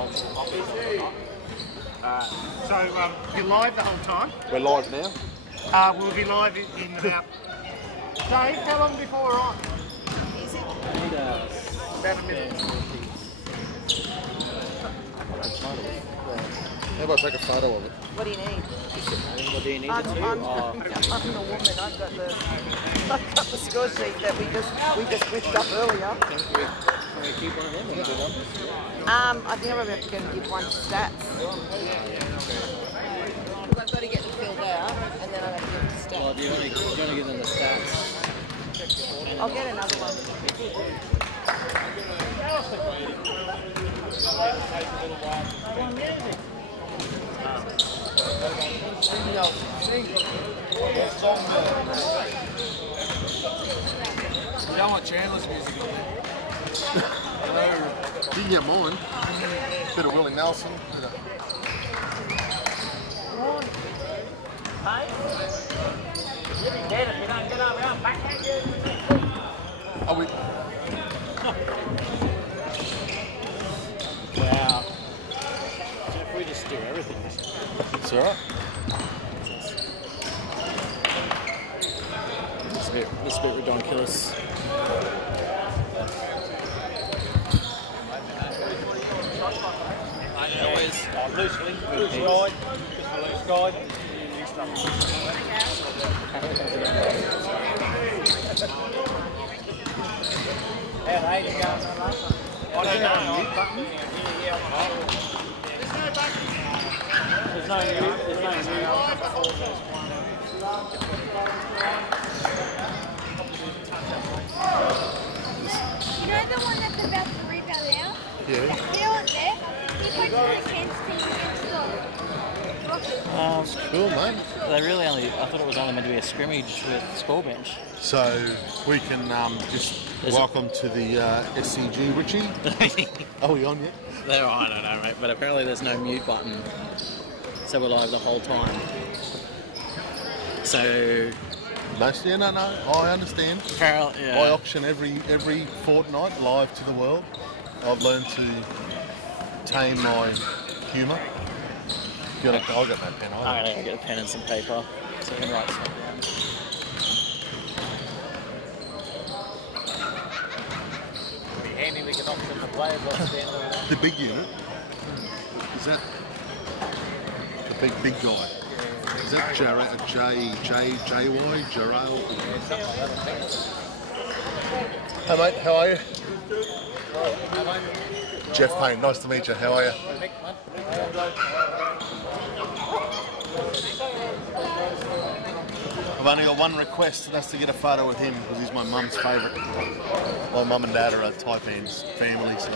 So you're live the whole time? We're live now. We'll be live in about... Dave, how long before we're on? Is it? About a minute. How about I take a photo of it? What do you need? What do you need I'm to do? the woman. I've got the score sheet that we just whipped up earlier. Can we keep one of them or do one? I think I'm going to give one to stats. Because I've got to get them filled out, and then I'll have to give them to stats. Well, do you want to give them the stats? I'll get another one. You don't want Chandler's music on there. You can get mine. Bit of Willie Nelson. Are we? Wow. Jeff, we just do everything. It's alright. It's a bit ridiculous. Loose guide. Loose guide. How are you going? I don't know. There's no mute. You know the one that's about to rebound out? Yeah. They weren't there. He played for the Cairns team against the Rockets. Cool, mate. They really only, I thought it was only meant to be a scrimmage with score bench. So we can just welcome to the SCG, Richie. Are we on yet? There, I don't know, mate, but apparently there's no mute button. So we're live the whole time. So... Mostly, no, I understand. Apparently, yeah. I auction every fortnight live to the world. I've learned to tame my humour. I've got no pen. I'm going to get a pen and some paper so I can write something down. It'd be handy we can auction the player box down there. The big unit. Is that the big guy? Is that JY? Jarrell? Hey mate, how are you? Jeff Payne, nice to meet you. How are you? I've only got one request, and that's to get a photo with him because he's my mum's favourite. My mum and dad are a Taipans family, so.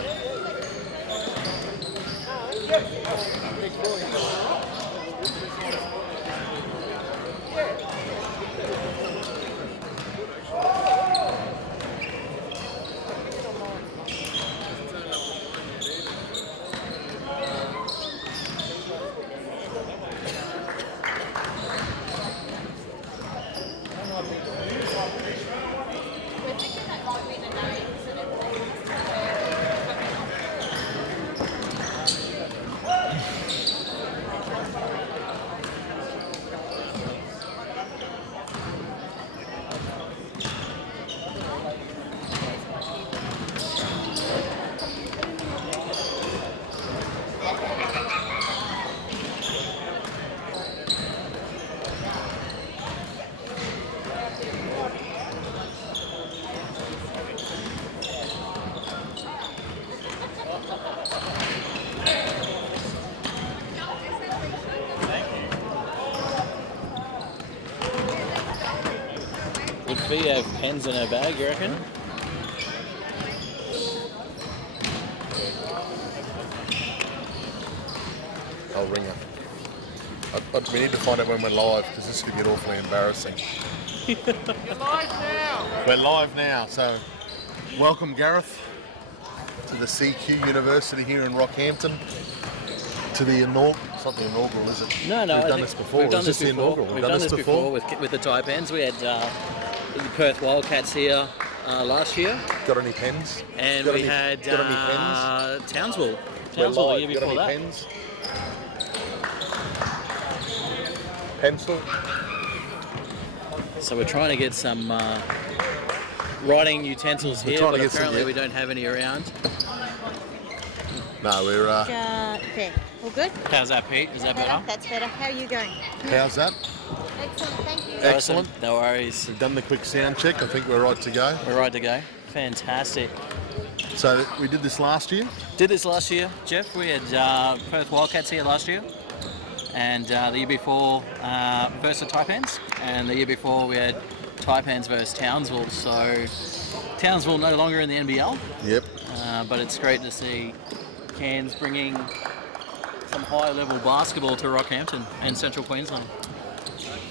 Would Fee have pens in her bag, you reckon? I'll ring her. We need to find out when we're live because this could get awfully embarrassing. You're live now. We're live now, so welcome Gareth to the CQUniversity here in Rockhampton. To the inaugural, it's not the inaugural, is it? No, We've done this before. We've done this the before. inaugural? We've done this before with the Taipans. We had the Perth Wildcats here last year. Got any pens? And we had Townsville Townsville the live. year You got before any that. pens? Pencil? So we're trying to get some writing utensils We're here, trying to but get some, apparently yeah. we don't have any around. No, we're... There. All good? How's that, Pete? Is that better? That's better. How are you going? how's that? Excellent. Thank you. Excellent. Awesome. No worries. We've done the quick sound check. I think we're right to go. We're right to go. Fantastic. So we did this last year. Did this last year, Jeff. We had Perth Wildcats here last year. And the year before versus Taipans. And the year before we had Taipans versus Townsville. So Townsville no longer in the NBL. Yep. But it's great to see Cairns bringing some high-level basketball to Rockhampton and Central Queensland.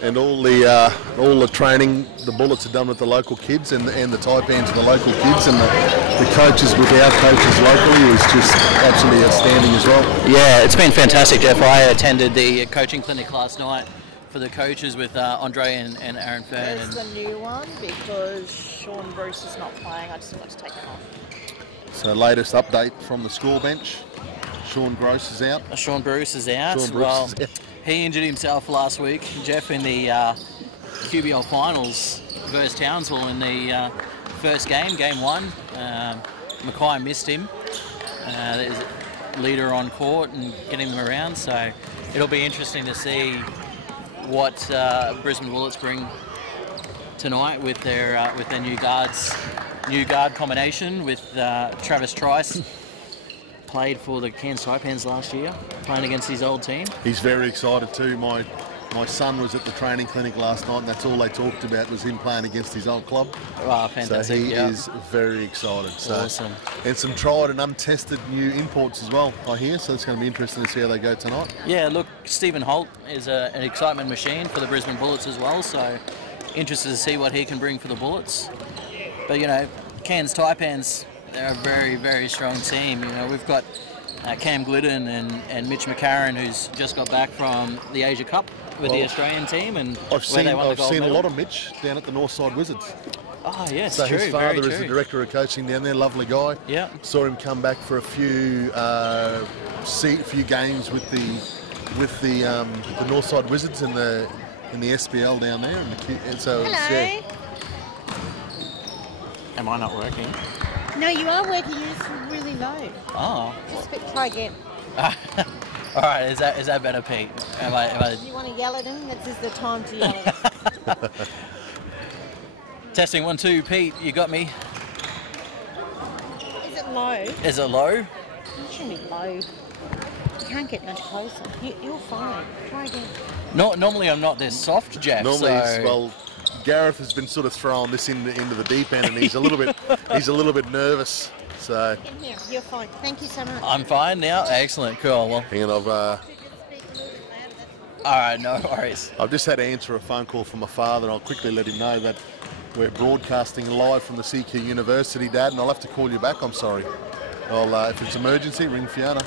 And all the training the Bullets have done with the local kids and the Taipans with the local kids and the coaches with our coaches locally was just absolutely outstanding as well. Yeah, it's been fantastic, Jeff. I attended the coaching clinic last night for the coaches with Andre and Aaron Fern. There's the new one because Sean Bruce is not playing. I just forgot to take him off. So latest update from the score bench. Sean Gross is out. Sean Bruce is out. Sean Bruce Well, is out. he injured himself last week, Jeff, in the QBL finals versus Townsville in the first game, game one. Mackay missed him. There's a leader on court and getting them around, so it'll be interesting to see what Brisbane Bullets bring tonight with their new guard combination with Travis Trice. Played for the Cairns Taipans last year, playing against his old team. He's very excited too. My son was at the training clinic last night and that's all they talked about was him playing against his old club. Oh, fantastic. So he yeah. is very excited. So, Awesome. And some tried and untested new imports as well, I hear. So it's going to be interesting to see how they go tonight. Yeah, look, Stephen Holt is an excitement machine for the Brisbane Bullets as well, so interested to see what he can bring for the Bullets. But, you know, Cairns Taipans, they're a very, very strong team. You know, we've got Cam Glidden and Mitch McCarron, who's just got back from the Asia Cup with the Australian team, and I've where they won the seen gold a medal. lot of Mitch down at the Northside Wizards. Oh, yes, So true, his very father is the true. director of coaching down there, lovely guy. Yeah. Saw him come back for a few games with the Northside Wizards in the SBL down there, and so Hello. yeah. Am I not working? No, you are working. You're just really low. Oh. Just try again. All right, is that better, Pete? Am I... You want to yell at him? This is the time to yell at him. Testing 1, 2, Pete, you got me. Is it low? Is it low? You shouldn't be low. You can't get much closer. You're fine. Try again. No, normally I'm not this soft, Jeff. Normally, so... Gareth has been sort of throwing this into the deep end, and he's a little bit nervous. So In here. You're fine. Thank you so much. I'm fine now. Excellent, cool. Well, hang on, all right, no worries. I've just had to answer a phone call from my father. I'll quickly let him know that we're broadcasting live from the CQUniversity, Dad, and I'll have to call you back. I'm sorry. If it's emergency, ring Fiona.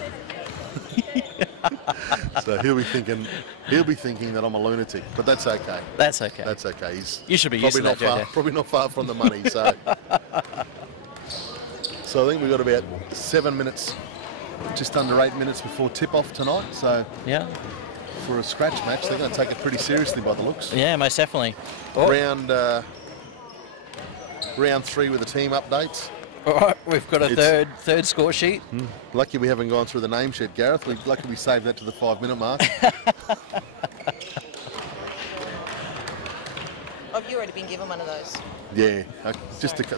So he'll be thinking that I'm a lunatic, but that's okay. That's okay. That's okay. You should be used to that, JJ. Probably not far from the money. So, so I think we've got about 7 minutes, just under 8 minutes before tip-off tonight. So Yeah. for a scratch match, they're going to take it pretty seriously by the looks. Yeah, most definitely. Oh, Round 3 with the team updates. all right, we've got a third score sheet. Lucky we haven't gone through the name sheet, Gareth. Lucky we saved that to the 5-minute mark. Have you already been given one of those? Yeah,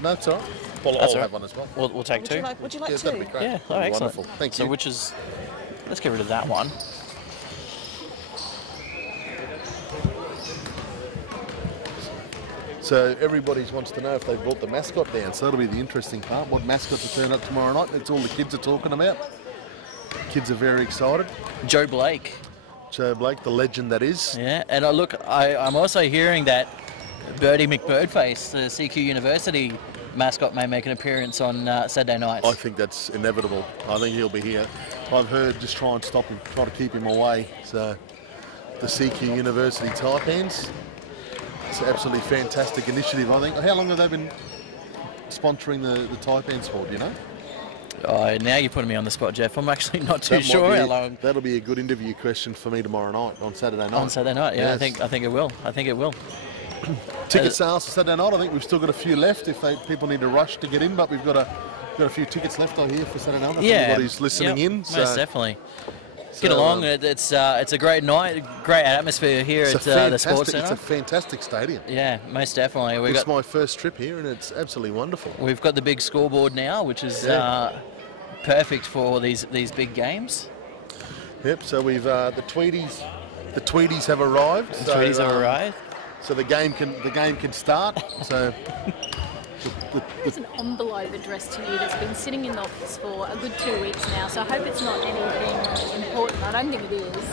no, it's all right. Well, That's I'll all have right. one as well. We'll take two. Would you like Yeah, two? that'd be great. Yeah, That'd oh, be excellent. wonderful. Thank So you. which is, let's get rid of that one. So everybody wants to know if they brought the mascot down. So that'll be the interesting part. What mascot to turn up tomorrow night? That's all the kids are talking about. Kids are very excited. Joe Blake. Joe Blake, the legend that is. Yeah, and look, I'm also hearing that Birdie McBirdface, the CQUniversity mascot, may make an appearance on Saturday nights. I think that's inevitable. I think he'll be here. I've heard just try and stop him, try to keep him away. So the CQUniversity Taipans. It's an absolutely fantastic initiative, I think. How long have they been sponsoring the Taipans sport, do you know? Oh, now you're putting me on the spot, Jeff. I'm actually not too sure how long. That'll be a good interview question for me tomorrow night, on Saturday night. On Saturday night, yeah. Yes. I think it will. I think it will. Ticket sales for Saturday night. I think we've still got a few left if people need to rush to get in, but we've got a few tickets left over here for Saturday night. If anybody's listening in. Most definitely. Get along. It's a great night, great atmosphere here at the Sports Centre. It's a fantastic stadium. Yeah, most definitely. It's my first trip here, and it's absolutely wonderful. We've got the big scoreboard now, which is perfect for these big games. Yep. So we've the Tweedies have arrived. The Tweedies have arrived. So the game can start. So. There's an envelope addressed to you that's been sitting in the office for a good 2 weeks now, so I hope it's not anything important. I don't think it is.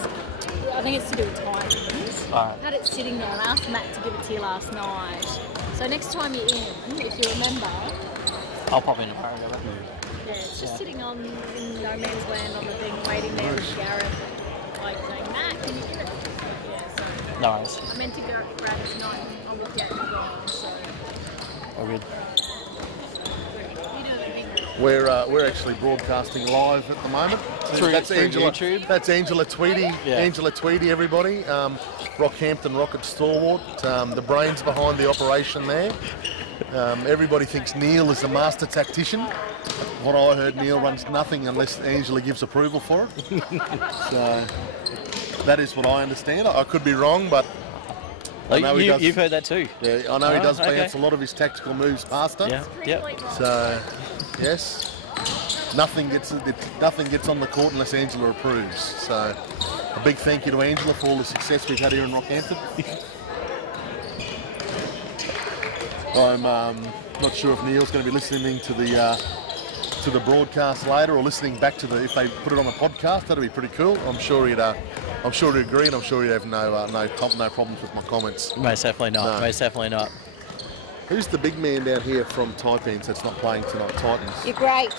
I think it's to do with timings. I've had it sitting there and I asked Matt to give it to you last night. So next time you're in, if you remember... I'll pop in tomorrow. Yeah, it's just sitting on in no man's land on the thing, waiting there with Gareth, like saying, Matt, can you give it? Yeah, so... No worries. I meant to go grab it tonight and I walked out and gone, so... All good. We're actually broadcasting live at the moment. That's Angela. YouTube. That's Angela Tweedy. Yeah. Angela Tweedy, everybody. Rockhampton Rocket Stalwart. The brains behind the operation there. Everybody thinks Neil is the master tactician. What I heard, Neil runs nothing unless Angela gives approval for it. So that is what I understand. I could be wrong, but I know you've heard that too. Yeah, I know he does bounce a lot of his tactical moves past her. Yeah. Yep. So, yes, nothing gets on the court unless Angela approves. So, a big thank you to Angela for all the success we've had here in Rockhampton. I'm not sure if Neil's going to be listening to the broadcast later or listening back to if they put it on the podcast. That'd be pretty cool. I'm sure he'd agree, and I'm sure he'd have no problems with my comments. Most definitely not. No. Most definitely not. Who's the big man down here from Taipans that's not playing tonight? Titans. You're great.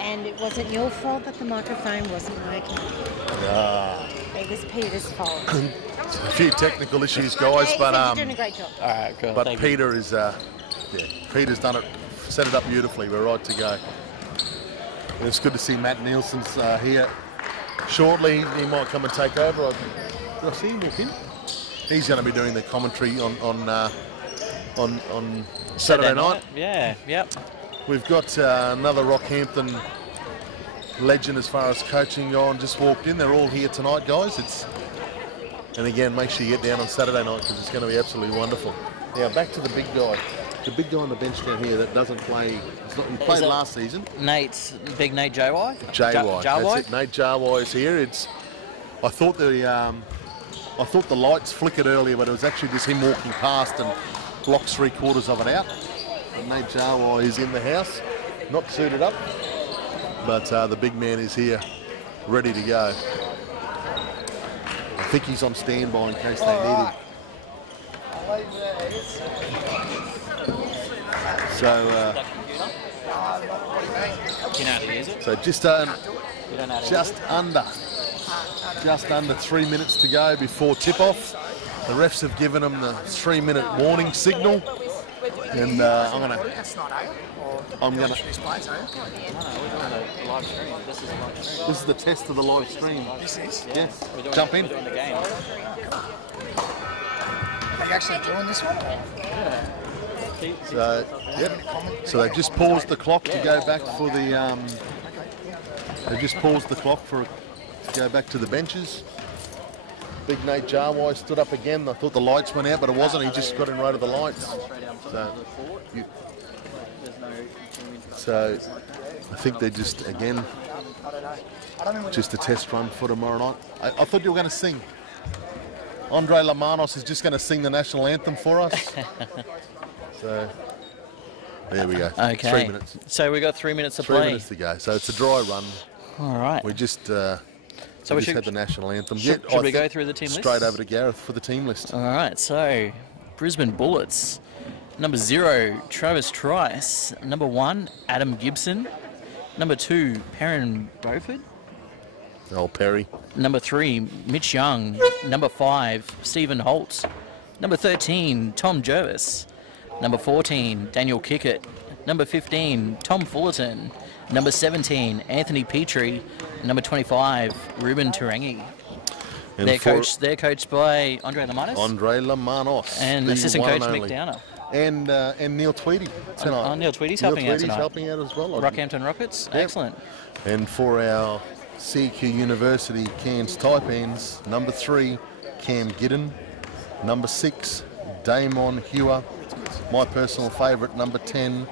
And it wasn't your fault that the microphone wasn't working. It was Peter's fault. A few technical issues, guys, but you're doing a great job. All right, cool. But Peter is, Peter's done it, set it up beautifully. We're right to go. And it's good to see Matt Nielsen's here. Shortly, he might come and take over. Did I see him walk in? He's going to be doing the commentary on Saturday night. Yeah, yep. We've got another Rockhampton legend as far as coaching on just walked in. They're all here tonight, guys. And again, make sure you get down on Saturday night because it's going to be absolutely wonderful. Now back to the big guy. The big guy on the bench down here that doesn't play. He played last season. Big Nate Jawai? Jawai. That's it. Nate Jawai is here. I thought the lights flickered earlier, but it was actually just him walking past and blocked 3/4 of it out. And Nate Jawai is in the house, not suited up, but the big man is here, ready to go. I think he's on standby in case they need him. So, just under 3 minutes to go before tip-off. The refs have given them the 3-minute warning signal, and This is the test of the live stream. Yes. Jump in. Are you actually doing this one? So, yep. So they've just paused the clock to go back for the. They just paused the clock to go back to the benches. Big Nate Jawai stood up again. I thought the lights went out, but it wasn't. He just got in right of the lights. So I think they just again just a test run for tomorrow night. I thought you were going to sing. Andre Lamanos is just going to sing the national anthem for us. So there we go. Okay. 3 minutes. So we got 3 minutes to 3 play. minutes to go. So it's a dry run. All right. We just had the national anthem. Should we go through the team list? Straight over to Gareth for the team list. All right. So Brisbane Bullets. Number 0, Travis Trice. Number 1, Adam Gibson. Number 2, Perrin Beaufort. Oh, Perry. Number 3, Mitch Young. Number 5, Stephen Holtz. Number 13, Tom Jervis. Number 14, Daniel Kickett. Number 15, Tom Fullerton. Number 17, Anthony Petrie. Number 25, Ruben Turangi. And They're coached by Andre Lamanos. Andre Lamanos. And the assistant one coach and Mick only. Downer. And Neil Tweedy tonight. Neil Tweedy's helping out tonight. helping out as well. Rockhampton Rockets, Yep. excellent. And for our CQUniversity Cairns Taipans, number 3, Cam Giddon. Number 6, Damon Hewer. My personal favourite, number 10,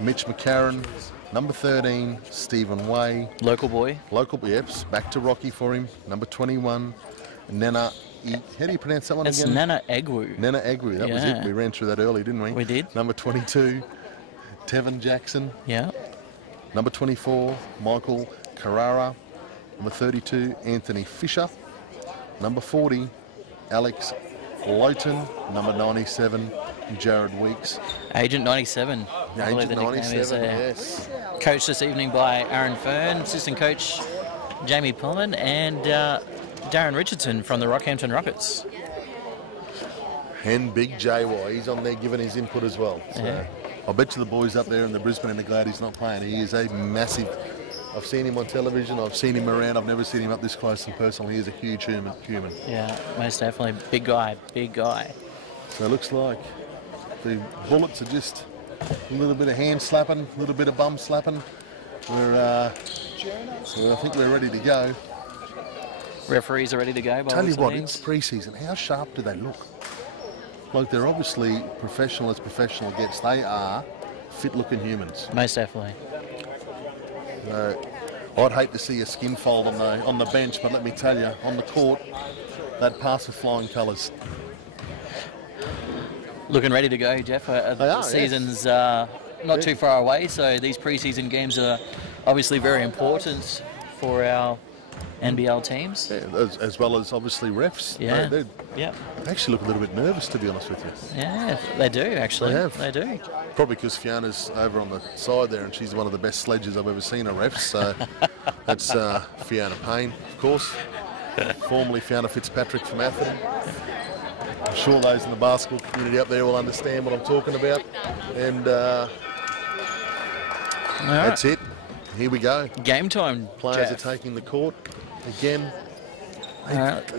Mitch McCarron. Number 13, Stephen Way. Local boy. Local, yeps, back to Rocky for him. Number 21, Nana. How do you pronounce that one It's again? Nana Egwu. Nana Egwu, that was Yeah. it. We ran through that early, didn't we? We did. Number 22, Tevin Jackson. Yeah. Number 24, Michael Carrara. Number 32, Anthony Fisher. Number 40, Alex Lowton. Number 97, Jared Weeks. Agent 97. I believe Agent the nickname 97, is yes. coached this evening by Aaron Fern, assistant coach Jamie Pullman, and Darren Richardson from the Rockhampton Rockets. And Big JY, he's on there giving his input as well. So Yeah. I bet you the boys up there in the Brisbane are glad he's not playing. He is a massive. I've seen him on television, I've seen him around, I've never seen him up this close and personal. He is a huge human. Yeah, most definitely. Big guy, big guy. So it looks like the Bullets are just a little bit of hand slapping, a little bit of bum slapping. I think we're ready to go. Referees are ready to go. By Tell all you what, means. it's pre-season. How sharp do they look? Like, they're obviously professional as professional gets. They are fit-looking humans. Most definitely. I'd hate to see a skin fold on the bench, but let me tell you, on the court, they'd pass with flying colours. Looking ready to go, Jeff. They are, The season's not too far away, so these pre-season games are obviously very important for our NBL teams. Yeah, as well as obviously refs. Yeah. They Yep. actually look a little bit nervous, to be honest with you. Yeah, they do actually. They have. They do. Probably because Fiona's over on the side there, and she's one of the best sledges I've ever seen a refs. So that's Fiona Payne, of course. Formerly Fiona Fitzpatrick from Atherton. I'm sure those in the basketball community up there will understand what I'm talking about. And that's it. Here we go. Game time. Players Jeff. are taking the court again.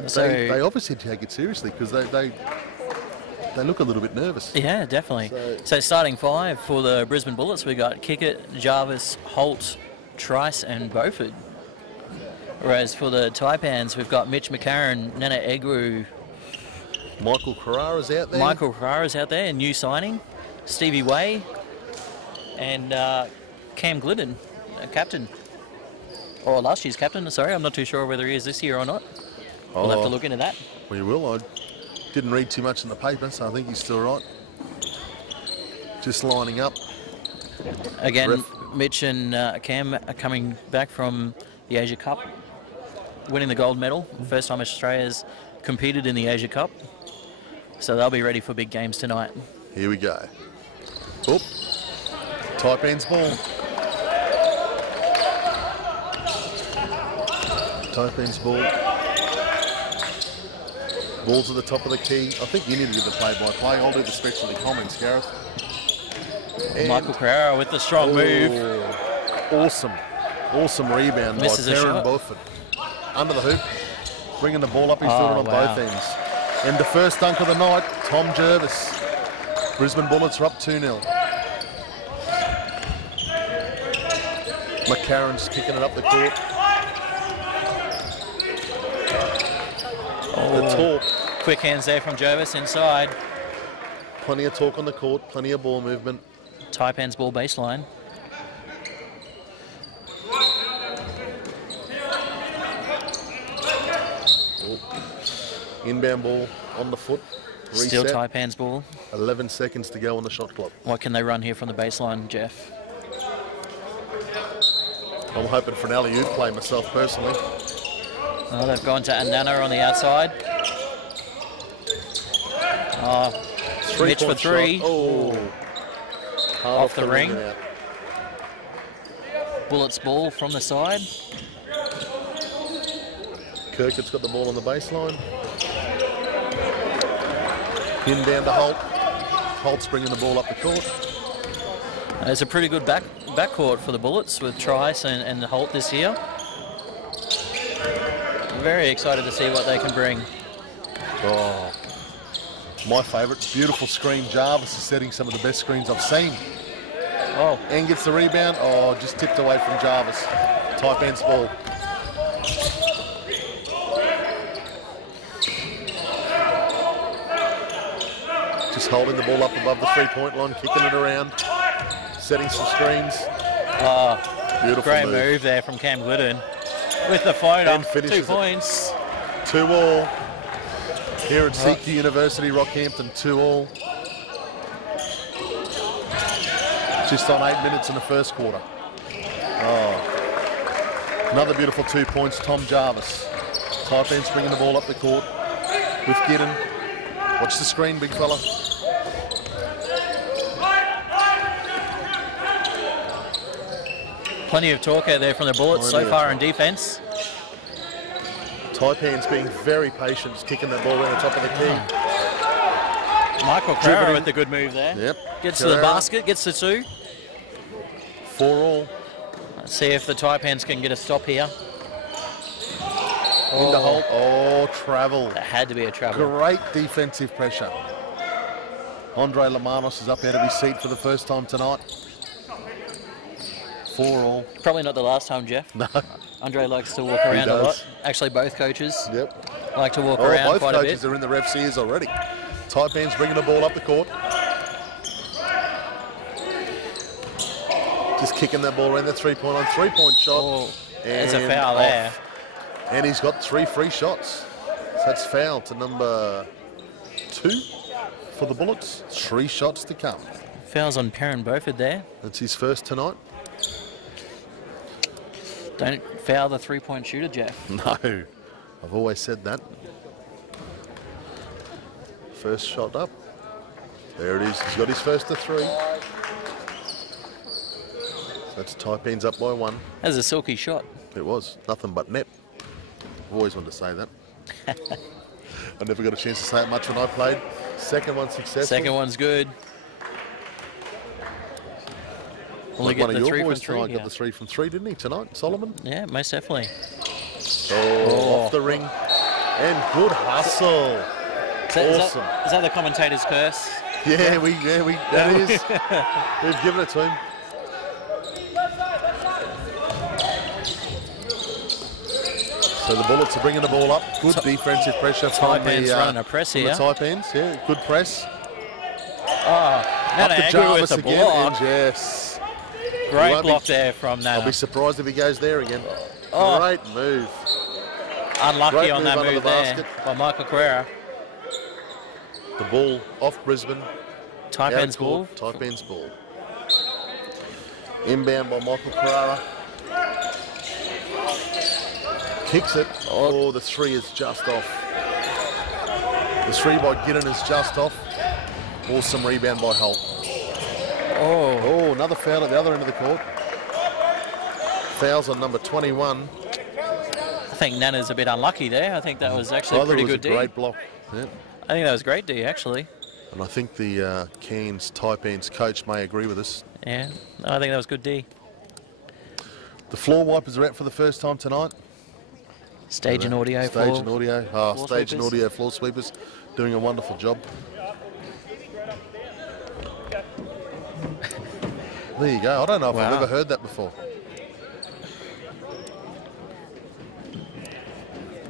So They obviously take it seriously because they look a little bit nervous. yeah, definitely. So starting 5 for the Brisbane Bullets, we got Kickett, Jarvis, Holt, Trice, and Beaufort. Whereas for the Taipans, we've got Mitch McCarron, Nana Egwu, Michael Carrara's out there. Michael Carrara's out there, new signing, Stevie Way, and Cam Glidden, captain. Or last year's captain, sorry. I'm not too sure whether he is this year or not. We'll have to look into that. We will. I didn't read too much in the paper, so I think he's still right. Just lining up. Again, Mitch and Cam are coming back from the Asia Cup, winning the gold medal. First time Australia's competed in the Asia Cup. So they'll be ready for big games tonight. Here we go. Oop. Taipans ball. Taipans ball. Ball's at the top of the key. I think you need to give the play-by-play. I'll do the specialty comments, Gareth. And Michael Carrara with the strong move. Awesome. Awesome rebound Misses by a Perrin shot. Beaufort. Under the hoop. Bringing the ball up. He's doing it on wow. both ends. And the first dunk of the night, Tom Jervis. Brisbane Bullets are up 2-0. McCarron's kicking it up the court. The talk. Quick hands there from Jervis inside. Plenty of talk on the court, plenty of ball movement. Taipans ball baseline. Inbound ball on the foot. Still Reset. Taipans ball. 11 seconds to go on the shot clock. What can they run here from the baseline, Jeff? I'm hoping for an alley-oop play myself personally. Oh, they've gone to Anana on the outside. Oh, Mitch for 3. Shot. Oh. Hard Off the ring. and out. Bullets ball from the side. Kirkett's got the ball on the baseline. In down to Holt. Holt's bringing the ball up the court. There's a pretty good backcourt for the Bullets with Trice and Holt this year. Very excited to see what they can bring. Oh, my favourite, beautiful screen. Jarvis is setting some of the best screens I've seen. Oh, and gets the rebound. Oh, just tipped away from Jarvis. Taipans ball. Just holding the ball up above the three-point line, kicking it around, setting some screens. Beautiful great move there from Cam Glidden with the floater. 2 points. 2-all. Here at CQUniversity Rockhampton, 2-all. Just on 8 minutes in the first quarter. Oh. Another beautiful 2 points, Tom Jarvis. Taipans bringing the ball up the court with Giddon. Watch the screen, big fella. Plenty of talk out there from the Bullets so far in defence. Taipans being very patient, kicking that ball around the top of the key. Michael Carrera with the good move there. Yep. Gets to the basket, gets the 2. 4-all. Let's see if the Taipans can get a stop here. Into Holt. Oh, travel. That had to be a travel. Great defensive pressure. Andre Lamanos is up out of his seat for the first time tonight. 4-all. Probably not the last time, Jeff. No. Andre likes to walk around a lot. Actually, both coaches like to walk around quite a bit. Both coaches are in the ref's ears already. Taipans bringing the ball up the court. Just kicking that ball around the three-point line. 3-point shot. Oh, there's a foul there. And he's got 3 free shots. So that's foul to number 2 for the Bullets. 3 shots to come. Fouls on Perrin Beaufort there. That's his first tonight. Don't foul the 3-point shooter, Jeff. No, I've always said that. First shot up. There it is. He's got his first to 3. So that's Taipans up by 1. That was a silky shot. It was. Nothing but net. I've always wanted to say that. I never got a chance to say it much when I played. Second one successful. Second one's good. Like one of your boys tonight got the 3 from 3, didn't he, tonight, Solomon? Yeah, most definitely. Off the ring. And good hustle. Awesome. Is that the commentator's curse? Yeah, that is. We've given it to him. So the Bullets are bringing the ball up. Good defensive pressure from the running a press here. Taipans. Yeah, good press. Up to Jarvis again. And yes. Great block there from Nana. I'll be surprised if he goes there again. Oh. Great move. Unlucky on that move there by Michael Carrera. The ball off Brisbane. Taipans ball. Taipans ball. Inbound by Michael Carrera. Kicks it. Oh, the 3 is just off. The 3 by Giddon is just off. Awesome rebound by Holt. Oh, another foul at the other end of the court. Fouls on number 21. I think Nana's a bit unlucky there. I think that was actually a pretty good D. Great block. Yeah. I think that was great D, actually. And I think the Cairns Taipans coach may agree with us. Yeah, I think that was good D. The floor wipers are out for the first time tonight. Stage and audio. Stage and audio. Floor stage sweepers. and audio floor sweepers doing a wonderful job. There you go. I don't know if I've ever heard that before.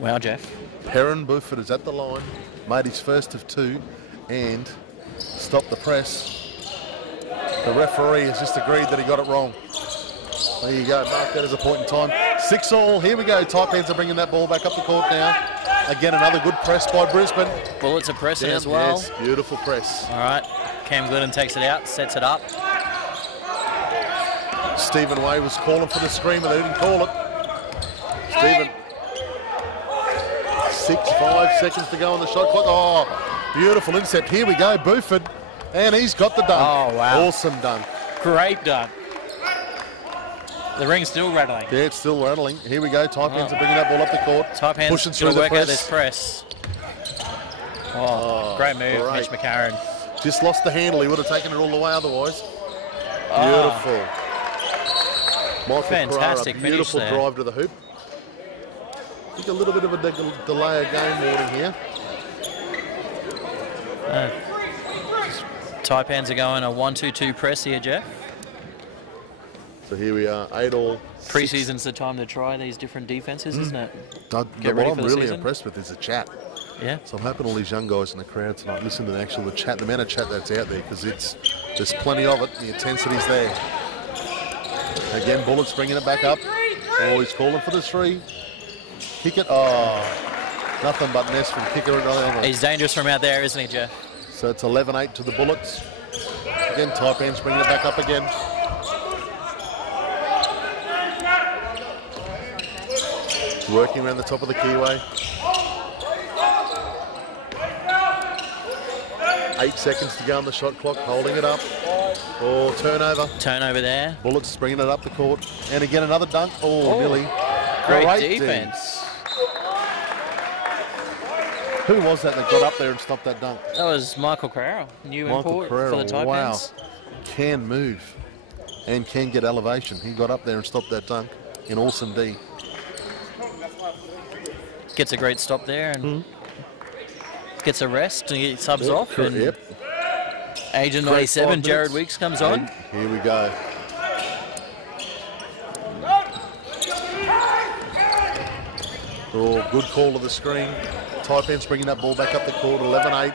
Wow, Jeff. Perrin Beaufort is at the line, made his first of 2 and stopped the press. The referee has just agreed that he got it wrong. There you go, mark that as a point in time. 6-all, here we go. Taipans are bringing that ball back up the court now. Again, another good press by Brisbane. Bullets are pressing Down, as well. Yes, beautiful press. All right, Cam Glidden takes it out, sets it up. Stephen Way was calling for the screen, but they didn't call it. Stephen. 5 seconds to go on the shot clock. Oh, beautiful intercept. Here we go, Beaufort. And he's got the dunk. Oh, wow. Awesome dunk. Great dunk. The ring's still rattling. Yeah, it's still rattling. Here we go. Taipans are bringing that ball up the court. Taipans pushing going through to the work press. out this press. Oh, great move, great. Mitch McCarron. Just lost the handle. He would have taken it all the way otherwise. Beautiful. Michael Fantastic Carrara, beautiful finish there. drive to the hoop. I think a little bit of a delay of game warning here. Taipans are going a 1-2-2 press here, Jeff. So here we are, 8-all. Pre-season's the time to try these different defences, isn't it? What ready I'm for the really season. impressed with is the chat. Yeah. So I'm hoping all these young guys in the crowd tonight listen to the chat, the amount of chat that's out there, because there's plenty of it. The intensity's there. Again, Bullets bringing it back up. Oh, he's calling for the 3. Kick it. Oh, nothing but nest from kicker. He's dangerous from out there, isn't he, Jeff? So it's 11-8 to the Bullets. Again, Taipans bringing it back up again. Working around the top of the keyway. 8 seconds to go on the shot clock, holding it up. Oh, turnover. Turnover there. Bullets bringing it up the court. And again, another dunk. Oh, nearly. Great defense. Who was that got up there and stopped that dunk? That was Michael Carrera, new import for the Taipans. Wow. Can move and can get elevation. He got up there and stopped that dunk in awesome D. Gets a great stop there and gets a rest and he subs off. And Agent 97, Jared Weeks comes on. Here we go. Oh, good call of the screen. Taipans bringing that ball back up the court, 11-8.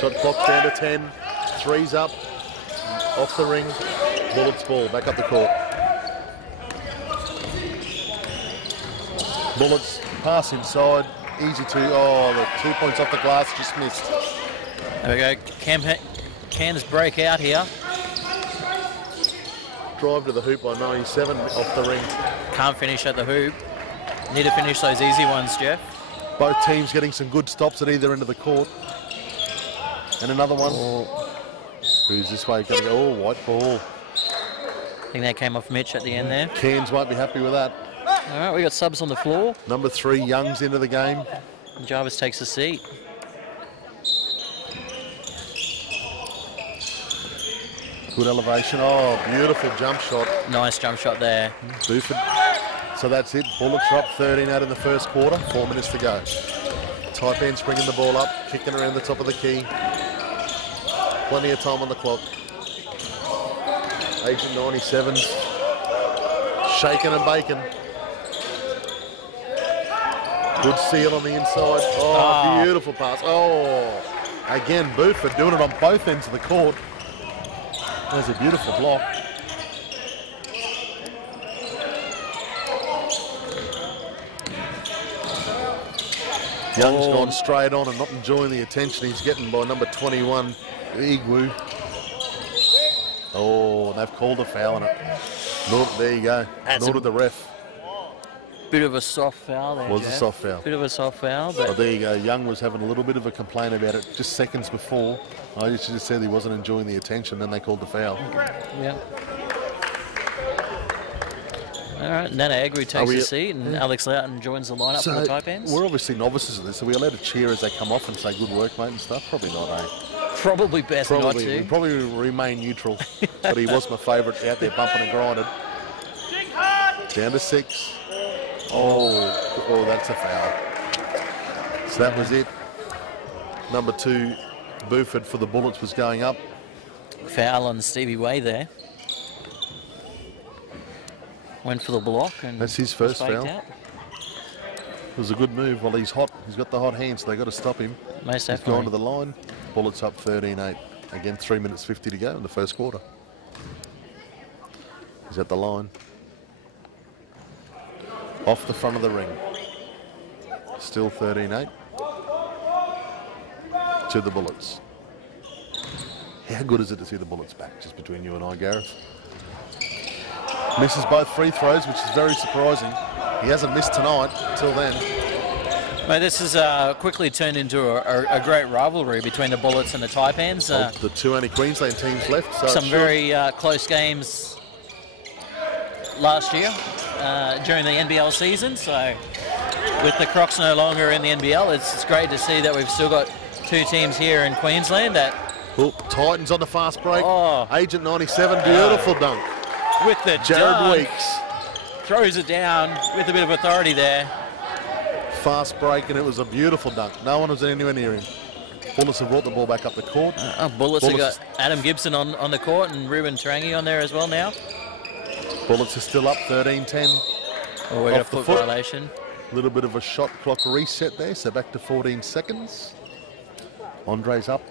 Shot clock down to 10. 3's up. Off the ring. Bullets ball back up the court. Bullets pass inside. Easy the 2 points off the glass just missed. There we go. Cairns break out here. Drive to the hoop by 97 off the ring. Can't finish at the hoop. Need to finish those easy ones, Jeff. Both teams getting some good stops at either end of the court. And another one. Who's this way going to go? Oh, white ball. I think that came off Mitch at the end there. Cairns won't be happy with that. All right, we got subs on the floor. Number 3, Young's into the game. And Jarvis takes a seat. Good elevation. Oh, beautiful jump shot. Nice jump shot there. Buford. So that's it. Bullets are up 13-8 in the first quarter. 4 minutes to go. Taipans bringing the ball up, kicking around the top of the key. Plenty of time on the clock. Agent 97's shaking and baking. Good seal on the inside. Oh, beautiful pass. Oh, again, Buford doing it on both ends of the court. There's a beautiful block. Young's gone straight on and not enjoying the attention he's getting by number 21, Igwu. Oh, they've called a foul on it. There you go. Nor did the ref. Bit of a soft foul there, Was Jeff. a soft foul. Bit of a soft foul, but there you go. Young was having a little bit of a complaint about it just seconds before. I just said he wasn't enjoying the attention, then they called the foul. yeah. All right, Nana Agri takes a seat, and Alex Loughton joins the lineup for the Taipans. We're obviously novices at this. Are we allowed to cheer as they come off and say good work, mate, and stuff? Probably not, eh? Probably best not to. We'll probably remain neutral. But he was my favourite out there bumping and grinding. Down to 6. Oh, that's a foul. So that was it. Number 2, Buford for the Bullets was going up. Foul on Stevie Way there. Went for the block and that's his first foul. Out. It was a good move. Well, he's hot. He's got the hot hands, so they got to stop him. Most He's gone to the line. Bullets up 13-8. Again, 3 minutes 50 to go in the first quarter. He's at the line. Off the front of the ring. Still 13-8. To the Bullets. How good is it to see the Bullets back, just between you and I, Gareth? Misses both free throws, which is very surprising. He hasn't missed tonight until then. Mate, this has quickly turned into a great rivalry between the Bullets and the Taipans. The 2 only Queensland teams left. So some very close games last year during the NBL season. So with the Crocs no longer in the NBL, it's great to see that we've still got 2 teams here in Queensland that Oh, Titans on the fast break. Oh. Agent 97, beautiful dunk. With the Jared dunk. Weeks. Throws it down with a bit of authority there. Fast break, and it was a beautiful dunk. No one was anywhere near him. Bullets have brought the ball back up the court. Bullets have got Adam Gibson on the court and Ruben Tarangi on there as well now. Bullets are still up 13-10. Oh, we got a foot violation. A little bit of a shot clock reset there, so back to 14 seconds. Andre's up.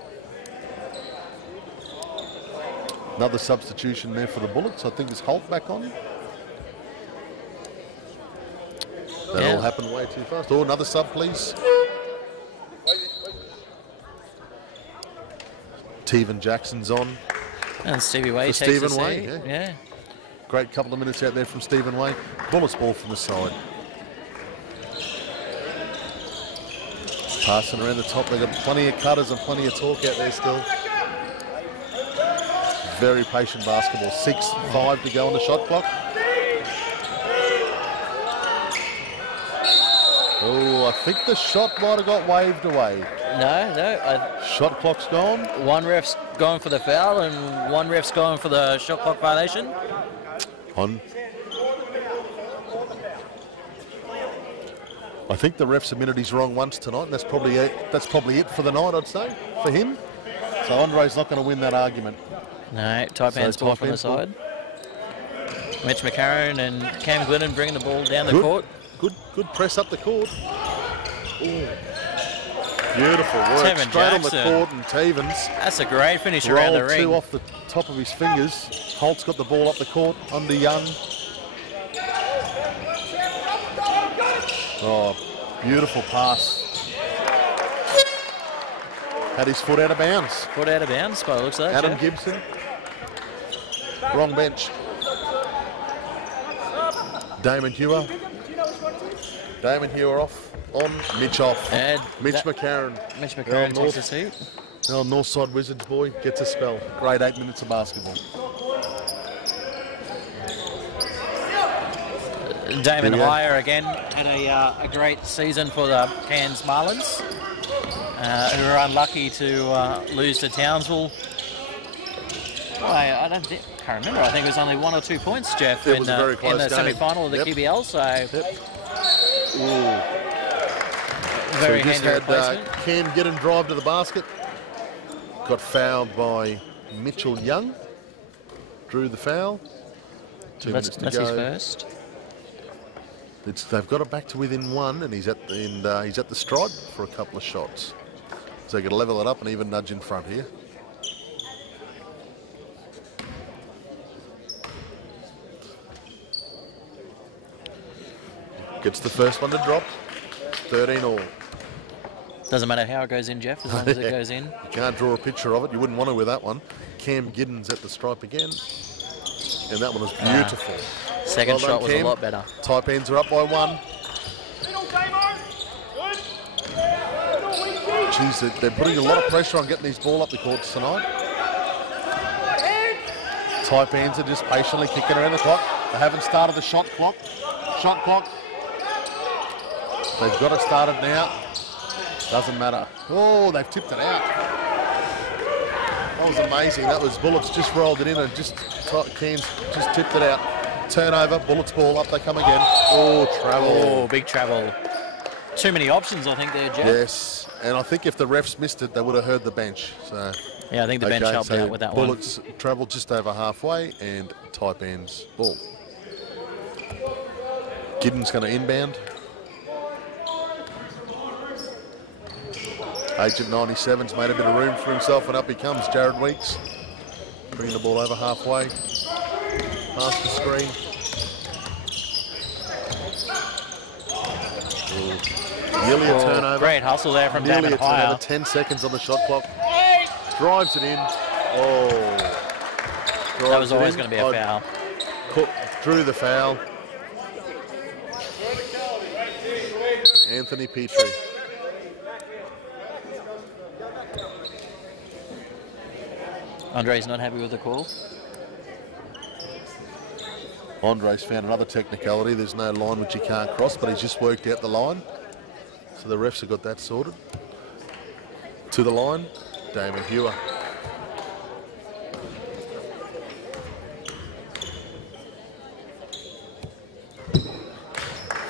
Another substitution there for the Bullets. I think is Holt back on. That all happened way too fast. Oh, another sub, please. Teven Jackson's on. And Stevie Way takes Stephen the Way, seat. yeah. Great couple of minutes out there from Stephen Way. Bullets ball from the side. Passing around the top. They've got plenty of cutters and plenty of talk out there still. Very patient basketball. 6:05 to go on the shot clock. Oh, I think the shot might have got waved away. No. Shot clock's gone. One ref's going for the foul and one ref's going for the shot clock violation. I think the ref submitted his wrong once tonight, and that's probably it for the night, I'd say, for him. So Andre's not going to win that argument. No, Taipans ball from the side. Mitch McCarron and Cam Glennon bringing the ball down the court. Good press up the court. Ooh. Beautiful work. Tevin Straight on the Jackson. court, and Tevens. That's a great finish around the rolled ring. two off the top of his fingers. Holt's got the ball up the court under Young. Oh, beautiful pass. Had his foot out of bounds. Foot out of bounds, by the looks like that. Adam Jeff. Gibson. Wrong bench. Damon Hewer. Damon Hewer off. On. Mitch off. And Mitch McCarron. Mitch McCarron takes a seat. Now Northside Wizards boy gets a spell. Great 8 minutes of basketball. Damon Heyer again had a great season for the Cairns Marlins, who were unlucky to lose to Townsville. Well, I can't remember. I think it was only 1 or 2 points, Jeff, It in was a very close the game. semi-final of the QBL. So Ooh. very So we just handy had replacement. Cam get and drive to the basket. Got fouled by Mitchell Young. Drew the foul. 2 minutes to That's go. his first. They've got it back to within 1, and he's at the stripe for a couple of shots. So they're going to level it up and even nudge in front here. Gets the first one to drop. 13 all. Doesn't matter how it goes in, Jeff, as long as it goes in. You can't draw a picture of it. You wouldn't want to with that one. Cam Giddens at the stripe again. And that one was beautiful. Second Well done, shot was Cam. a lot better. Taipans are up by 1. Jeez, they're putting a lot of pressure on getting these ball up the courts tonight. Taipans are just patiently kicking around the clock. They haven't started the shot clock. They've got it started now. Doesn't matter. Oh, they've tipped it out. That was amazing. That was Bullets just rolled it in and Cairns just tipped it out. Turnover, Bullets ball, up they come again. Oh, travel. Oh, big travel. Too many options, I think, there, Jeff. Yes, and I think if the refs missed it, they would have heard the bench. So Yeah, I think the bench helped out with that one. Bullets travel just over halfway and Taipans ball. Giddens going to inbound. Agent 97's made a bit of room for himself, and up he comes, Jared Weeks. Bringing the ball over halfway. Past the screen. Nearly a turnover. Great hustle there from Nearly Damon a turnover. Heyer. 10 seconds on the shot clock. Drives it in. Oh. That was always going to be a foul. Drew the foul. Anthony Petrie. Andre's not happy with the call. Andre's found another technicality. There's no line which he can't cross, but he's just worked out the line. So the refs have got that sorted. To the line, Damon Hewer.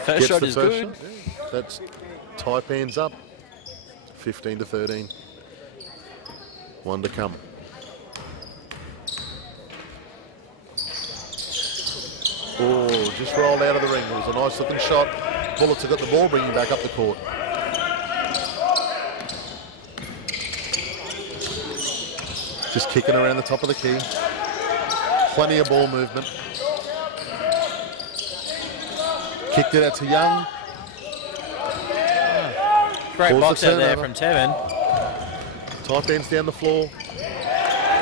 First shot is good. Shot. Yeah. That's Taipans up, 15-13. One to come. Oh, just rolled out of the ring. It was a nice looking shot. Bullets have got the ball, bringing back up the court. Just kicking around the top of the key. Plenty of ball movement. Kicked it out to Young. Great box out there from Tevin. Taipans down the floor.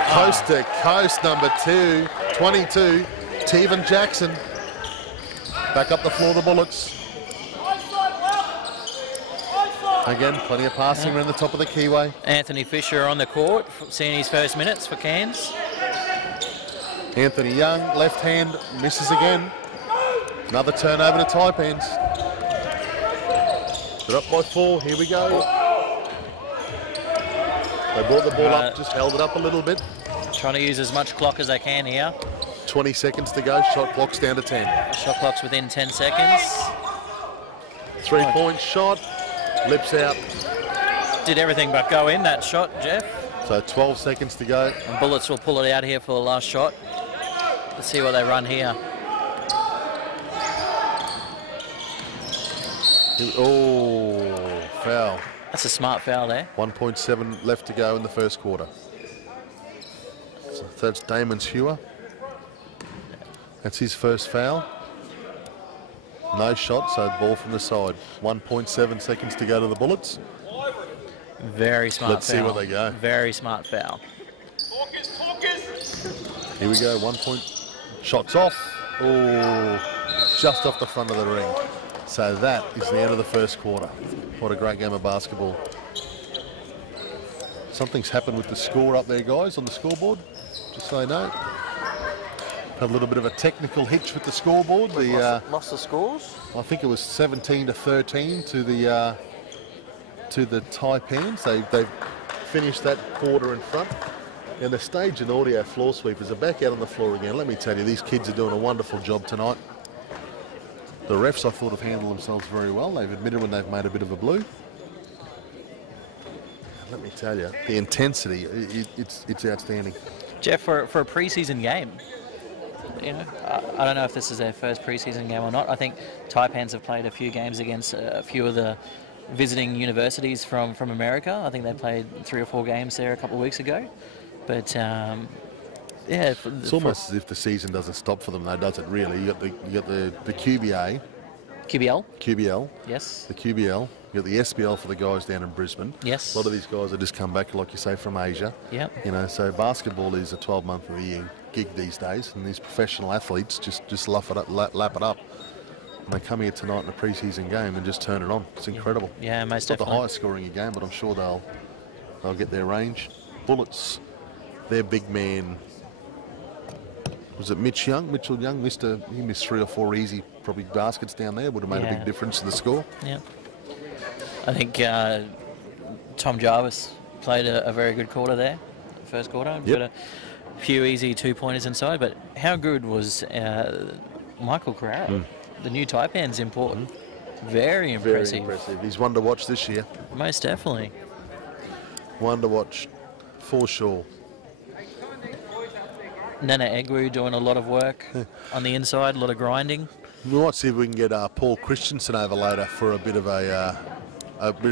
Coast to coast, number 2, 22, Tevan Jackson. Back up the floor, the Bullets. Again, plenty of passing around the top of the keyway. Anthony Fisher on the court, seeing his first minutes for Cairns. Anthony Young, left hand, misses again. Another turnover to Taipans. They're up by 4, here we go. They brought the ball up, just held it up a little bit. Trying to use as much clock as they can here. 20 seconds to go, shot clock's down to 10. Shot clock's within 10 seconds. 3-point shot, lips out. Did everything but go in, that shot, Jeff. So 12 seconds to go. And Bullets will pull it out here for the last shot. Let's see what they run here. Oh, foul. That's a smart foul there. 1.7 left to go in the first quarter. So that's Damon Hewer. That's his first foul. No shot, so ball from the side. 1.7 seconds to go to the Bullets. Very smart Let's foul. see where they go. Very smart foul. Here we go, 1 point. Shots off. Oh, just off the front of the ring. So that is the end of the first quarter. What a great game of basketball. Something's happened with the score up there, guys, on the scoreboard. Just so you know. Had a little bit of a technical hitch with the scoreboard. Lost the scores? I think it was 17-13 to the Taipans. They've finished that quarter in front. And the stage and audio floor sweepers are back out on the floor again. Let me tell you, these kids are doing a wonderful job tonight. The refs, I thought, have handled themselves very well. They've admitted when they've made a bit of a blue. Let me tell you, the intensity, it's outstanding. Jeff, for a pre-season game, you know, I don't know if this is their first pre-season game or not. I think Taipans have played a few games against a few of the visiting universities from America. I think they played 3 or 4 games there a couple of weeks ago. But yeah, it's almost as if the season doesn't stop for them, though, does it? Really, you got the QBA, QBL, yes, the QBL. You got the SBL for the guys down in Brisbane. Yes, a lot of these guys have just come back, like you say, from Asia. Yeah, you know, so basketball is a 12-month of the year gig these days, and these professional athletes just lap it up. And they come here tonight in a pre-season game and just turn it on. It's incredible. Yeah, most it's definitely. not the highest scoring game, but I'm sure they'll get their range. Bullets, their big man. Was it Mitchell Young? He missed 3 or 4 easy, probably baskets down there. Would have made a big difference to the score. Yeah. I think Tom Jarvis played a very good quarter there, first quarter. Yep. Got a few easy 2-pointers inside, but how good was Michael Corral, the new Taipans import? Very impressive. Very impressive. He's one to watch this year. Most definitely. One to watch, for sure. Nana Egwu doing a lot of work on the inside, a lot of grinding. We might see if we can get Paul Christensen over later for a bit of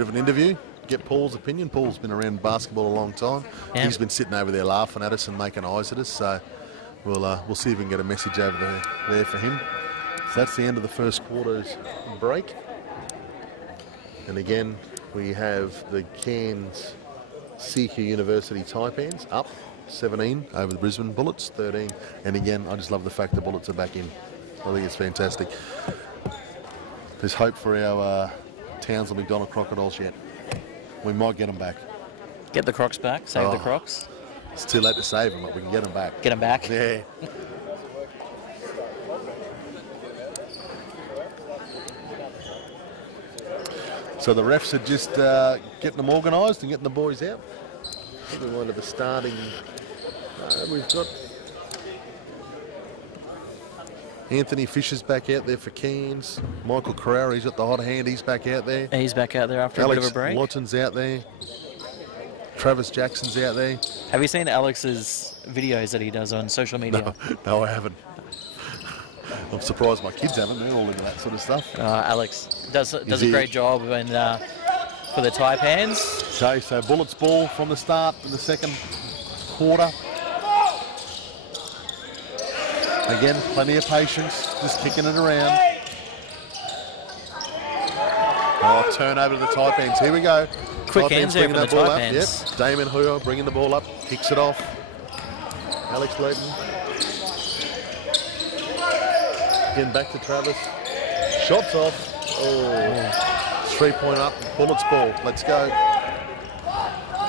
an interview. Get Paul's opinion. Paul's been around basketball a long time. Yeah. He's been sitting over there laughing at us and making eyes at us. So we'll see if we can get a message over there for him. So that's the end of the first quarter's break. And again, we have the Cairns CQUniversity Taipans up 17 over the Brisbane Bullets, 13. And again, I just love the fact the Bullets are back in. I think it's fantastic. There's hope for our Townsville McDonald Crocodiles yet. We might get them back. Get the Crocs back, save the Crocs. It's too late to save them, but we can get them back. Get them back? Yeah. So the refs are just getting them organised and getting the boys out. I think we might have a starting. We've got Anthony Fisher's back out there for Cairns. Michael Carrera, he's got the hot hand. He's back out there. He's back out there after a bit of a break. Alex Lawton's out there. Travis Jackson's out there. Have you seen Alex's videos that he does on social media? No, I haven't. I'm surprised my kids haven't. They're all into that sort of stuff. Alex does a great job and for the Taipans. Okay, so Bullets ball from the start in the second quarter. Again, plenty of patience, just kicking it around. Oh, turnover to the Taipans. Here we go. Quick hands there for the Taipans. Yep. Damon Hua bringing the ball up, kicks it off. Alex Layton. Again, back to Travis. Shots off. Oh, 3-point up. Bullets ball. Let's go.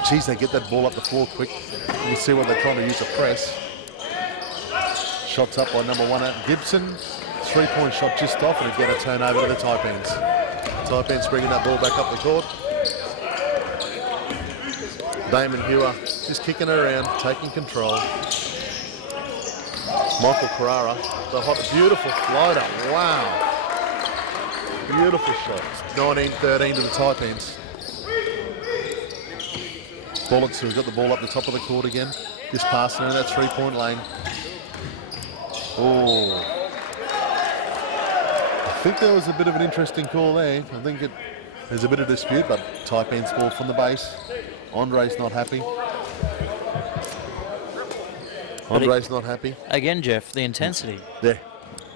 Geez, they get that ball up the floor quick. You can see what they're trying to use a press. Shots up by number 1 at Gibson. 3-point shot just off, and again a turnover to the Taipans. Taipans bringing that ball back up the court. Damon Hua just kicking it around, taking control. Michael Carrara, the hot, beautiful floater. Wow. Beautiful shot. 19-13 to the Taipans. Bullets who've got the ball up the top of the court again. Just passing in that 3-point lane. Oh. I think there was a bit of an interesting call there. I think there's a bit of dispute, but Taipans ball from the base. Andre's not happy. Andre's not happy. Again, Jeff, the intensity. There.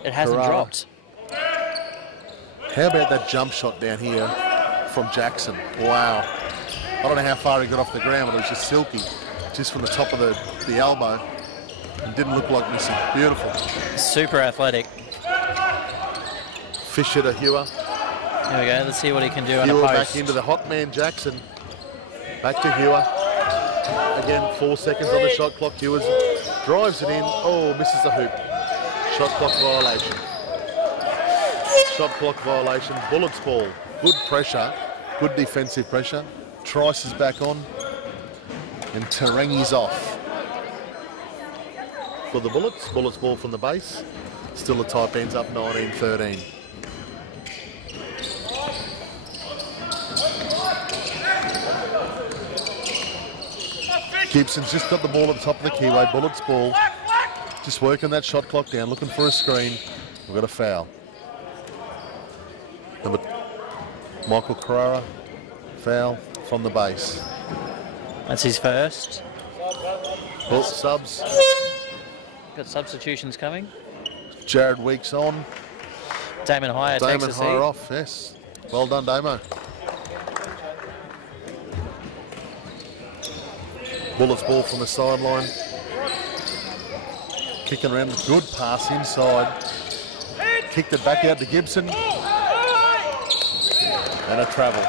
It hasn't dropped. How about that jump shot down here from Jackson? Wow. I don't know how far he got off the ground, but it was just silky. Just from the top of the elbow. It didn't look like missing. Beautiful. Super athletic. Fisher to Hua. There we go. Let's see what he can do on a Hua post. back into the hot man Jackson. Back to Hua. Again, 4 seconds on the shot clock. Hua drives it in. Oh, misses the hoop. Shot clock violation. Shot clock violation. Bullets ball. Good pressure. Good defensive pressure. Trice is back on. And Terengi's off. For the Bullets. Bullets ball from the base. Still the Taipans up 19-13. Gibson's just got the ball at the top of the keyway. Bullets ball. Just working that shot clock down, looking for a screen. We've got a foul. Michael Carrera, foul from the base. That's his first. Oh, subs. Got substitutions coming. Jared Weeks on. Damon Hire takes a Damon seat. Hire off, yes. Well done, Damo. Bullets ball from the sideline. Kicking around, good pass inside. Kicked it back out to Gibson. And a travel.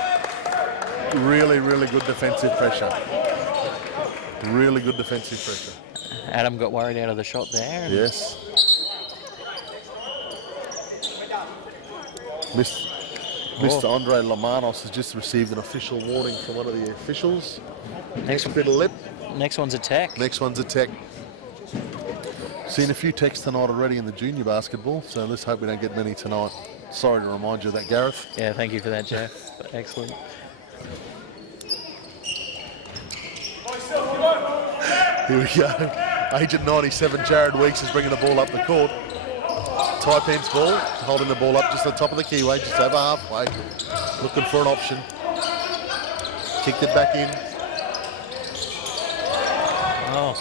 Really, really good defensive pressure. Really good defensive pressure. Adam got worried out of the shot there. Yes. Mr. Andre Lamanos has just received an official warning from one of the officials. Next bit of lip. Next one's a tech. Next one's a tech. Seen a few techs tonight already in the junior basketball, so let's hope we don't get many tonight. Sorry to remind you of that, Gareth. Yeah, thank you for that, Jeff. Excellent. Here we go. Agent 97, Jared Weeks is bringing the ball up the court. Taipans ball, holding the ball up just at the top of the keyway, just over halfway. Looking for an option. Kicked it back in. Oh,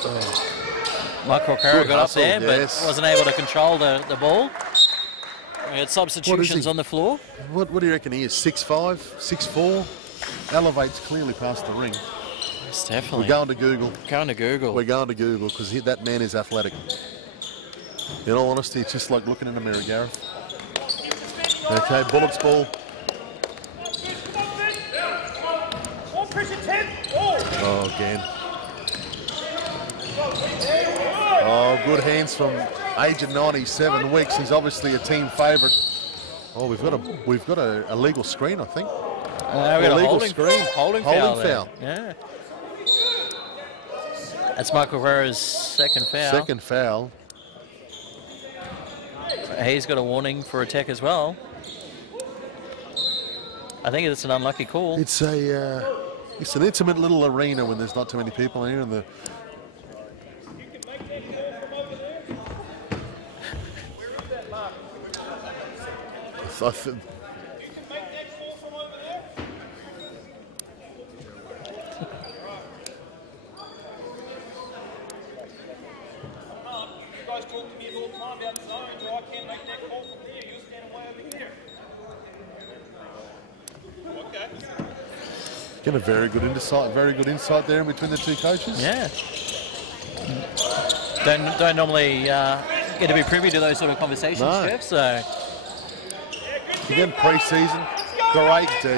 Michael Carrera got up there, but wasn't able to control the ball. We had substitutions on the floor. What do you reckon he is? 6'5", 6'4"? Elevates clearly past the ring. Yes, definitely. We're going to Google. Going to Google. We're going to Google because that man is athletic. In all honesty, it's just like looking in a mirror, Gareth. Okay, Bullets ball. Oh, again. Oh, good hands from Agent 97 Weeks. He's obviously a team favourite. Oh, we've got a legal screen, I think. We've got a holding foul. Yeah. That's Michael Carrera's second foul. Second foul. He's got a warning for a tech as well. I think it's an unlucky call. It's an intimate little arena when there's not too many people in here, and get a very good insight there in between the two coaches. Yeah. Don't normally get to be privy to those sort of conversations, Jeff. So again, pre-season, great D.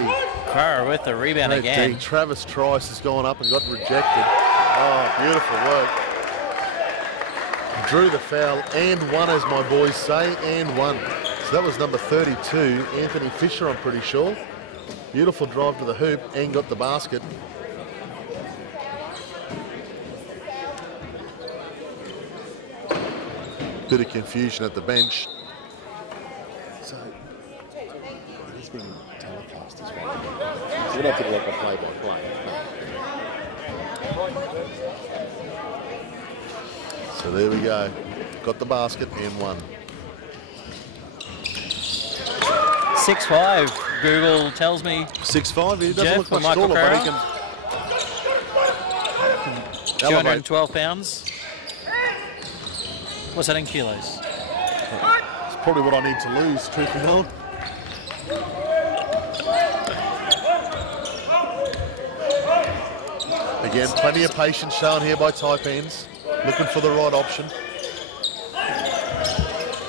Carr with the rebound again. D. Travis Trice has gone up and got rejected. Oh, beautiful work. Drew the foul and won, as my boys say, and won. So that was number 32, Anthony Fisher, I'm pretty sure. Beautiful drive to the hoop and got the basket. Bit of confusion at the bench. So it is being telecast as well. So we're going to have to do like a play-by-play. So there we go. Got the basket and won. 6'5", Google tells me. 6'5", he doesn't Jeff, look much Michael taller, but he can 212 pounds. What's that in kilos? It's probably what I need to lose, truth be told. Again, plenty of patience shown here by Taipans, looking for the right option.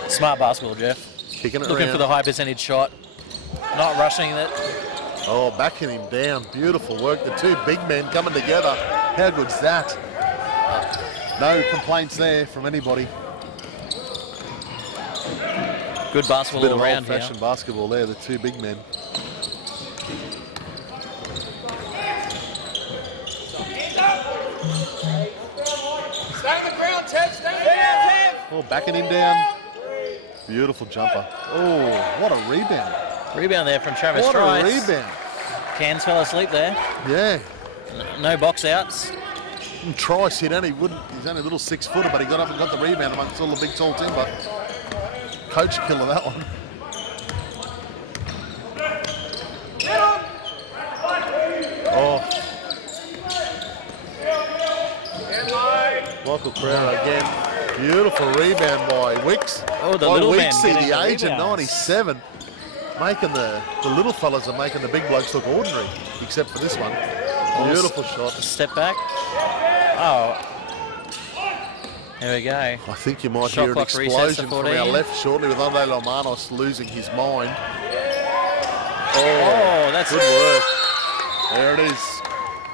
Smart basketball, Jeff. Kicking it Looking around. for the high percentage shot. Not rushing it. Oh, backing him down. Beautiful work. The two big men coming together. How good's that? No complaints there from anybody. Good basketball Bit all of around here. old-fashioned basketball there, the two big men. Stay on the ground, Ted. Stay on the ground, Ted. Oh, backing him down. Beautiful jumper. Oh, what a rebound. Rebound there from Travis What Trice. a rebound. Cairns fell asleep there. Yeah. No box outs. And Trice, he's only a little 6-footer, but he got up and got the rebound amongst all the big tall timber. Coach killer that one. Oh. Michael Crowder again. Beautiful rebound by Wicks. Oh, the by little man Wicksy, getting the the age of rebounds. 97. Making the little fellas are making the big blokes look ordinary, except for this one. Beautiful shot. Step back. Oh. There we go. I think you might Shot hear an clock resets to explosion from 14. our left shortly with Andre Lomanos losing his mind. Oh, that's good work. There it is.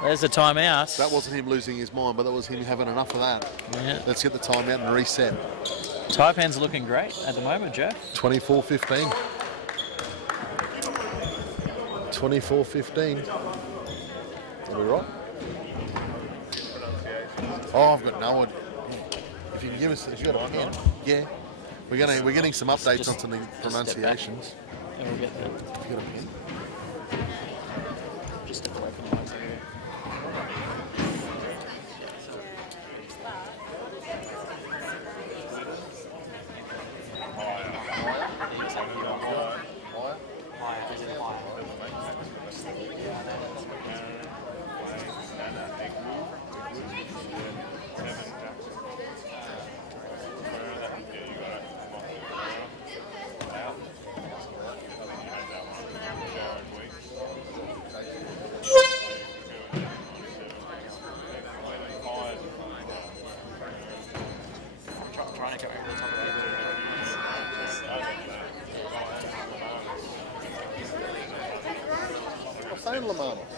There's the timeout. That wasn't him losing his mind, but that was him having enough of that. Yeah. Let's get the timeout and reset. Taipans are looking great at the moment, Jeff. 24-15. 24-15. Are we right? Oh, I've got no idea. If you can give us, if you got a pen, yeah. We're getting some updates on some of the pronunciations. And we'll get that. If you got a pen. Just step away from the mics here. Trying to go over the top of I'm saying Lomanos.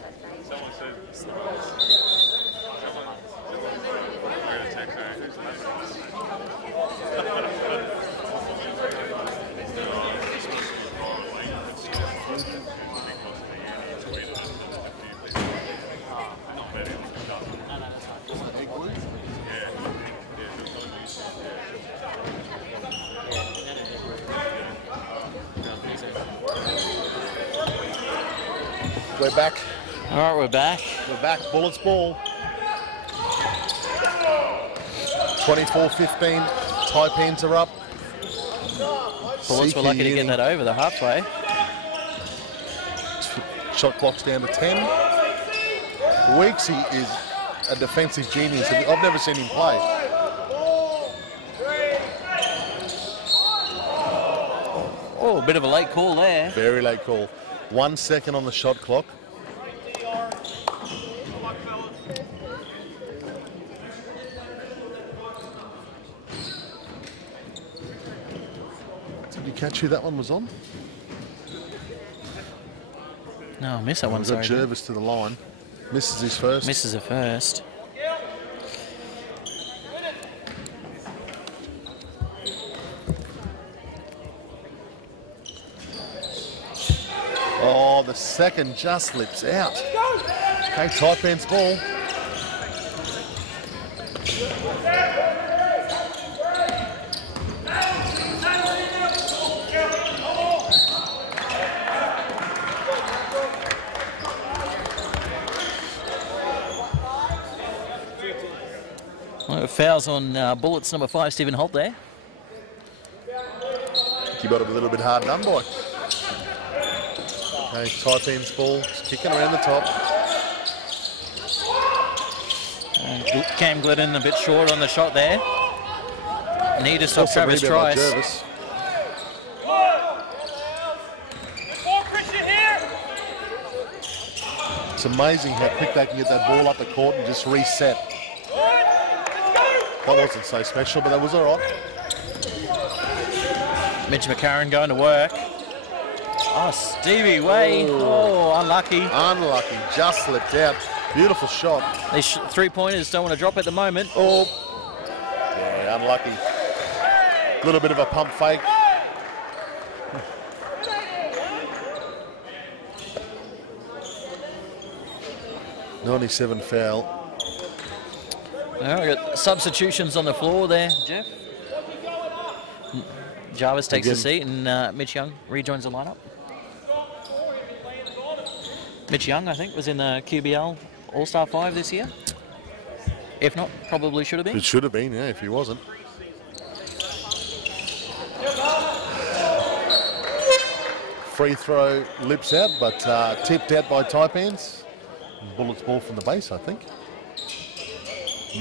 we're back. All right, we're back. We're back. Bullets ball. 24-15. Taipans are up. Bullets were lucky to get that over the halfway. Shot clock's down to 10. Weeks, he is a defensive genius. I've never seen him play. Oh, a bit of a late call there. Very late call. 1 second on the shot clock. Did you catch who that one was on? No, I missed that one. We've got Jervis to the line. Misses his first. Misses it first. Oh, the second just slips out. Okay, Taipans ball. Well, fouls on Bullets number 5, Stephen Holt there. He got a little bit hard done by. Okay, Taipans ball, just kicking around the top. Cam Glidden a bit short on the shot there. Need to stop Travis Trice. It's amazing how quick they can get that ball up the court and just reset. That wasn't so special, but that was all right. Mitch McCarron going to work. Oh, Stevie Way. Oh, unlucky. Unlucky, just slipped out. Beautiful shot. These 3-pointers don't want to drop at the moment. Oh, yeah, unlucky. A little bit of a pump fake. 97 foul. Well, we've got substitutions on the floor there, Jeff. Jarvis takes a seat and Mitch Young rejoins the lineup. Mitch Young, I think, was in the QBL All-Star 5 this year. If not, probably should have been. It should have been, yeah, if he wasn't. Free throw lips out, but tipped out by Taipans. Bullets ball from the base, I think.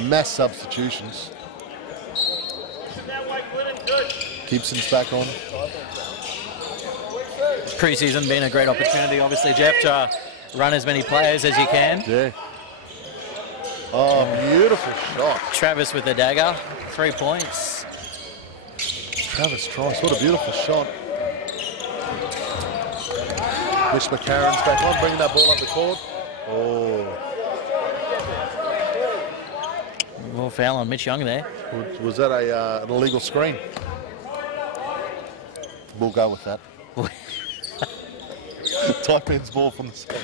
Mass substitutions. Gibson's back on. Pre-season being a great opportunity, obviously, Jeff, to run as many players as you can. Yeah. Oh, beautiful shot. Travis with the dagger, 3 points. Travis Trice, what a beautiful shot. Mitch McCarron's back on, bringing that ball up the court. Oh. More foul on Mitch Young there. Was that an illegal screen? We'll go with that. Taipans ball from the side.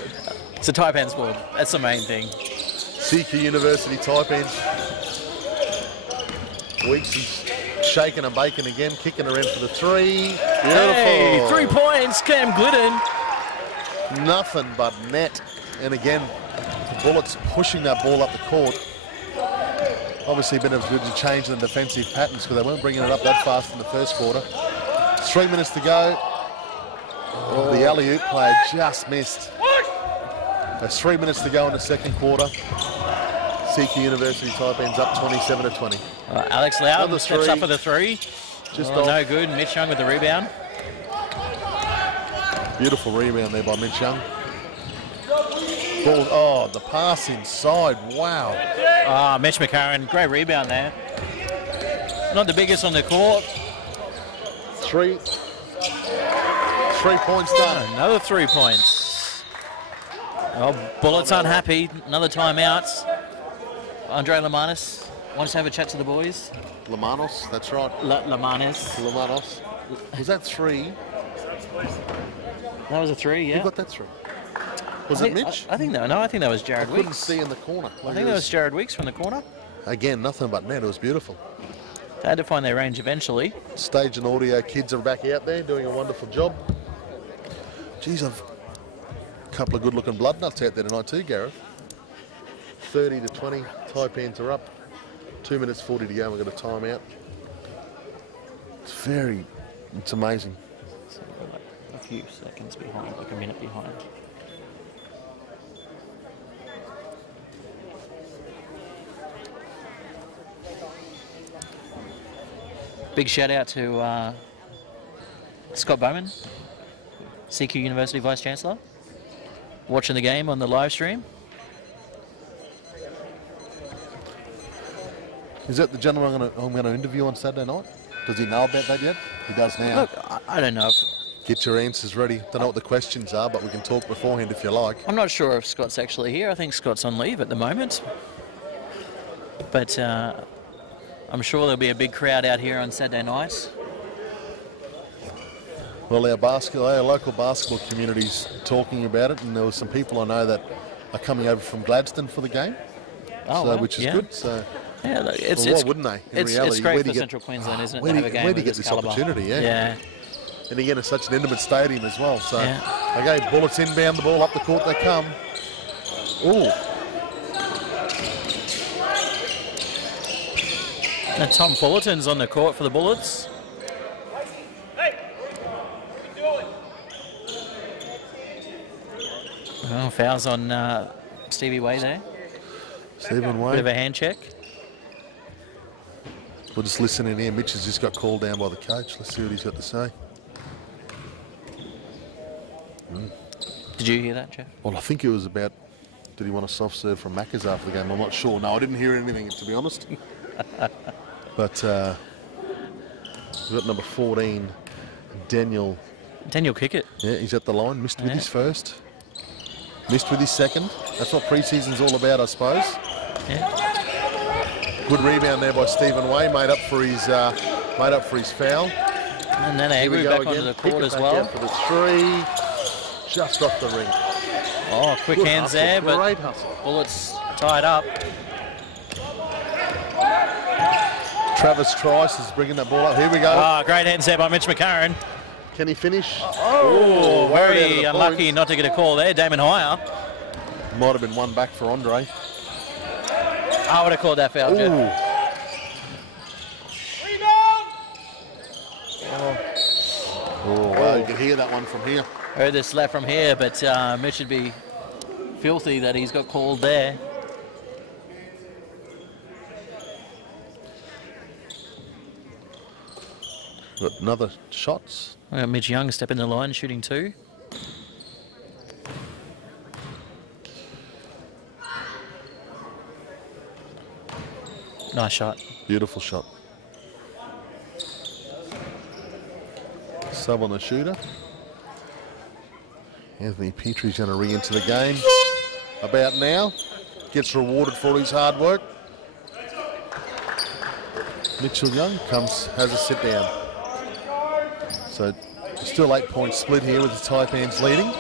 It's a Taipans ball. That's the main thing. CQUniversity Taipans. Weeks is shaking and baking again, kicking around for the three. Beautiful. Hey, 3 points, Cam Glidden. Nothing but net. And again, the Bullets pushing that ball up the court. Obviously been able to change the defensive patterns because they weren't bringing it up that fast in the first quarter. 3 minutes to go. Oh, the alley-oop player just missed. There's 3 minutes to go in the second quarter. CQUniversity Taipans up 27-20. Alex Loudon steps up for the three. Just no good. Mitch Young with the rebound. Beautiful rebound there by Mitch Young. Ball, oh, the pass inside. Wow. Ah, Mitch McCarron, great rebound there. Not the biggest on the court. 3 points done. Another 3 points. Oh, Bullets unhappy. Another timeout. Andre Lamanis wants to have a chat to the boys. Lamanos, that's right. Lamanis. Was that 3? That was a 3, yeah. Who got that 3? Was it Mitch? I think that. No, I think that was Jared Weeks. Couldn't see in the corner. I think that was Jared Weeks from the corner. Again, nothing but net. It was beautiful. They had to find their range eventually. Stage and audio kids are back out there doing a wonderful job. Geez, couple of good-looking blood nuts out there tonight too, Gareth. 30 to 20, Taipans are up. 2 minutes 40 to go, we've got a timeout. It's amazing. So like a few seconds behind, like a minute behind. Big shout out to Scott Bowman, CQUniversity Vice Chancellor, watching the game on the live stream. Is that the gentleman I'm going to interview on Saturday night? Does he know about that yet? He does now. Look, I don't know. Get your answers ready. Don't know what the questions are, but we can talk beforehand if you like. I'm not sure if Scott's actually here. I think Scott's on leave at the moment. But I'm sure there'll be a big crowd out here on Saturday night. Well, our local basketball community's talking about it, and there were some people I know that are coming over from Gladstone for the game, which is good. So, yeah, look, why wouldn't they? In reality, it's great for Central Queensland, isn't it? Where do you get this this calibre? opportunity? Yeah. And again, it's such an intimate stadium as well. So, Yeah. okay, Bullets inbound the ball, up the court they come. Ooh. And Tom Fullerton's on the court for the Bullets. Oh, fouls on Stevie Way there. Stephen Way. Bit of a hand check. We'll just listen in here. Mitch has just got called down by the coach. Let's see what he's got to say. Did you hear that, Jeff? Well, I think it was about, did he want a soft serve from Macca's after the game? I'm not sure. No, I didn't hear anything, to be honest. But we've got number 14, Daniel. Daniel Kickett. Yeah, he's at the line. Missed with his first. Missed with his second. That's what pre-season's all about, I suppose. Yeah. Good rebound there by Stephen Way, made up for his foul. And then Agnew back onto the court as well. For the three, just off the ring. Oh, quick Good hands hustle, there, but great hustle. Bullets tied up. Travis Trice is bringing that ball up. Here we go. Oh, great hands there by Mitch McCarron. Can he finish? Oh, worried out of very the unlucky points. not to get a call there. Damon Hire. Might have been one back for Andre. I would have called that foul, Jeff. Ooh. Oh, wow, you can hear that one from here. Heard the slap from here, but Mitch would be filthy that he's got called there. Got another shots. We got Mitch Young stepping the line, shooting two. Nice shot. Beautiful shot. Sub on the shooter. Anthony Petrie's going to re-enter the game about now. Gets rewarded for his hard work. Mitchell Young has a sit down. So still 8-point split here with the Taipans leading.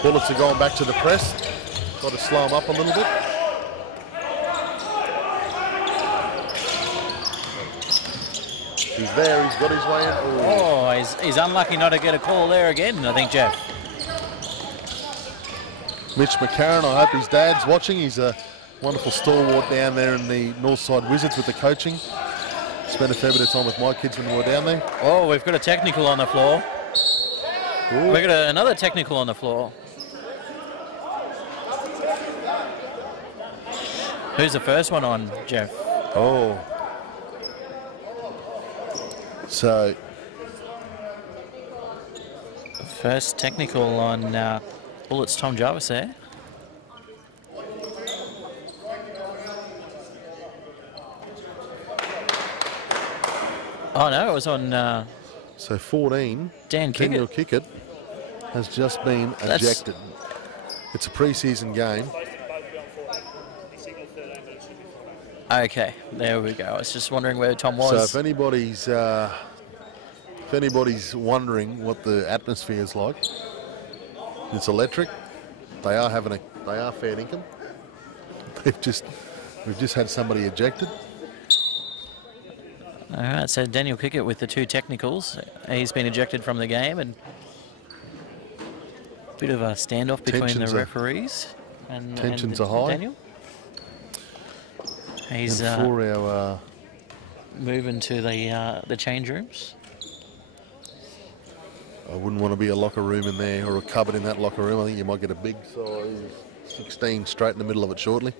Bullets are going back to the press. Got to slow them up a little bit. He's there, he's got his way in. Ooh. Oh, he's unlucky not to get a call there again, I think, Jeff. Mitch McCarron, I hope his dad's watching. He's a wonderful stalwart down there in the Northside Wizards with the coaching. Spent a fair bit of time with my kids when we were down there. Oh, we've got a technical on the floor. Ooh. We've got another technical on the floor. Who's the first one on, Jeff? Oh. So, First technical on Bullets Tom Jarvis there. Oh no, it was on so 14, Dan Daniel Kickett. Kickett has just been ejected. It's a pre-season game. Okay, there we go. I was just wondering where Tom was. So if anybody's wondering what the atmosphere is like, it's electric. They are fair income. We've just had somebody ejected. All right, so Daniel Kickett with the two technicals. He's been ejected from the game, and Bit of a standoff between Tensions the are- referees and tensions are high. Daniel. He's And for our moving to the change rooms. I wouldn't want to be a locker room in there or a cupboard in that locker room. I think you might get a big size 16 straight in the middle of it shortly.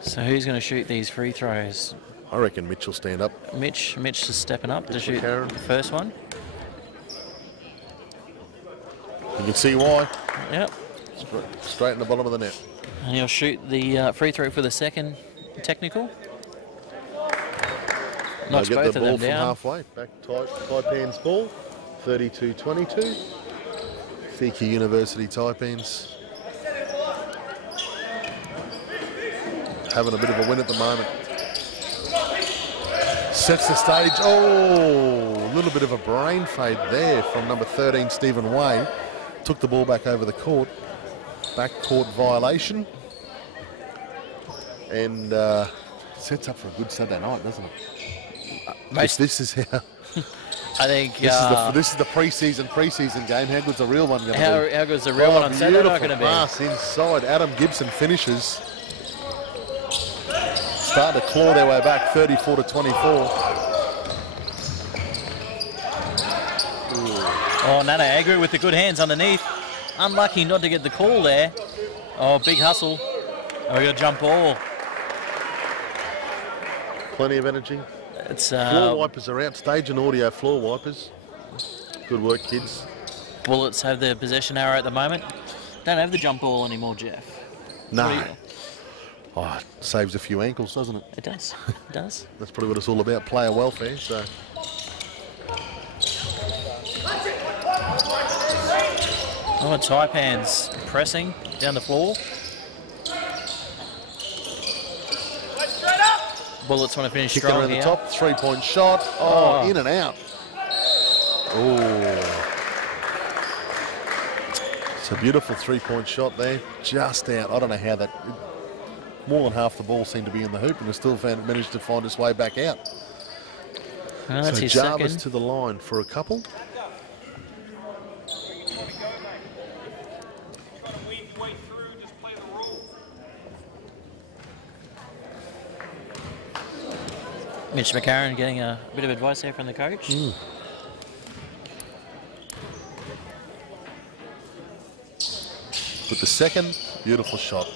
So who's going to shoot these free throws? I reckon Mitch will stand up. Mitch is stepping up to shoot Karen. the first one. You can see why. Yep. Straight in the bottom of the net. And he'll shoot the free throw for the second technical. They'll Knocks get both the of ball them from down. halfway. Back Taipans ball. 32-22. CQUniversity Taipans. Having a bit of a win at the moment. Sets the stage. Oh, a little bit of a brain fade there from number 13, Stephen Way. Took the ball back over the court. Backcourt violation. And sets up for a good Saturday night, doesn't it? This is how. I think This is the preseason game. How good's the real one going to be? how good's the real one on Saturday night going to be? Pass inside. Adam Gibson finishes. Starting to claw their way back, 34-24. Oh, Nana Agri with the good hands underneath. Unlucky not to get the call there. Oh, big hustle. Oh, we got a jump ball. Plenty of energy. It's Floor wipers are out. Stage and audio floor wipers. Good work, kids. Bullets have the possession arrow at the moment. Don't have the jump ball anymore, Jeff. No. Oh, it saves a few ankles, doesn't it? It does. It does. That's probably what it's all about, player welfare. So Oh, Taipans pressing down the floor. Bullets want to finish kicking strong around here. the top, 3-point shot. Oh, in and out. Oh. It's a beautiful 3-point shot there, just out. I don't know how that. More than half the ball seemed to be in the hoop, and it still managed to find its way back out. Oh, that's so his Jarvis second. to the line for a couple. Mitch McCarron getting a bit of advice there from the coach. With the second, beautiful shot.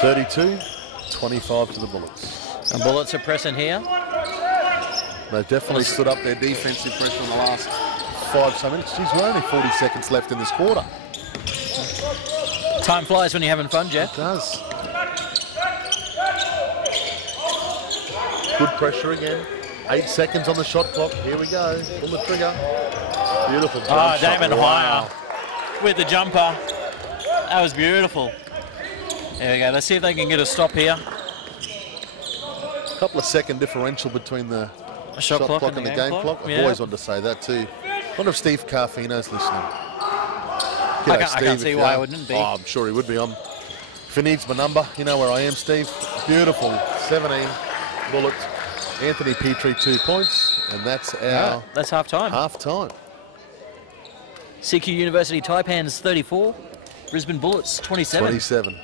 32-25 to the Bullets. And Bullets are pressing here. They definitely stood up their defensive pressure in the last 5 minutes. Geez, we're only 40 seconds left in this quarter. Time flies when you're having fun, Jeff. It does. Good pressure again. 8 seconds on the shot clock. Here we go. Pull the trigger. Beautiful jump shot. Damon Wow. Hire with the jumper. That was beautiful. There we go. Let's see if they can get a stop here. Couple of second differential between the shot clock and the game clock. I've Yeah. always wanted to say that too. I wonder if Steve Carfino's listening. I can't see why he wouldn't be. Oh, I'm sure he would be. If he needs my number, you know where I am, Steve. Beautiful. 17 Bullets. Anthony Petrie 2 points, and that's our that's half time. half time. CQUniversity Taipans 34, Brisbane Bullets 27. 27.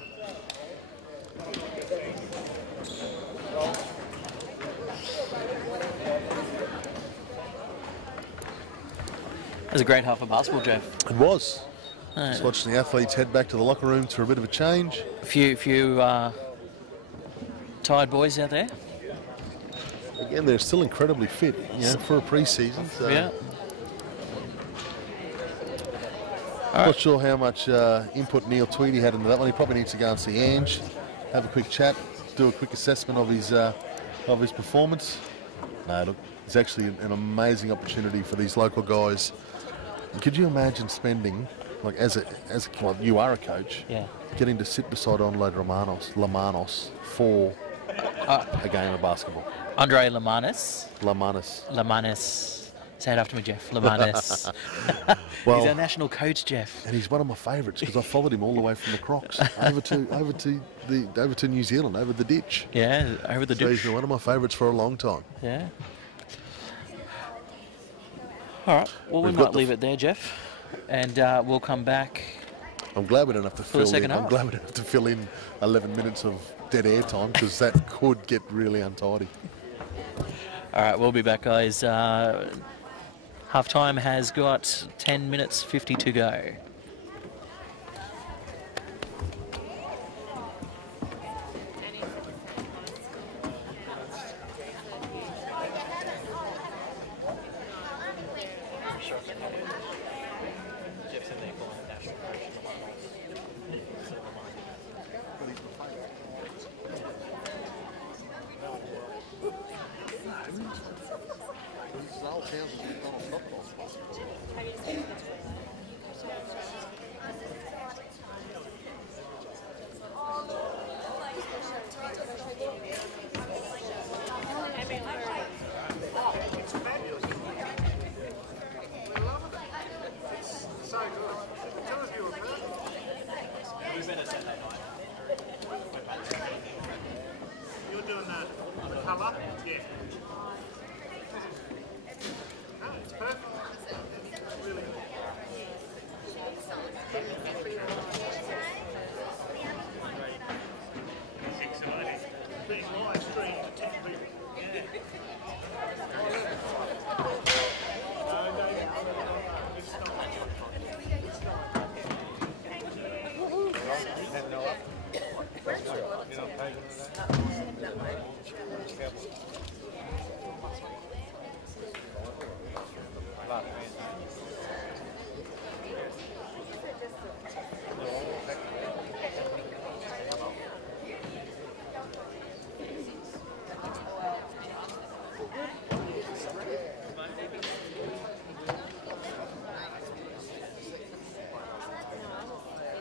That was a great half of basketball, Jeff. It was. Just watching the athletes head back to the locker room for a bit of a change. A few tired boys out there. Again, they're still incredibly fit, for a pre-season. So Yeah. Not sure how much input Neil Tweedy had into that one. He probably needs to go and see Ange, have a quick chat, do a quick assessment of his performance. No, look, it's actually an amazing opportunity for these local guys. Could you imagine spending, like well, you are a coach, getting to sit beside Onlade Lamanos for a game of basketball? Andre Lamanis. Lamanis. Say it after me, Jeff. Lamanis. Well, he's our national coach, Jeff. And he's one of my favourites because I followed him all the way from the Crocs over to New Zealand, over the ditch. Yeah, over the So ditch. he's been one of my favourites for a long time. Yeah. All right. Well, we We've got might the leave it there, Jeff, and we'll come back. I'm glad we don't have to the fill second in. I'm half. glad we don't have to fill in 11 minutes of dead air time, because that could get really untidy. All right, we'll be back, guys. Half time has got 10 minutes 50 to go. You're doing the colour? Yeah. No, it's perfect. Really good. Exciting. Being live streamed to 10 people.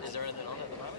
Is there anything on at the moment?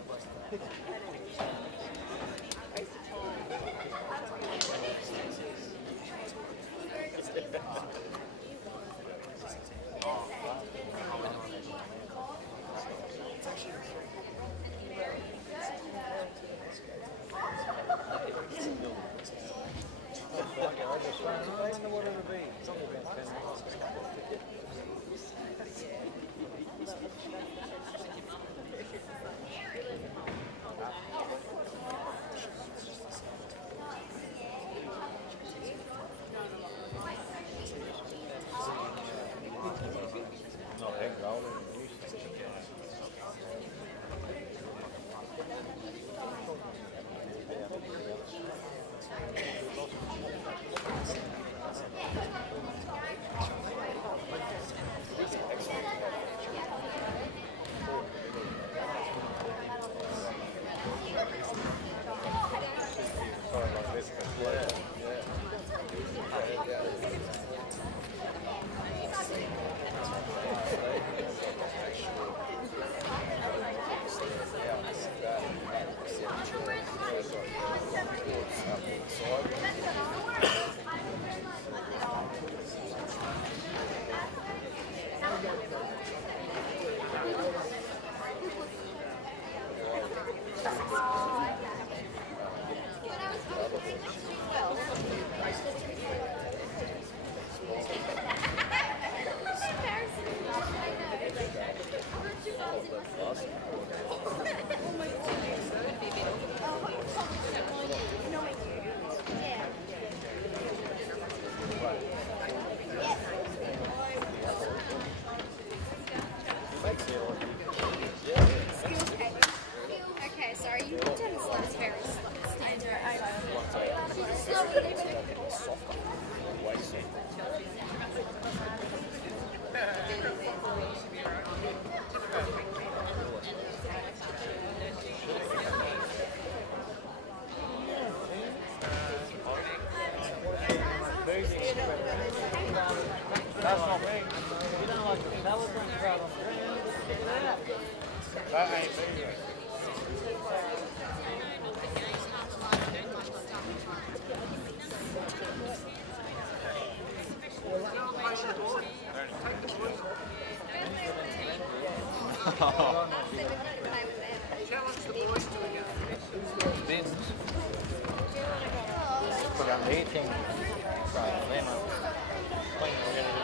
Okay, sorry, you moved in this last very That's not me. You don't like the telegrams out on the ground. Look at that. That ain't me. Challenge the boys to a game. Business. Put on the 18. Right, then clean, we're going to do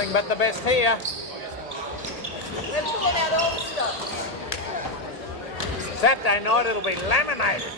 Nothing but the best here. Saturday night it'll be laminated.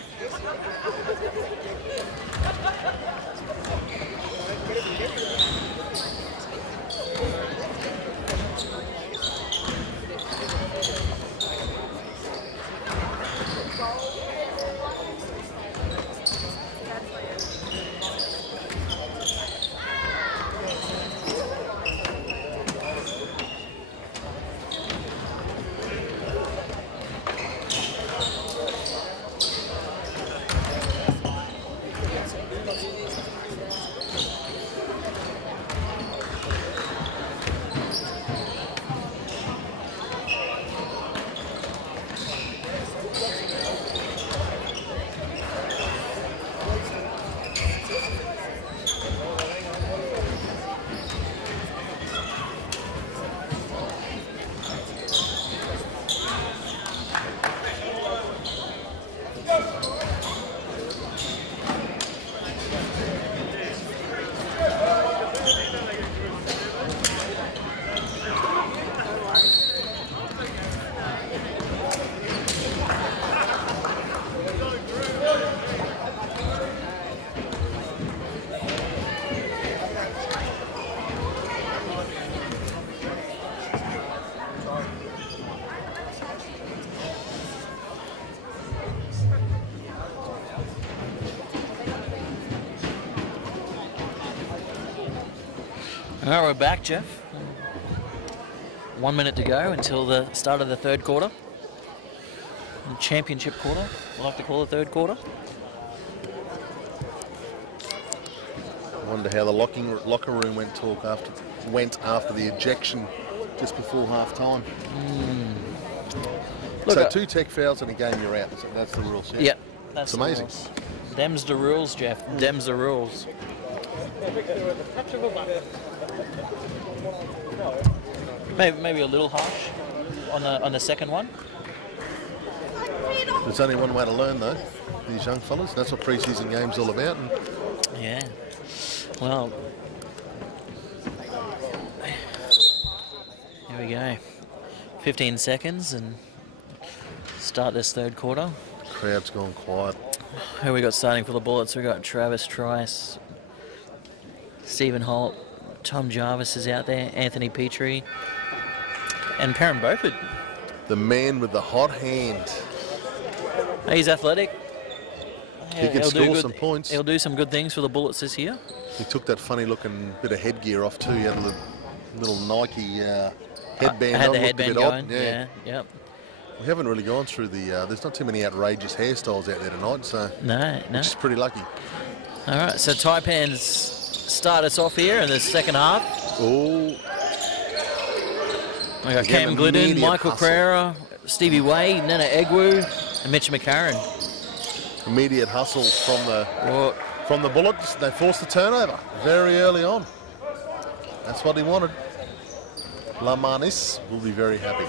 All right, we're back, Jeff. 1 minute to go until the start of the third quarter. Championship quarter, we'll have to call it third quarter. I wonder how the locker room went after the ejection just before half time. So 2 tech fouls in a game, you're out. That's the rules. Yeah. Yep, that's amazing. Rules. Them's the rules, Jeff. Them's the rules. Maybe a little harsh on the second one. There's only one way to learn, though. These young fellas. That's what pre-season games all about. And yeah. Well, here we go. 15 seconds and start this third quarter. Crowd's gone quiet. Who we got starting for the Bullets? We got Travis Trice, Stephen Holt, Tom Jarvis is out there, Anthony Petrie, and Perrin Beaufort. The man with the hot hand. He's athletic. He can score some points. He'll do some good things for the Bullets this year. He took that funny looking bit of headgear off too. He had a little Nike headband had on. the headband going. Yeah. Yep. We haven't really gone through the. There's not too many outrageous hairstyles out there tonight, so no. Which is pretty lucky. All right, so Taipans start us off here in the second half. Oh. We got Cam Glidden, Michael Carrera, Stevie Way, Nana Egwu, and Mitch McCarron. Immediate hustle from the Bullets. They forced the turnover very early on. That's what he wanted. Lamanis will be very happy.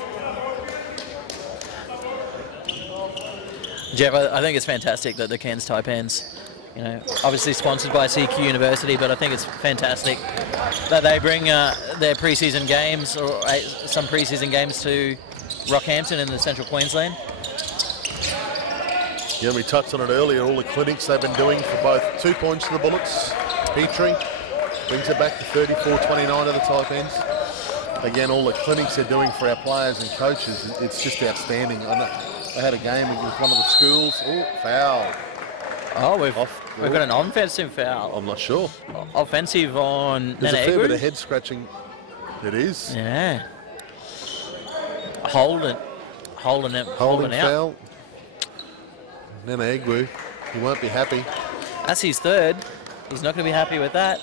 Jeff, I think it's fantastic that the Cairns Taipans, obviously sponsored by CQUniversity, but I think it's fantastic that they bring their pre-season games or some pre-season games to Rockhampton in the Central Queensland. Yeah, we touched on it earlier, all the clinics they've been doing for both 2 points to the Bullets. Petrie brings it back to 34-29 to the Taipans. Again, all the clinics they're doing for our players and coaches, it's just outstanding. I had a game against one of the schools. Oh, foul. Oh, we've got an offensive foul. I'm not sure. Offensive on There's Nana a fair Egwu. bit of head scratching. It is. Yeah. Holding out. Foul. Nana Egwu, he won't be happy. That's his third. He's not going to be happy with that.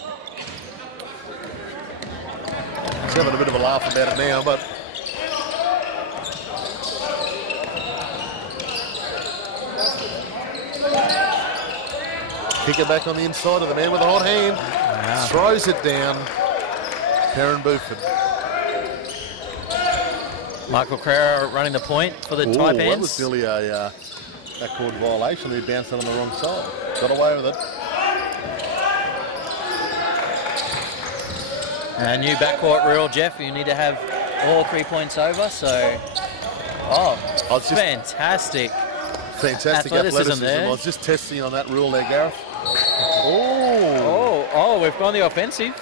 He's having a bit of a laugh about it now, but kick it back on the inside of the man with the hot hand. Wow. Throws it down. Perrin Beaufort. Michael Carrera running the point for the Taipans. That was nearly a backcourt violation. He bounced it on the wrong side. Got away with it. New backcourt rule, Jeff. You need to have all 3 points over. So, fantastic. Fantastic athleticism there. I was just testing on that rule there, Gareth. We've gone the offensive.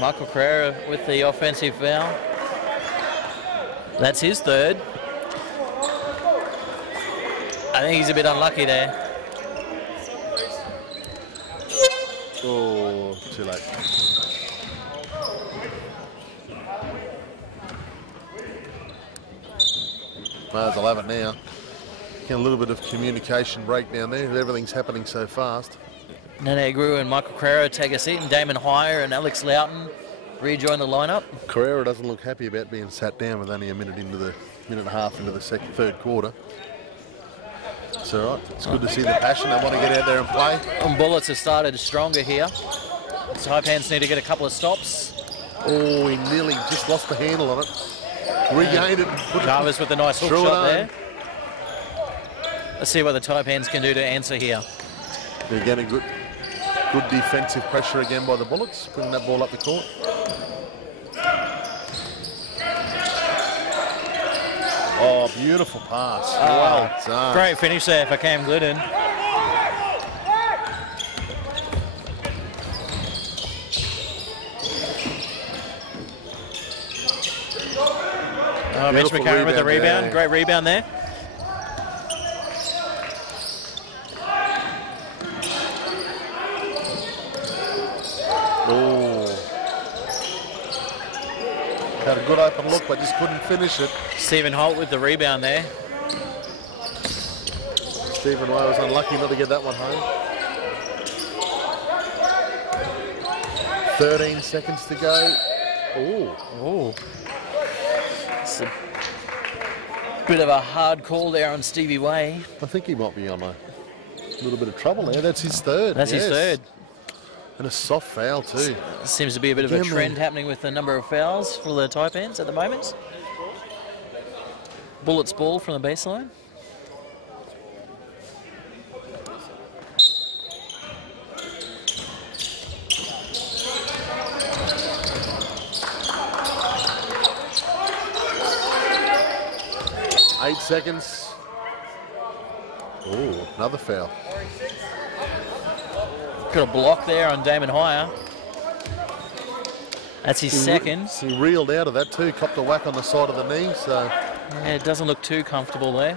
Michael Carrera with the offensive foul. That's his third. I think he's a bit unlucky there. Oh, too late. Might as well have it now. Get a little bit of communication breakdown there. Everything's happening so fast. Nene Gru and Michael Carrera take a seat, and Damon Heyer and Alex Loughton rejoin the lineup. Carrera doesn't look happy about being sat down with only minute and a half into the third quarter. It's all right. It's good to see the passion. They want to get out there and play. And Bullets have started stronger here. Taipans need to get a couple of stops. Oh, he nearly just lost the handle on it. Regained it. Jarvis with a nice hook shot there. Let's see what the Taipans can do to answer here. They're getting good defensive pressure again by the Bullets, bringing that ball up the court. Oh, beautiful pass. Well done. Great finish there for Cam Glidden. Mitch McCarron with the rebound. Great rebound there. Had a good open look, but just couldn't finish it. Stephen Holt with the rebound there. Stephen Way was unlucky not to get that one home. 13 seconds to go. Oh. It's a bit of a hard call there on Stevie Way. I think he might be on a little bit of trouble there. That's his third. That's his third. And a soft foul too. Seems to be a bit of a trend happening with the number of fouls for the Taipans at the moment. Bullets ball from the baseline. Eight seconds. Oh, another foul. Got a block there on Damon Heyer. That's his second. He reeled out of that too, copped a whack on the side of the knee, so. Yeah, it doesn't look too comfortable there.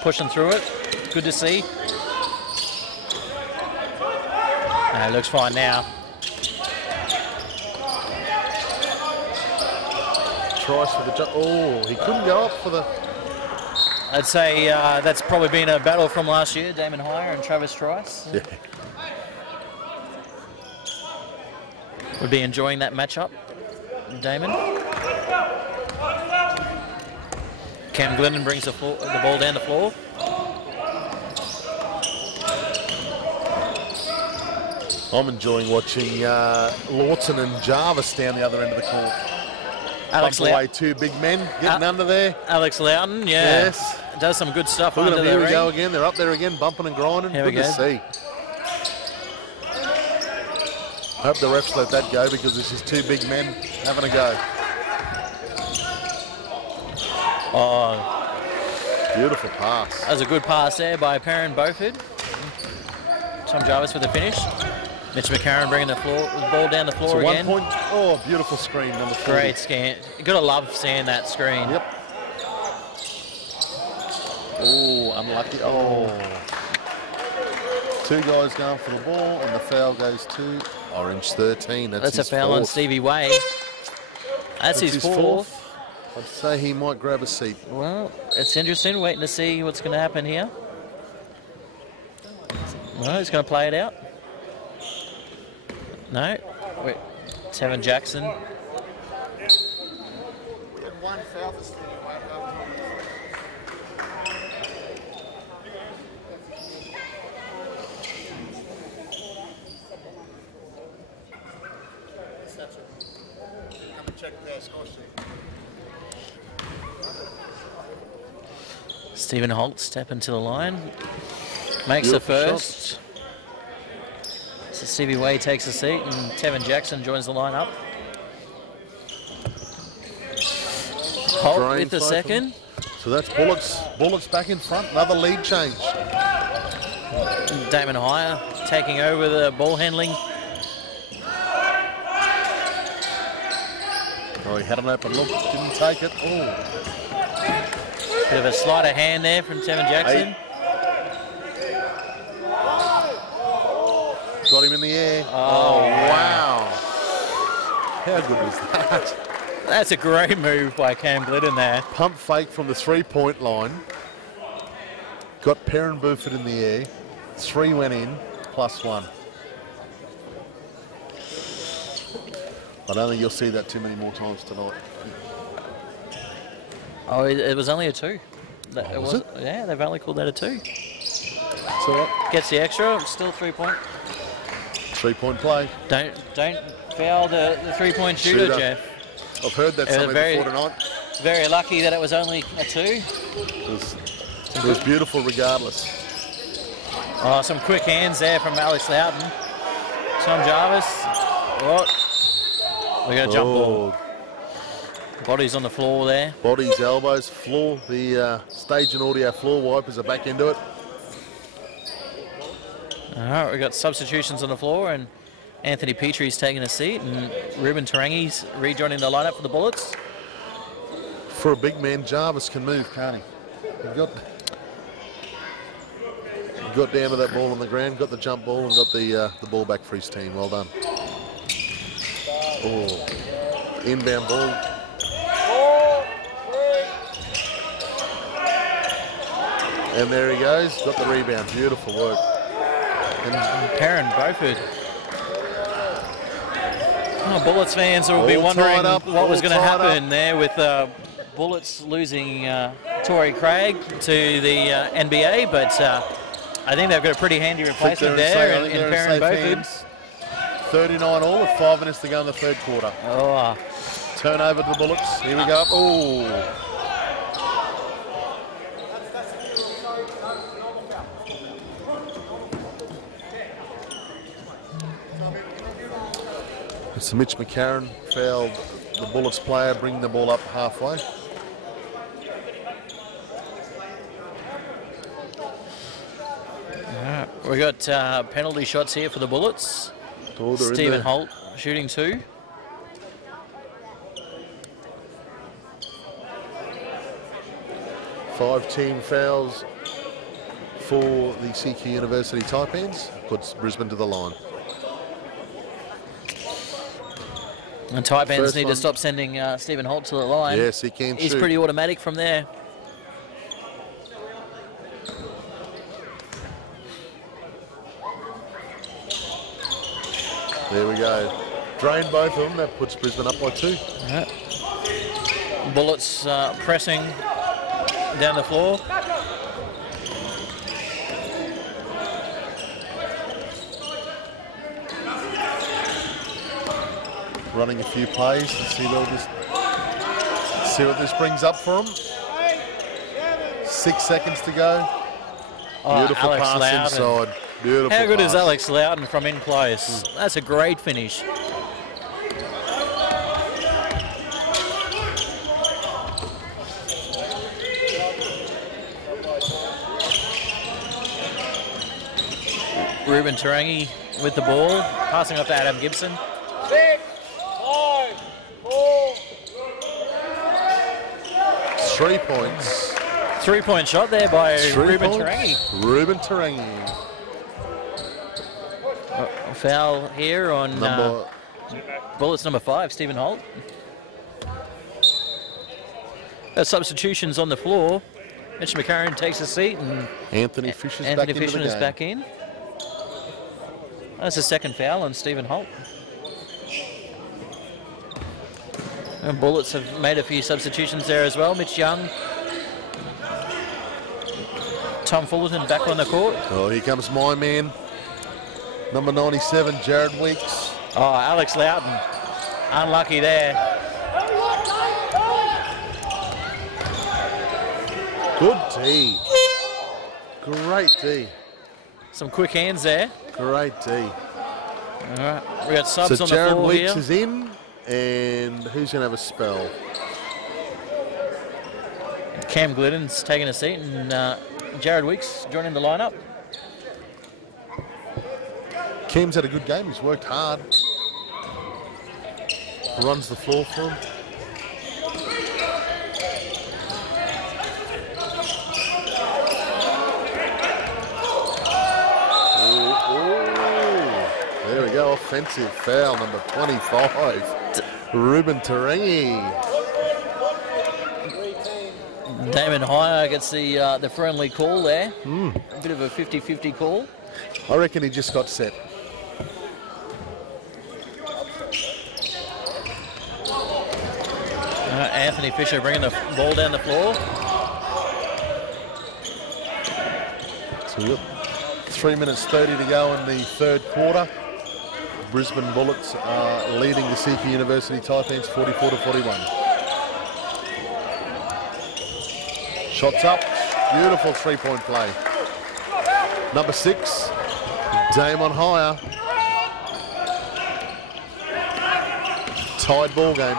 Pushing through it, good to see. It looks fine now. Trice for the jump. Oh, he couldn't go up for the. I'd say that's probably been a battle from last year, Damon Heyer and Travis Trice. Yeah. Would be enjoying that matchup, Damon. Cam Glidden brings the ball down the floor. I'm enjoying watching Lawton and Jarvis down the other end of the court. Alex away two big men getting under there. Alex Loughton, yeah. Yes. Does some good stuff Look under at them, the here we ring. go again. They're up there again, bumping and grinding. Here Good we to go. see. I hope the refs let that go because this is two big men having a go. Oh, beautiful pass. That was a good pass there by Perrin Beauford. Tom Jarvis with the finish. Mitch McCarron bringing the ball down the floor so again. 1 point. Oh, beautiful screen, number 40. Great scan. You gotta love seeing that screen. Yep. Oh, unlucky. Oh. Two guys going for the ball, and the foul goes to Orange 13. That's a foul on Stevie Way. That's his fourth. I'd say he might grab a seat. Well, it's interesting. Waiting to see what's going to happen here. Well, he's going to play it out. No. Wait. Tevin Jackson. One foul for Stevie Way. Check the score sheet. Stephen Holt step into the line. Makes the first. It's a Stevie Way takes a seat and Tevin Jackson joins the lineup. Holt with the second. So that's Bullets back in front. Another lead change. Damon Hire taking over the ball handling. Oh, he had an open look, didn't take it. Oh. Bit of a sleight of hand there from Tevin Jackson. Got him in the air. Oh, wow. How good was that? That's a great move by Cam Glidden there. Pump fake from the three-point line. Got Perrin Buford in the air. 3 went in, +1. I don't think you'll see that too many more times tonight. Oh, it was only a 2. Was it? Yeah, they've only called that a 2. So what? Gets the extra, still 3-point. 3-point play. Don't foul the 3-point shooter, Jeff. I've heard that somewhere before tonight. Very lucky that it was only a 2. It was beautiful regardless. Oh, some quick hands there from Alex Loudon. Tom Jarvis. What? We got a jump ball. Bodies on the floor there. Bodies, elbows, floor. The stage and audio floor wipers are back into it. All right, we got substitutions on the floor, and Anthony Petrie's taking a seat, and Ruben Tarangi's rejoining the lineup for the Bullets. For a big man, Jarvis can move, can't he? He got down to that ball on the ground, got the jump ball, and got the ball back for his team. Well done. Oh, inbound ball. And there he goes, got the rebound. Beautiful work. And Perrin Beaufort. Oh, Bullets fans will be wondering what was going to happen there with Bullets losing Torrey Craig to the NBA, but I think they've got a pretty handy replacement there in Perrin Beaufort. 39 all with 5 minutes to go in the third quarter. Oh. Turnover to the Bullets. Here we go. Oh. So Mitch McCarron fouled the Bullets player, bringing the ball up halfway. We got penalty shots here for the Bullets. Stephen Holt shooting 2. Five team fouls for the CQUniversity Taipans. Puts Brisbane to the line. And Taipans need to stop sending Stephen Holt to the line. Yes, he can He's shoot. pretty automatic from there. There we go. Drain both of them. That puts Brisbane up by 2. Yeah. Bullets pressing down the floor. Running a few plays to see what this brings up for them. 6 seconds to go. Beautiful Alex pass Loudon. inside. Beautiful How good pass. is Alex Loudon from in close? That's a great finish. Ruben Tarangi with the ball, passing off to Adam Gibson. 6, 5, 4. 3 points. 3-point shot there by Ruben Tarangi. Ruben Tarangi. Foul here on Bullets number 5, Stephen Holt. Substitutions on the floor. Mitch McCarron takes a seat, and Anthony Fisher's back in. That's a second foul on Stephen Holt. And Bullets have made a few substitutions there as well. Mitch Young. Tom Fullerton back on the court. Oh, here comes my man. Number 97, Jared Weeks. Oh, Alex Loudon. Unlucky there. Good D. Great D. Some quick hands there. Great D. All right, we got subs So on the Jared floor Weeks here. is in, and who's going to have a spell? Cam Glidden's taking a seat, and Jared Weeks joining the lineup. Cam's had a good game. He's worked hard. Runs the floor for him. There we go, offensive foul, number 25, Ruben Tarangi. Damon Hire gets the friendly call there. A bit of a 50-50 call. I reckon he just got set. Anthony Fisher bringing the ball down the floor. So we've got 3 minutes 30 to go in the third quarter. Brisbane Bullets are leading the CQUniversity Taipans 44-41. Shots up, beautiful three-point play. Number 6, Damon Hire. Tied ball game.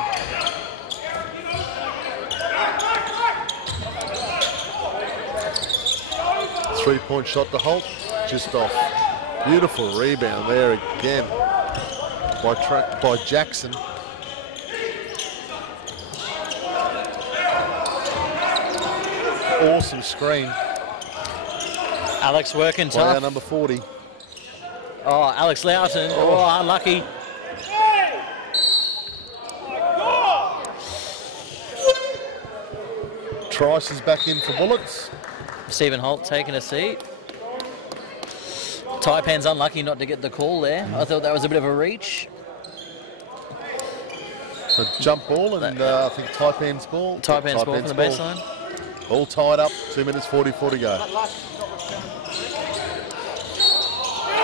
Three-point shot to Holt, just off. Beautiful rebound there again by Jackson. Awesome screen. Alex working By our tough. number 40. Oh, Alex Loughton. Oh, unlucky. Trice is back in for Bullets. Stephen Holt taking a seat. Taipan's unlucky not to get the call there. I thought that was a bit of a reach. A jump ball, and I think Taipan's ball. Taipan's ball from the baseline. All tied up, 2 minutes 44 to go.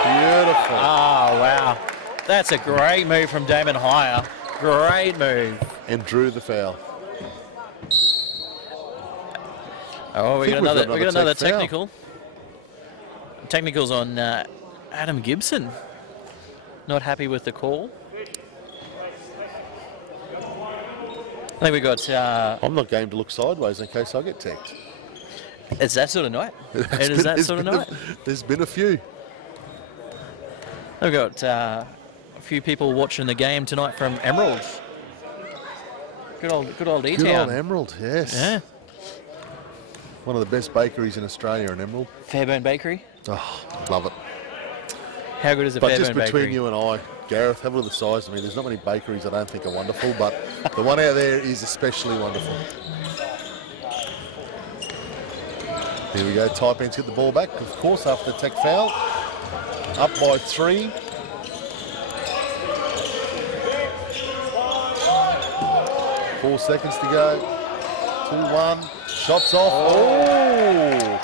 Beautiful. Oh, wow. That's a great move from Damon Hire. Great move. And drew the foul. Oh, we think got we've another tech foul. technical. Technicals on Adam Gibson. Not happy with the call. I think we got... I'm not game to look sideways in case I get teched. It's that sort of night. It is that sort of night. There's been a few. We've got a few people watching the game tonight from Emerald. Good old E-Town. Good old Emerald, yes. Yeah. One of the best bakeries in Australia in Emerald. Fairburn Bakery. Oh, love it. How good is a But Fairburn just Bakery? between you and I, Gareth, have a look at the size. I mean, there's not many bakeries I don't think are wonderful, but the one out there is especially wonderful. Here we go, Taipans get the ball back, of course, after the tech foul. Up by 3. Four seconds to go. 2-1. Shots off. Oh!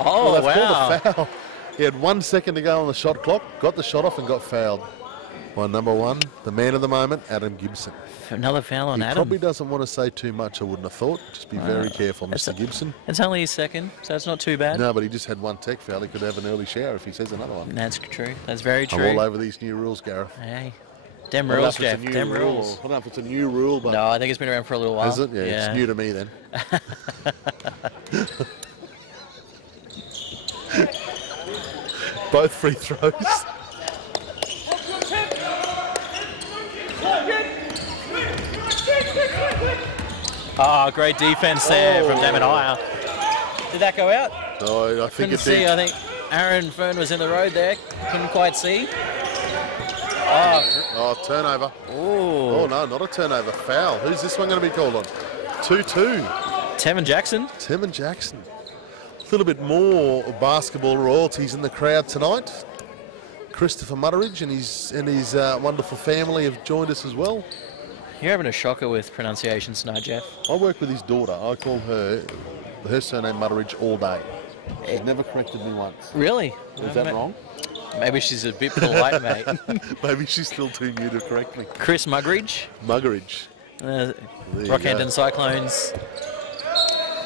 Oh, Well, they've wow. called a foul. He had 1 second to go on the shot clock, got the shot off and got fouled by number 1, the man of the moment, Adam Gibson. Another foul on He Adam. probably doesn't want to say too much, I wouldn't have thought. Just be very careful, Mr. Gibson. It's only his second, so it's not too bad. No, but he just had 1 tech foul. He could have an early shower if he says another one. That's true. That's very I'm true. all over these new rules, Gareth. Hey. Dem I don't know rules, if it's a Jeff. new Dem rule rules. or- I don't know if it's a new rule, but... No, I think it's been around for a little while. Is it? Yeah, it's new to me then. Both free throws. Oh, great defense there from Damon Hire. Did that go out? No, I think Couldn't it see. did. I think Aaron Fern was in the road there. Couldn't quite see. Oh, Oh, turnover. ooh. Oh, no, not a turnover. Foul. Who's this one going to be called on? 2-2. Tevin Jackson. Tim and Jackson. A little bit more basketball royalties in the crowd tonight. Christopher Mutteridge and his wonderful family have joined us as well. You're having a shocker with pronunciations tonight, Jeff. I work with his daughter. I call her surname Mutteridge all day. She's never corrected me once. Really? Is that wrong? Maybe she's a bit polite, mate. Maybe she's still too new to correct me. Chris Muggeridge, Muggeridge. uh, you Rockhampton go. Cyclones.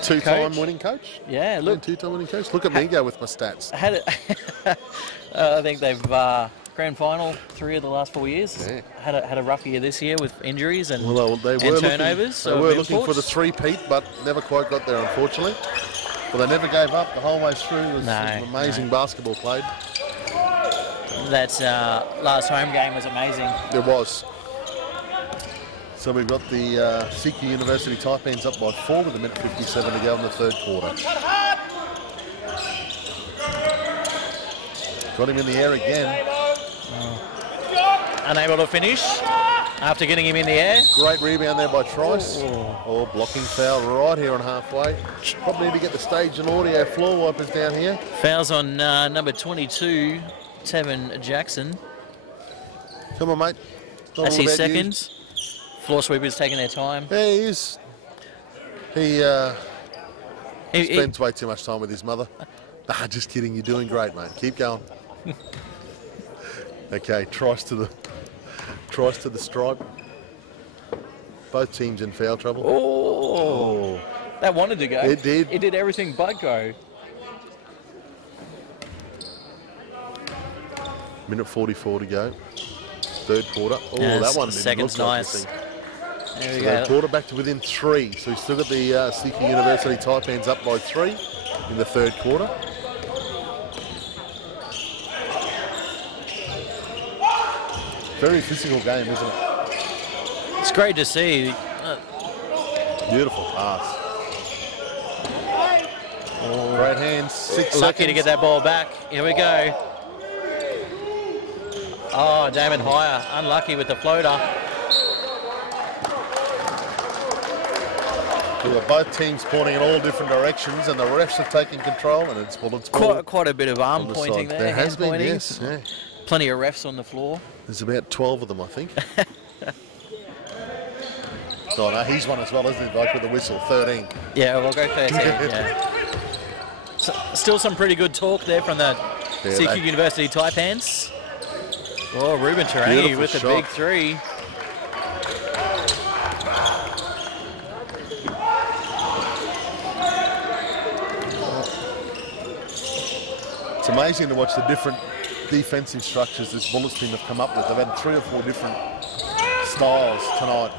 Two-time Coach. winning coach. Yeah, look. Two-time winning coach. Look at me go with my stats. Had it. I think they've grand final 3 of the last 4 years. Yeah. Had a rough year this year with injuries and, Well, they were turnovers. They were looking for the 3-peat, but never quite got there, unfortunately. But they never gave up the whole way through. It was some amazing basketball played. That last home game was amazing. It was. So we've got the CQUniversity Taipans up by 4 with a minute 57 to go in the third quarter. Got him in the air again. Unable to finish after getting him in the air. Great rebound there by Trice. Oh, blocking foul right here on halfway. Probably need to get the stage and audio floor wipers down here. Fouls on number 22, Tevin Jackson. Come on, mate. That's his second. Floor sweepers taking their time. Yeah, he is. He spends way too much time with his mother. Nah, just kidding. You're doing great, mate. Keep going. Okay, Trice to the stripe. Both teams in foul trouble. Oh, that wanted to go. It did. It did everything but go. Minute 44 to go. Third quarter. Oh, that one didn't second's look nice. like There we so go. they brought it back to within 3. So we've still got the CQUniversity Taipans up by 3 in the third quarter. Very physical game, isn't it? It's great to see. Beautiful pass. Great hands. 6 Lucky seconds. to get that ball back. Here we go. Oh, Damon Hire, unlucky with the floater. Both teams pointing in all different directions, and the refs have taken control, and it's Bullets ball. Quite a bit of arm on the pointing side. there. There has hand been, pointing. yes. Yeah. Plenty of refs on the floor. There's about 12 of them, I think. Oh, no, he's one as well, isn't he, Mike, with the whistle? 13. Yeah, we'll go 13. Yeah. So, still some pretty good talk there from the CQUniversity Taipans. Oh, Ruben Tarangi with the big 3. It's amazing to watch the different defensive structures this Bullets team have come up with. They've had 3 or 4 different styles tonight.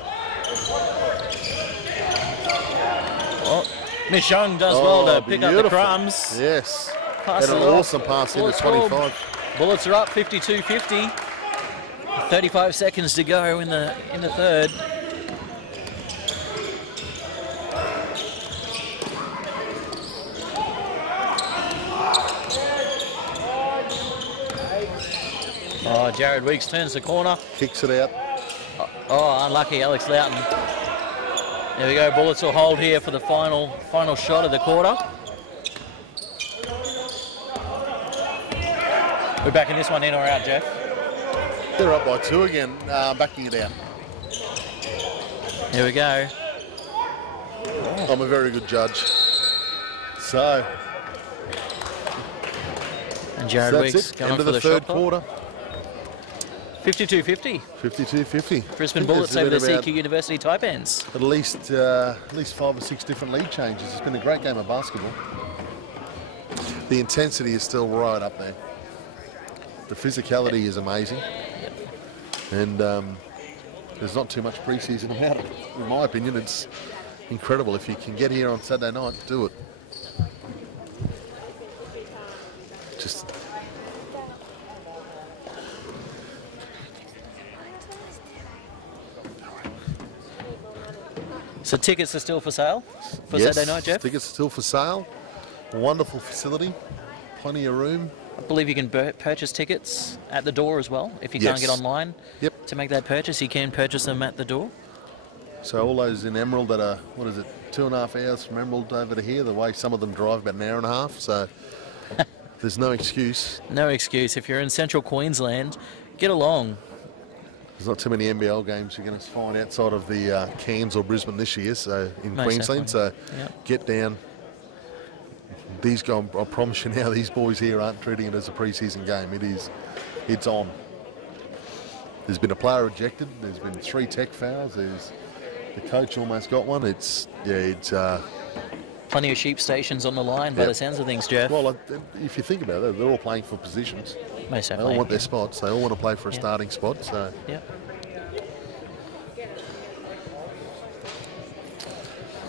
Oh, Miss Young does well to pick up the crumbs. Yes. Pass Had an awesome pass into 25. Bullets are up 52-50. 35 seconds to go in the third. Oh, Jared Weeks turns the corner. Kicks it out. Oh, unlucky Alex Loughton. There we go. Bullets will hold here for the final shot of the quarter. We're backing this one in or out, Jeff? They're up by 2 again, backing it out. Here we go. I'm a very good judge. So. And Jared Weeks going into for the the third shot quarter. 52-50. 52-50. Brisbane Bullets over the CQUniversity Taipans. At least 5 or 6 different league changes. It's been a great game of basketball. The intensity is still right up there. The physicality is amazing. And there's not too much pre-season about it. In my opinion, it's incredible. If you can get here on Saturday night, do it. Just... So tickets are still for sale for Saturday night, Jeff? Tickets are still for sale. A wonderful facility. Plenty of room. I believe you can purchase tickets at the door as well. If you can't get online to make that purchase, you can purchase them at the door. So all those in Emerald that are, 2.5 hours from Emerald over to here, the way some of them drive about an hour and a half, so there's no excuse. No excuse. If you're in central Queensland, get along. There's not too many NBL games you're going to find outside of the Cairns or Brisbane this year, so in Queensland, so get down. These guys, I promise you now, these boys here aren't treating it as a pre-season game. It's on. There's been a player ejected. There's been 3 tech fouls. The coach almost got one. It's Plenty of sheep stations on the line by the sounds of things, Jeff. Well, if you think about it, they're all playing for positions. Most They definitely. all want their spots. They all want to play for a starting spot. So. Yeah.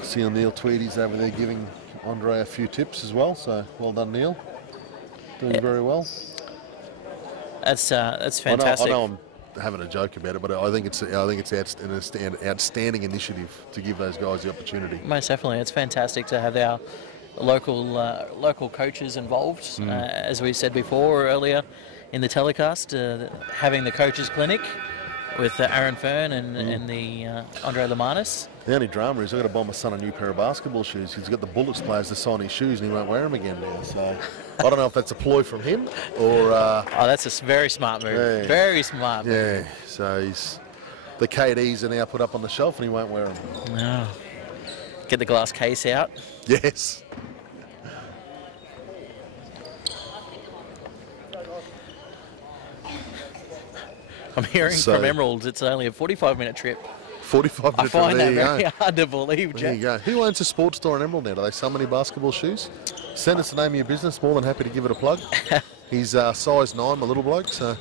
See Neil Tweedy's over there giving Andre a few tips as well. So well done, Neil. Doing very well. That's fantastic. I know I'm having a joke about it, but I think it's an outstanding initiative to give those guys the opportunity. Most definitely, it's fantastic to have our local coaches involved. As we said before earlier in the telecast, having the coaches clinic with Aaron Fern and the Andre Lamanis. The only drama is I've got to buy my son a new pair of basketball shoes. He's got the Bullets players to sign his shoes and he won't wear them again now. So I don't know if that's a ploy from him or... oh, that's a very smart move. Yeah. Very smart move. Yeah, so the KDs are now put up on the shelf and he won't wear them. No. Get the glass case out. Yes. I'm hearing from Emerald it's only a 45-minute trip. 45 minutes. I find that very hard to believe, Jack. There you go. Who owns a sports store in Emerald now? Do they sell many basketball shoes? Send us the name of your business. More than happy to give it a plug. He's size 9, my little bloke. So.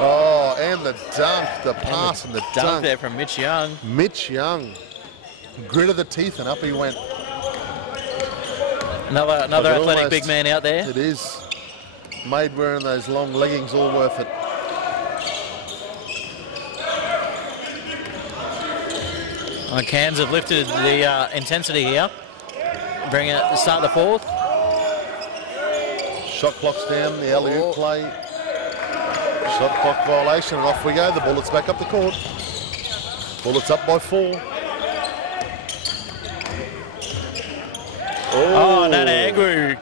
Oh, and the dunk, the pass and the dunk there from Mitch Young. Mitch Young gritted the teeth and up he went. Another athletic big man out there. It is. Made wearing those long leggings all worth it. Cairns have lifted the intensity here. Bring it to start the fourth. Shot clock's down, the alley-oop play. Shot clock violation, and off we go. The Bullets back up the court. Bullets up by 4. Oh, Nana Agru.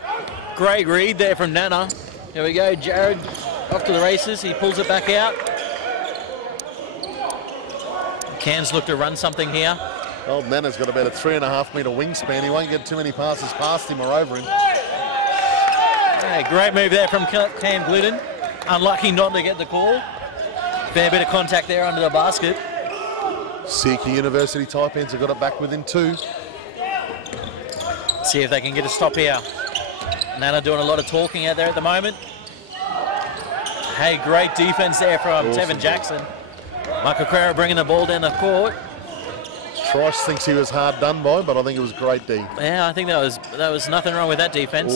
Great read there from Nana. Here we go, Jared off to the races. He pulls it back out. Cairns look to run something here. Old Nana's got about a 3.5 metre wingspan. He won't get too many passes past him or over him. Hey, great move there from Cam Glidden. Unlucky not to get the call. Fair bit of contact there under the basket. CQUniversity Taipans have got it back within 2. See if they can get a stop here. Nana doing a lot of talking out there at the moment. Hey, great defense there from Tevin Jackson. Michael Crera bringing the ball down the court. Trice thinks he was hard done by, but I think it was great D. Yeah, I think that was nothing wrong with that defense.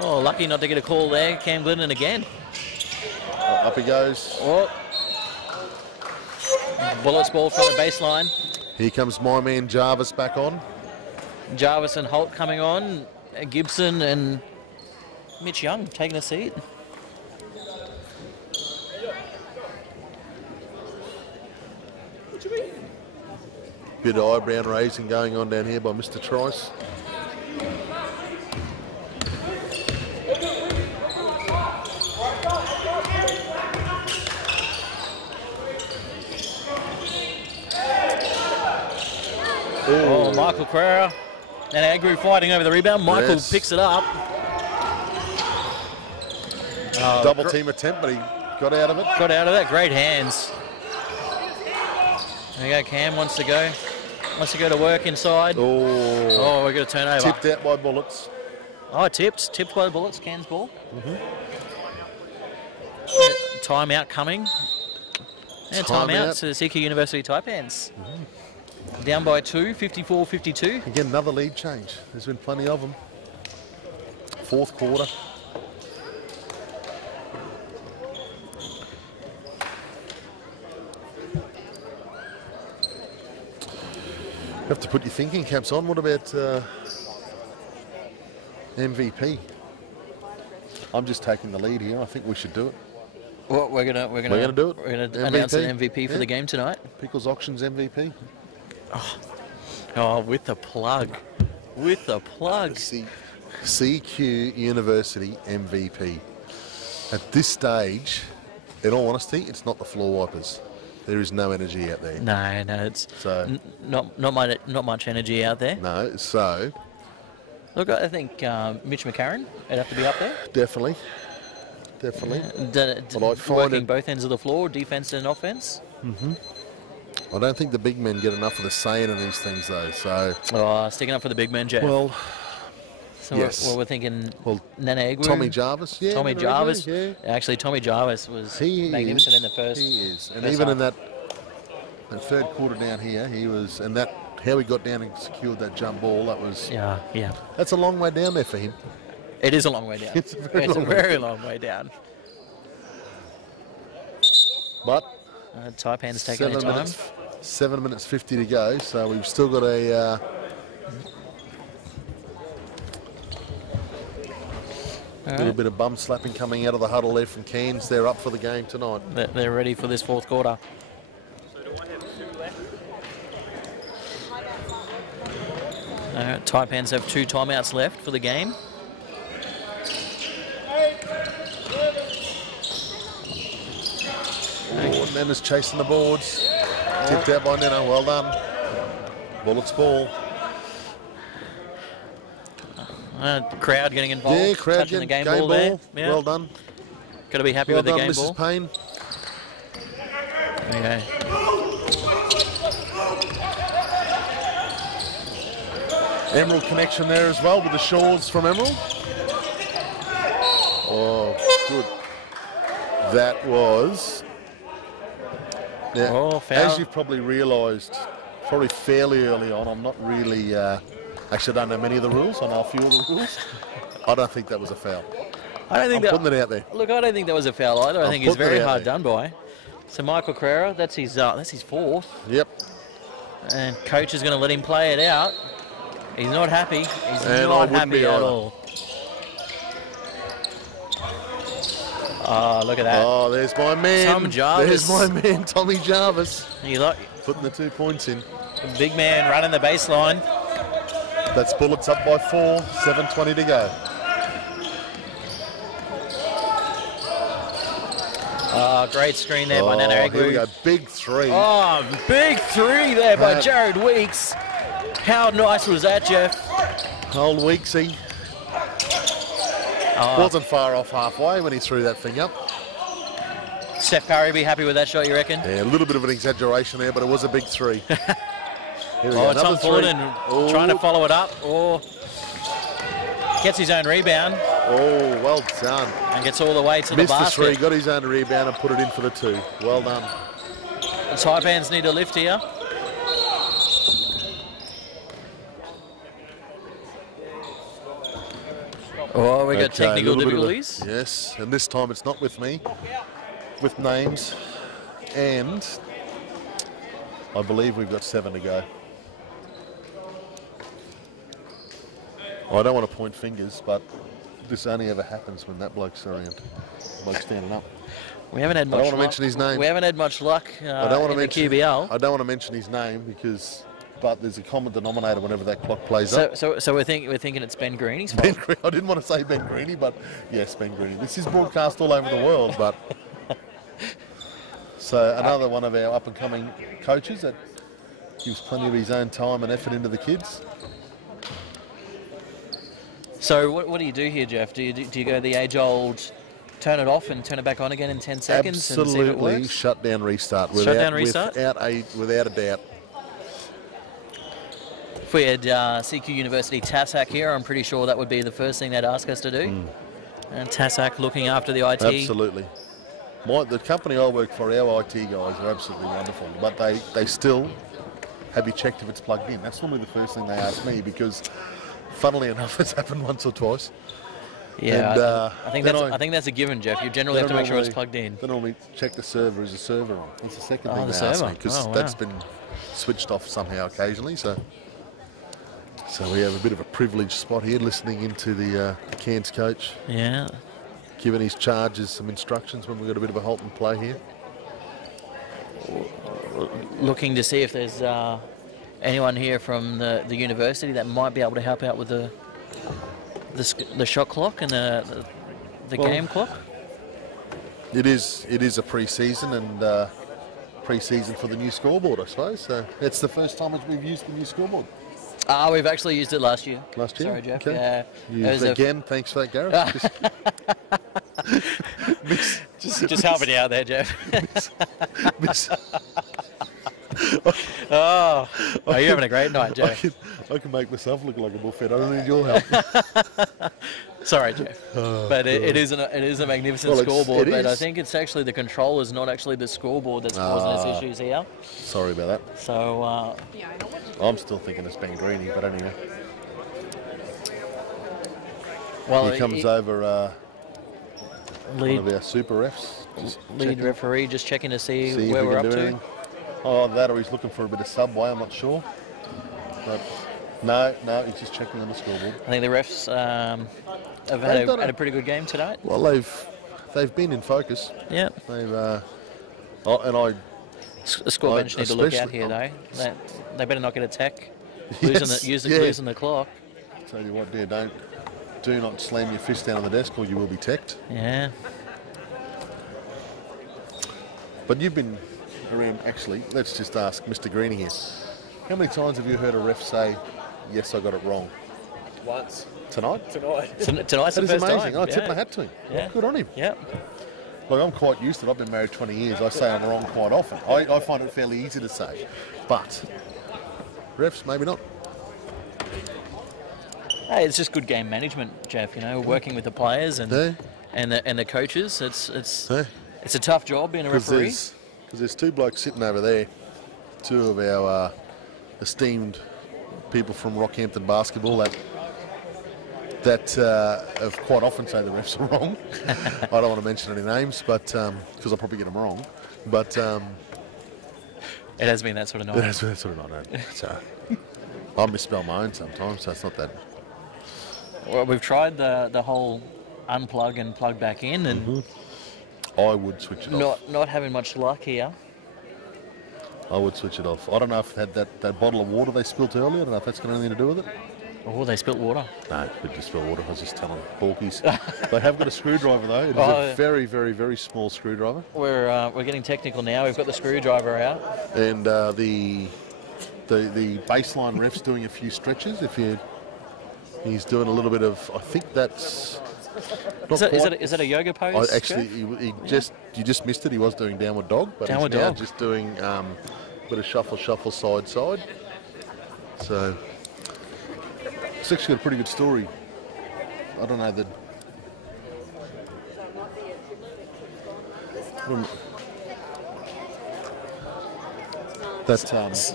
Oh, lucky not to get a call there. Cam Glidden again. Up he goes. Bullets ball from the baseline. Here comes my man Jarvis back on. Jarvis and Holt coming on. Gibson and Mitch Young taking a seat. Bit of eyebrow raising going on down here by Mr. Trice. Oh, Michael Crera and Agru fighting over the rebound. Michael picks it up. Double team attempt, but he got out of it. Got out of that. Great hands. There you go. Cam wants to go to work inside. Oh, we're going to turn over. Tipped out by Bullets. Oh, tipped by the Bullets. Cairns ball. Timeout coming. And timeout to CQUniversity Taipans. Down by 2, 54-52. Again, another lead change. There's been plenty of them. 4th quarter. You have to put your thinking caps on. What about MVP? I'm just taking the lead here. I think we should do it. Well, we're gonna do it. We're gonna announce an MVP for the game tonight. Pickles Auctions MVP. Oh, with the plug. With the plug. CQUniversity MVP. At this stage, in all honesty, it's not the floor wipers. There is no energy out there. No, it's not much energy out there. No, so look, I think Mitch McCarron would have to be up there. Definitely. Working both ends of the floor, defense and offense. I don't think the big men get enough of the saying in these things, though. So, sticking up for the big men, Jeff. well, so yes. we're thinking Well, Nana Egwu. Tommy Jarvis, yeah. Tommy Jarvis. Yeah. Actually, Tommy Jarvis was magnificent in the first. He is. And first even half. in that third quarter down here, he was, and that how he got down and secured that jump ball, that was, Yeah. that's a long way down there for him. It is a long way down. It's a very It's a long way very long way down. But Taipans taking their time. 7 minutes 50 to go, so we've still got a little bit of bum slapping coming out of the huddle there from Cairns. They're up for the game tonight. They're ready for this fourth quarter. Taipans have 2 timeouts left for the game. Oh, Nana's chasing the boards. Tipped out by Nana. Well done. Bullets ball. Crowd getting involved. Yeah, crowd touching the getting game ball there. Yeah. Well done. Got to be happy Well with the done, game Mrs. ball. Payne. Okay. Emerald connection there as well with the Shores from Emerald. Oh, good. That was... Now, foul. as you've probably realised, probably fairly early on, I'm not really... actually, I don't know many of the rules. I know a few of the rules. I don't think that was a foul. I don't think I'm putting it out there. Look, I don't think that was a foul either. I think he's putting it very out hard there. done by. So Michael Carrera, that's his fourth. Yep. And coach is going to let him play it out. He's not happy. He's And I not wouldn't happy be at either. all. Oh, look at that. Oh, there's my man. Tom Jarvis. There's my man, Tommy Jarvis. You like Putting the 2 points in. the big man running the baseline. That's Bullets up by 4, 7:20 to go. Oh, great screen there by Nana Here we Egwu. go, big 3. Oh, big 3 there by That- Jared Weeks. How nice was that, Jeff? Old Weeksy. Wasn't far off halfway when he threw that thing up. Steph Curry be happy with that shot, you reckon? Yeah, a little bit of an exaggeration there, but it was a big 3. Here we go, Oh, another Tom 3. Fullerton trying to follow it up. Oh, gets his own rebound Oh, well done. and gets all the way to the Missed the 3, basket. got his own rebound and put it in for the 2. Well done. The Taipans need a lift here. Oh, we got Okay, technical a little bit of a- difficulties. Yes, and this time it's not with me, with names. And I believe we've got 7 to go. I don't want to point fingers, but this only ever happens when that bloke's around. Bloke standing up. We haven't had I much don't want to luck. mention his name. We haven't had much luck I don't want to in mention. the QBL. I don't want to mention his name because, but there's a common denominator whenever that clock plays So, up. so we're thinking it's Ben Greeny's Ben fault. Green, I didn't want to say Ben Greeny, but yes, Ben Greeny. This is broadcast all over the world, but so another one of our up-and-coming coaches that gives plenty of his own time and effort into the kids. So what do you do here, Jeff? Do you go the age-old, turn it off and turn it back on again in 10 seconds and see if it Absolutely, works? shut down, restart. Shut down, restart? Without a doubt. If we had CQUniversity TASAC here, I'm pretty sure that would be the first thing they'd ask us to do. And TASAC looking after the IT. Absolutely. The company I work for, our IT guys are absolutely wonderful, but they still have you checked if it's plugged in. That's normally the first thing they ask me because, funnily enough, it's happened once or twice. Yeah, And, I think that's a given, Jeff. You generally have to make sure it's plugged in. They normally check the server. Is the server on? That's the second thing the they ask server. me because Oh, wow. that's been switched off somehow occasionally. So we have a bit of a privileged spot here, listening into the Cairns coach, Yeah. giving his charges some instructions when we've got a bit of a halt and play here. Looking to see if there's anyone here from the university that might be able to help out with the shot clock and the Well, game clock. It is a pre-season and pre-season for the new scoreboard, I suppose. So it's the first time that we've used the new scoreboard. We've actually used it last year. Last year? Sorry, Jeff. Okay. Yeah. You, It was again, thanks for that, Gareth. just helping you out there, Jeff. Oh, are you having a great night, Joe? I can make myself look like a bullfed. I don't need your help. Sorry, Jeff. But it is a magnificent scoreboard. But I think it's actually the controllers, not actually the scoreboard, that's causing us issues here. Sorry about that. So I'm still thinking it's been greeny, but anyway. Well, he comes over. Lead, one of our super refs. Lead referee just checking to see where we're up to. Anything. Oh, that or he's looking for a bit of subway, I'm not sure. But no, he's just checking on the scoreboard. I think the refs have had a pretty good game tonight. Well, they've been in focus. Yeah. They've the score bench need to look out here though. They better not get a tech. Losing the clock. Tell you what, dear, do not slam your fist down on the desk or you will be teched. Yeah. But you've been around, actually, let's just ask Mr. Greeny here. How many times have you heard a ref say, yes, I got it wrong? Once. Tonight? Tonight's the first amazing. time. I tip my hat to him. Yeah. Good on him. Yeah. Look, I'm quite used to it. I've been married 20 years. I say I'm wrong quite often. I find it fairly easy to say. But refs, maybe not. Hey, it's just good game management, Jeff. You know, working with the players and the coaches. It's a tough job being a referee. Because there's two blokes sitting over there, two of our esteemed people from Rockhampton basketball that have quite often say the refs are wrong. I don't want to mention any names, but because I'll probably get them wrong. But it has been that sort of night. It has been that sort of night. So I misspell my own sometimes, so it's not that. Well, we've tried the whole unplug and plug back in, and I would switch it off. Not having much luck here. I would switch it off. I don't know if it had that bottle of water they spilt earlier. I don't know if that's got anything to do with it. Oh, they spilt water. No, they just spilled water. I was just telling Porkies. They have got a screwdriver though. It is a very, very, very small screwdriver. We're getting technical now. We've got the screwdriver out. And the baseline ref's doing a few stretches. He's doing a little bit of. I think that's. Is that a yoga pose? Actually, you just missed it. He was doing downward dog, but he's now just doing a bit of shuffle, side. So it's actually got a pretty good story. I don't know that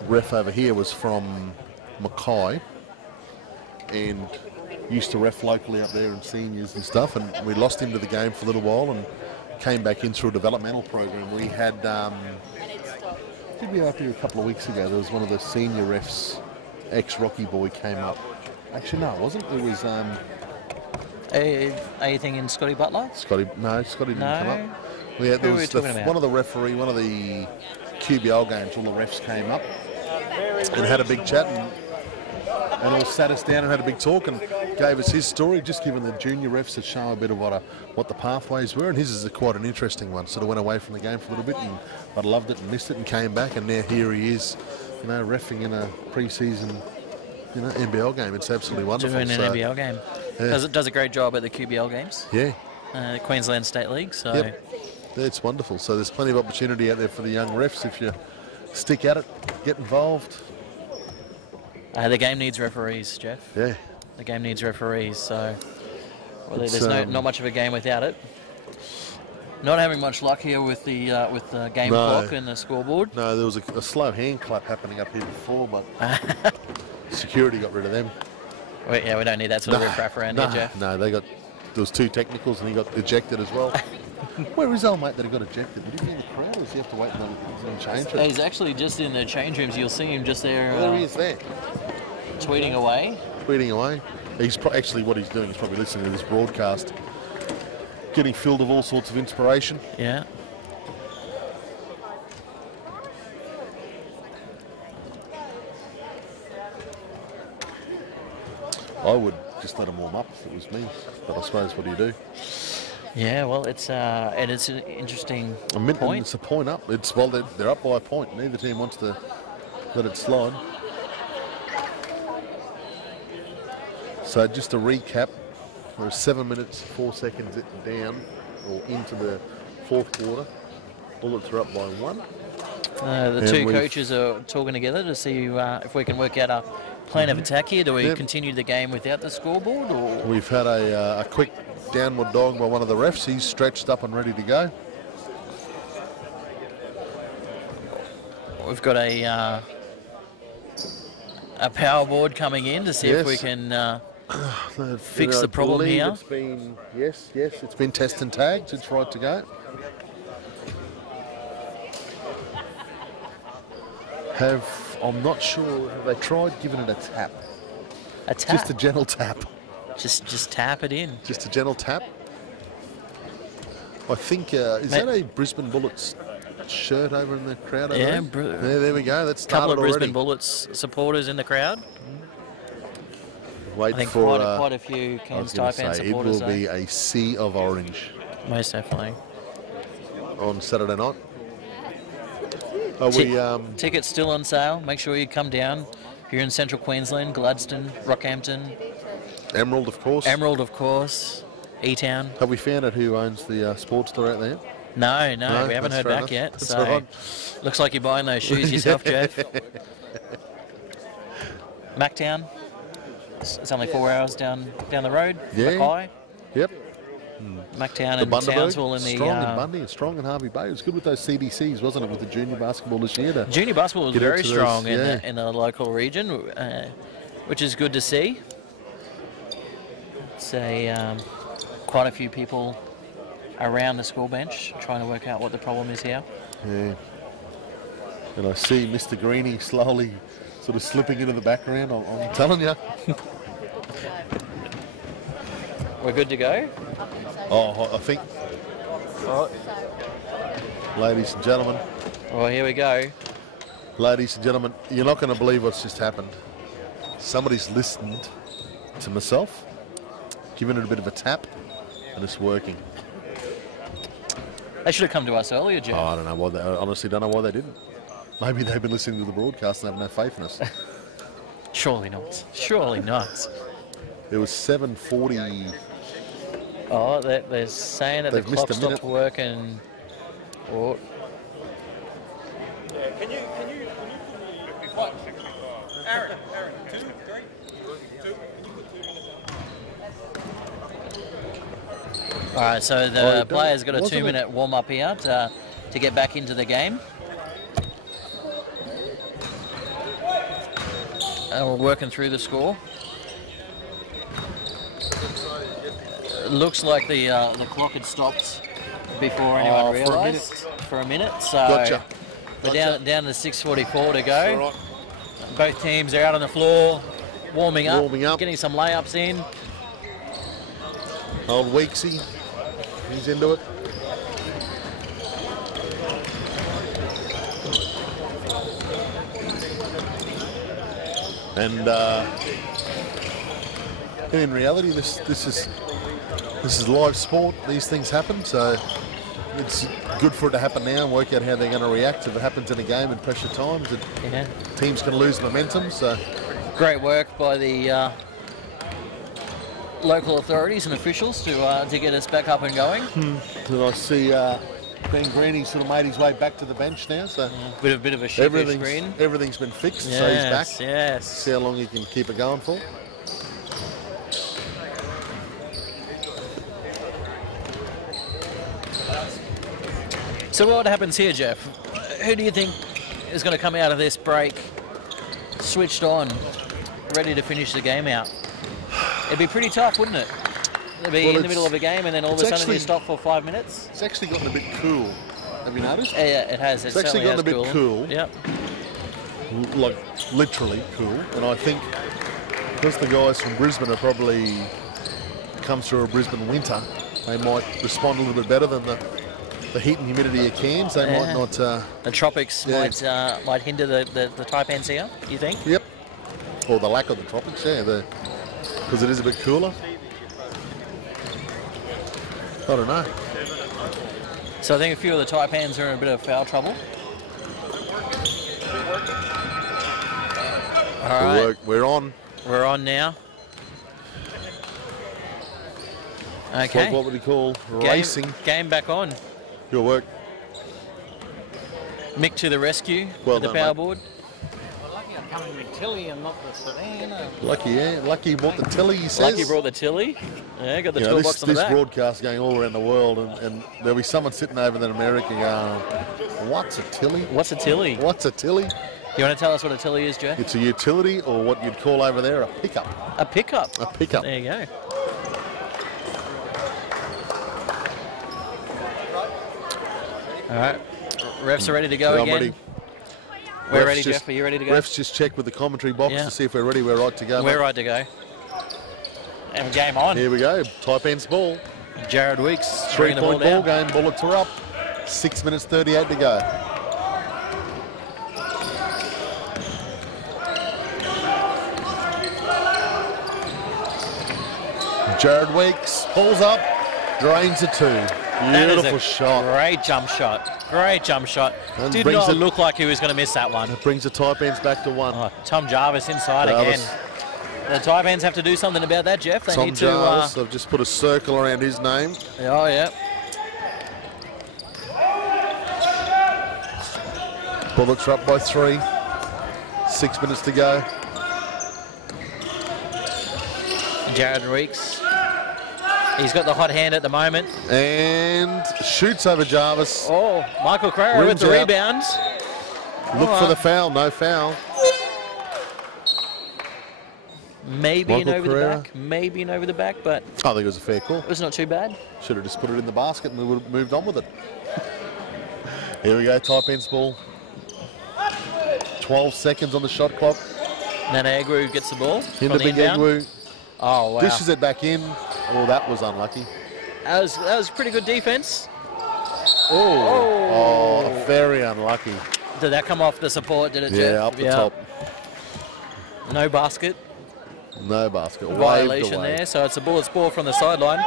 ref over here was from Mackay and used to ref locally up there in seniors and stuff, and we lost him to the game for a little while and came back in through a developmental program. We had did we up here a couple of weeks ago? There was one of the senior refs, ex-Rocky boy, came up. Actually, no, it wasn't. It was. Are you thinking Scotty Butler? Scotty didn't come up. Yeah, there was one of the QBL games. All the refs came up and had a big chat and all sat us down and had a big talk and gave us his story, just giving the junior refs to show a bit of what the pathways were. And his is quite an interesting one. Sort of went away from the game for a little bit, but loved it and missed it and came back, and now here he is, reffing in a pre-season, NBL game. It's absolutely wonderful. Doing an NBL game. Yeah. Does a great job at the QBL games. Yeah. Queensland State League. So. Yep. Yeah, it's wonderful. So there's plenty of opportunity out there for the young refs if you stick at it, get involved. The game needs referees, Jeff. Yeah. The game needs referees. So there's not much of a game without it. Not having much luck here with the game clock and the scoreboard. No, there was a slow hand clap happening up here before, but security got rid of them. We don't need that sort of riff-raff around here, Jeff. No, there was two technicals and he got ejected as well. Where is old mate that he got ejected? Did he be in the crowd or does he have to wait in the change room? He's actually just in the change rooms. You'll see him just there. There he is there. Tweeting away. Tweeting away. He's actually, what he's doing is probably listening to this broadcast, getting filled with all sorts of inspiration. Yeah. I would just let him warm up if it was me, but I suppose what do you do? Yeah, well, it's an interesting point. It's a point up. They're up by a point. Neither team wants to let it slide. So just to recap, we're 7 minutes 4 seconds down or into the fourth quarter. Bullets are up by 1. The And two we've- coaches are talking together to see if we can work out a plan of attack here. Do we continue the game without the scoreboard? Or We've had a quick downward dog by one of the refs. He's stretched up and ready to go. we've got a power board coming in to see if we can fix the problem here. It's been, yes, it's been test and tagged. It's right to go. I'm not sure, have they tried giving it a tap? A tap? Just a gentle tap. Just tap it in. Just a gentle tap. I think, is that a Brisbane Bullets shirt over in the crowd over there? There we go. That's a couple of already. Brisbane Bullets supporters in the crowd. Wait I think for quite a few Cairns Taipan supporters. It will be a sea of orange. Most definitely. On Saturday night. Tickets still on sale. Make sure you come down. If you're in Central Queensland, Gladstone, Rockhampton. Emerald, of course. Emerald, of course. E-Town. Have we found out who owns the sports store out there? No, we haven't heard back yet. That's so right. Looks like you're buying those shoes yourself, Jeff. Mactown. It's only 4 hours down the road. Yeah. Mackay. Yep. Mactown and Townsville in the... Strong in Bundy and strong in Harvey Bay. It was good with those CDCs, wasn't it, with the junior basketball this year? Junior basketball was very strong in the local region, which is good to see. It's quite a few people around the school bench trying to work out what the problem is here. Yeah. And I see Mr. Greenie slowly sort of slipping into the background. I'm telling you. We're good to go? Oh, I think. Oh. Ladies and gentlemen. Well, here we go. Ladies and gentlemen, you're not going to believe what's just happened. Somebody's listened to myself, given it a bit of a tap, and it's working. They should have come to us earlier, Jeff. Oh, I don't know why. I honestly don't know why they didn't. Maybe they've been listening to the broadcast and have no faith in us. Surely not. Surely not. It was 7:40. Oh, they're saying that the clock stopped working. Oh. Can you what? Aaron, 2, 3, 2. All right, so the players got a 2-minute warm-up here to get back into the game. And we're working through the score. It looks like the clock had stopped before anyone realised for a minute. So we're down to 6:44 to go. Right. Both teams are out on the floor, warming up, getting some layups in. Old Weeksy, he's into it. And in reality, this is live sport. These things happen, so it's good for it to happen now and work out how they're going to react if it happens in a game in pressure times. Teams can lose momentum. So great work by the local authorities and officials to get us back up and going. And I see Ben Greenie sort of made his way back to the bench now. So bit of a sheepish screen. Everything's been fixed, so he's back. Yes. See how long he can keep it going for. So what happens here, Jeff? Who do you think is going to come out of this break switched on, ready to finish the game out? It'd be pretty tough, wouldn't it? It'd be in the middle of a game and then all of a sudden you stop for 5 minutes. It's actually gotten a bit cool. Have you noticed? Yeah, it has. It's actually gotten a bit cool. Yep. Like literally cool. And I think because the guys from Brisbane are probably come through a Brisbane winter, they might respond a little bit better than the heat and humidity of Cairns. They might not. The tropics might hinder the Taipans here, you think? Yep. Or the lack of the tropics, because it is a bit cooler. I don't know. So I think a few of the Taipans are in a bit of foul trouble. All right. We're on. We're on now. Okay. What would we call racing? Game back on. Good work. Mick to the rescue Well with the done, power mate. board. Well, lucky I'm coming with Tilly and not the sedan. Lucky, yeah. Lucky you bought the Tilly, he says. Lucky brought the Tilly. Yeah, got the You know, toolbox on the this back. broadcast going all around the world, and there'll be someone sitting over in America going, what's a Tilly? What's a Tilly? What's a Tilly? You want to tell us what a Tilly is, Jeff? It's a utility, or what you'd call over there a pickup. A pickup. A pickup. There you go. All right. Refs are ready to go Yeah, I'm again. ready. We're Refs ready, just- Jeff. Are you ready to go? Refs just check with the commentary box Yeah. to see if we're ready. We're right to go. We're mate. right to go. And game on. Here we go. Taipans ball. Jared Weeks bringing the ball 3-point ball down. game. Bullets are up. 6 minutes 38 to go. Jared Weeks pulls up, drains a 2. That is Beautiful a shot. Great jump shot. Great jump shot. And Did brings not it- look like he was going to miss that one. It brings the Taipans back to 1. Oh, Tom Jarvis inside Jarvis. again. The Taipans have to do something about that, Jeff. They Tom need to. Jarvis, I've just put a circle around his name. Oh, yeah. Bullets are up by 3. 6 minutes to go. Jared Weeks. He's got the hot hand at the moment. And shoots over Jarvis. Oh, Michael Crowder with Rims the out. rebound. Look All for the right. foul. No foul. Maybe in Michael over Carrera. the back. Maybe in over the back, but I think it was a fair call. it was not too bad. Should have just put it in the basket and we would have moved on with it. Here we go, Taipans ball. 12 seconds on the shot clock. Nanagru gets the ball In from the the big inbound. Egwu. Oh, wow. Dishes it back in. Oh, that was unlucky. That was pretty good defense. Oh, very unlucky. Did that come off the support, did it, Jeff? Yeah, up the top. No basket. No basket. Waved Violation away. there, so it's a Bullets ball from the sideline.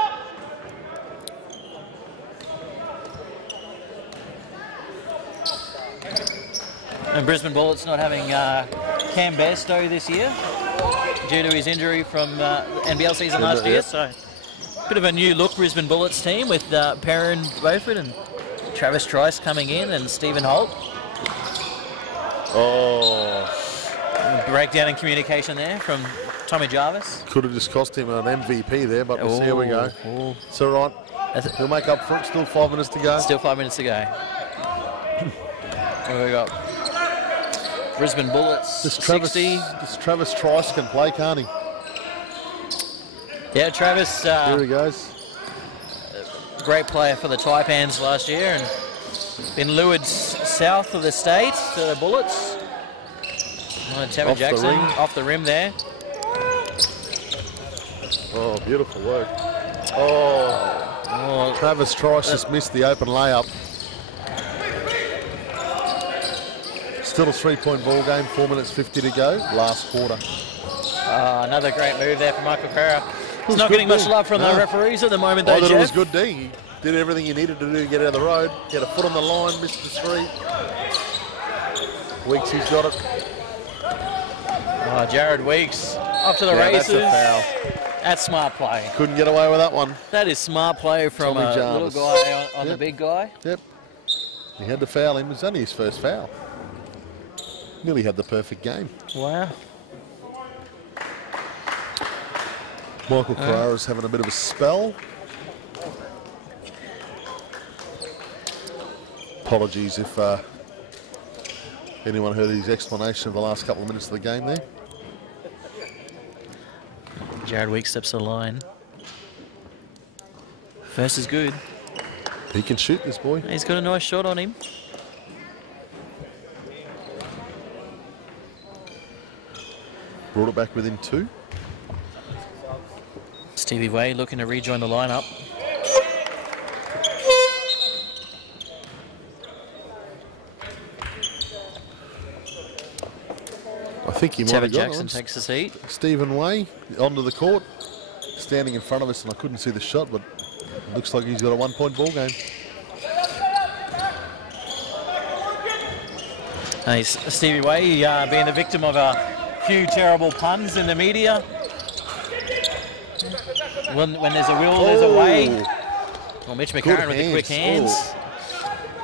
And Brisbane Bullets not having Cam Bairstow this year due to his injury from NBL season last year. Yep. So bit of a new look Brisbane Bullets team with Perrin Beaufort and Travis Trice coming in and Stephen Holt. Oh, Breakdown in communication there from Tommy Jarvis. could have just cost him an MVP there, but we'll see how we go. Oh. It's all right. He'll make up for it. Still 5 minutes to go. Still 5 minutes to go. What do we got? Brisbane Bullets, This 60. Travis Trice can play, can't he? Yeah, Travis, Here he goes. great player for the Taipans last year and been lured south of the state to the Bullets. Tevin Off the Jackson rim. off the rim there. Oh, beautiful work. Oh, Travis Trice just missed the open layup. Still a 3-point ball game, 4 minutes 50 to go, last quarter. Another great move there from Michael Carrera. He's not good getting much D. love from the No. referees at the moment, I though, thought it was Jeff. good D. He did everything he needed to do to get out of the road. Get a foot on the line, missed the 3. Weeks, he's got it. Oh, Jared Weeks off to the Yeah, races. that's a foul. That's smart play. Couldn't get away with that one. That is smart play from Tommy a Jarvis. little guy on the Yep. big guy. Yep. He had to foul him. It was only his first foul. Nearly had the perfect game. Wow. Michael Carrera's having a bit of a spell. Apologies if anyone heard his explanation of the last couple of minutes of the game there. Jared Weeks steps to the line. First is good. He can shoot, this boy. He's got a nice shot on him. Brought it back within 2. Stevie Way looking to rejoin the lineup. I think he might Tevin have got Jackson it. takes the seat. Stephen Way onto the court, standing in front of us, and I couldn't see the shot, but it looks like he's got a 1-point ball game. Stevie Way being the victim of a few terrible puns in the media. When there's a will, there's a way. Well, Mitch Good McCarron with the quick hands.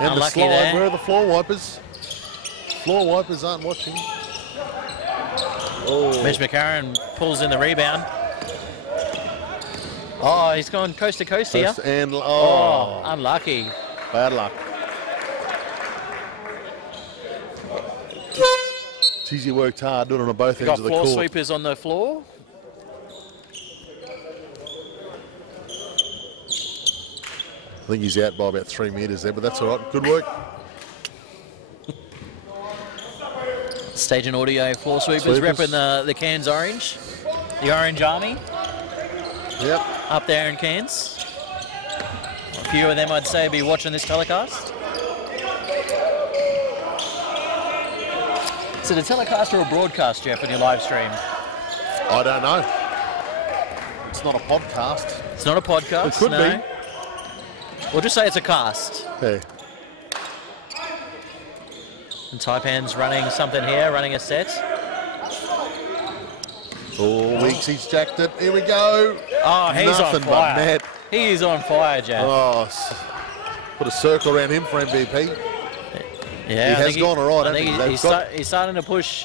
And the Unlucky slide. there. Where are the floor wipers? floor wipers aren't watching. Oh. Mitch McCarron pulls in the rebound. Oh, he's gone coast to coast here. And, oh, unlucky. Bad luck. Geez, he worked hard doing it on both ends of the court. Got floor sweepers on the floor. I think he's out by about 3 metres there, but that's all right. Good work. Stage and audio floor sweepers repping the Cairns Orange. The Orange Army. Yep. Up there in Cairns. A few of them, I'd say, be watching this telecast. Is it a telecast or a broadcast, Jeff, on your live stream? I don't know. It's not a podcast. It's not a podcast? It could be. We'll just say it's a cast. Hey. And Taipans running something here, running a set. Oh, Weeks, he's jacked it. Here we go. Oh, he's Nothing on fire. but net. He is on fire, Jeff. Oh, put a circle around him for MVP. Yeah, he has gone all right. I think he's starting to push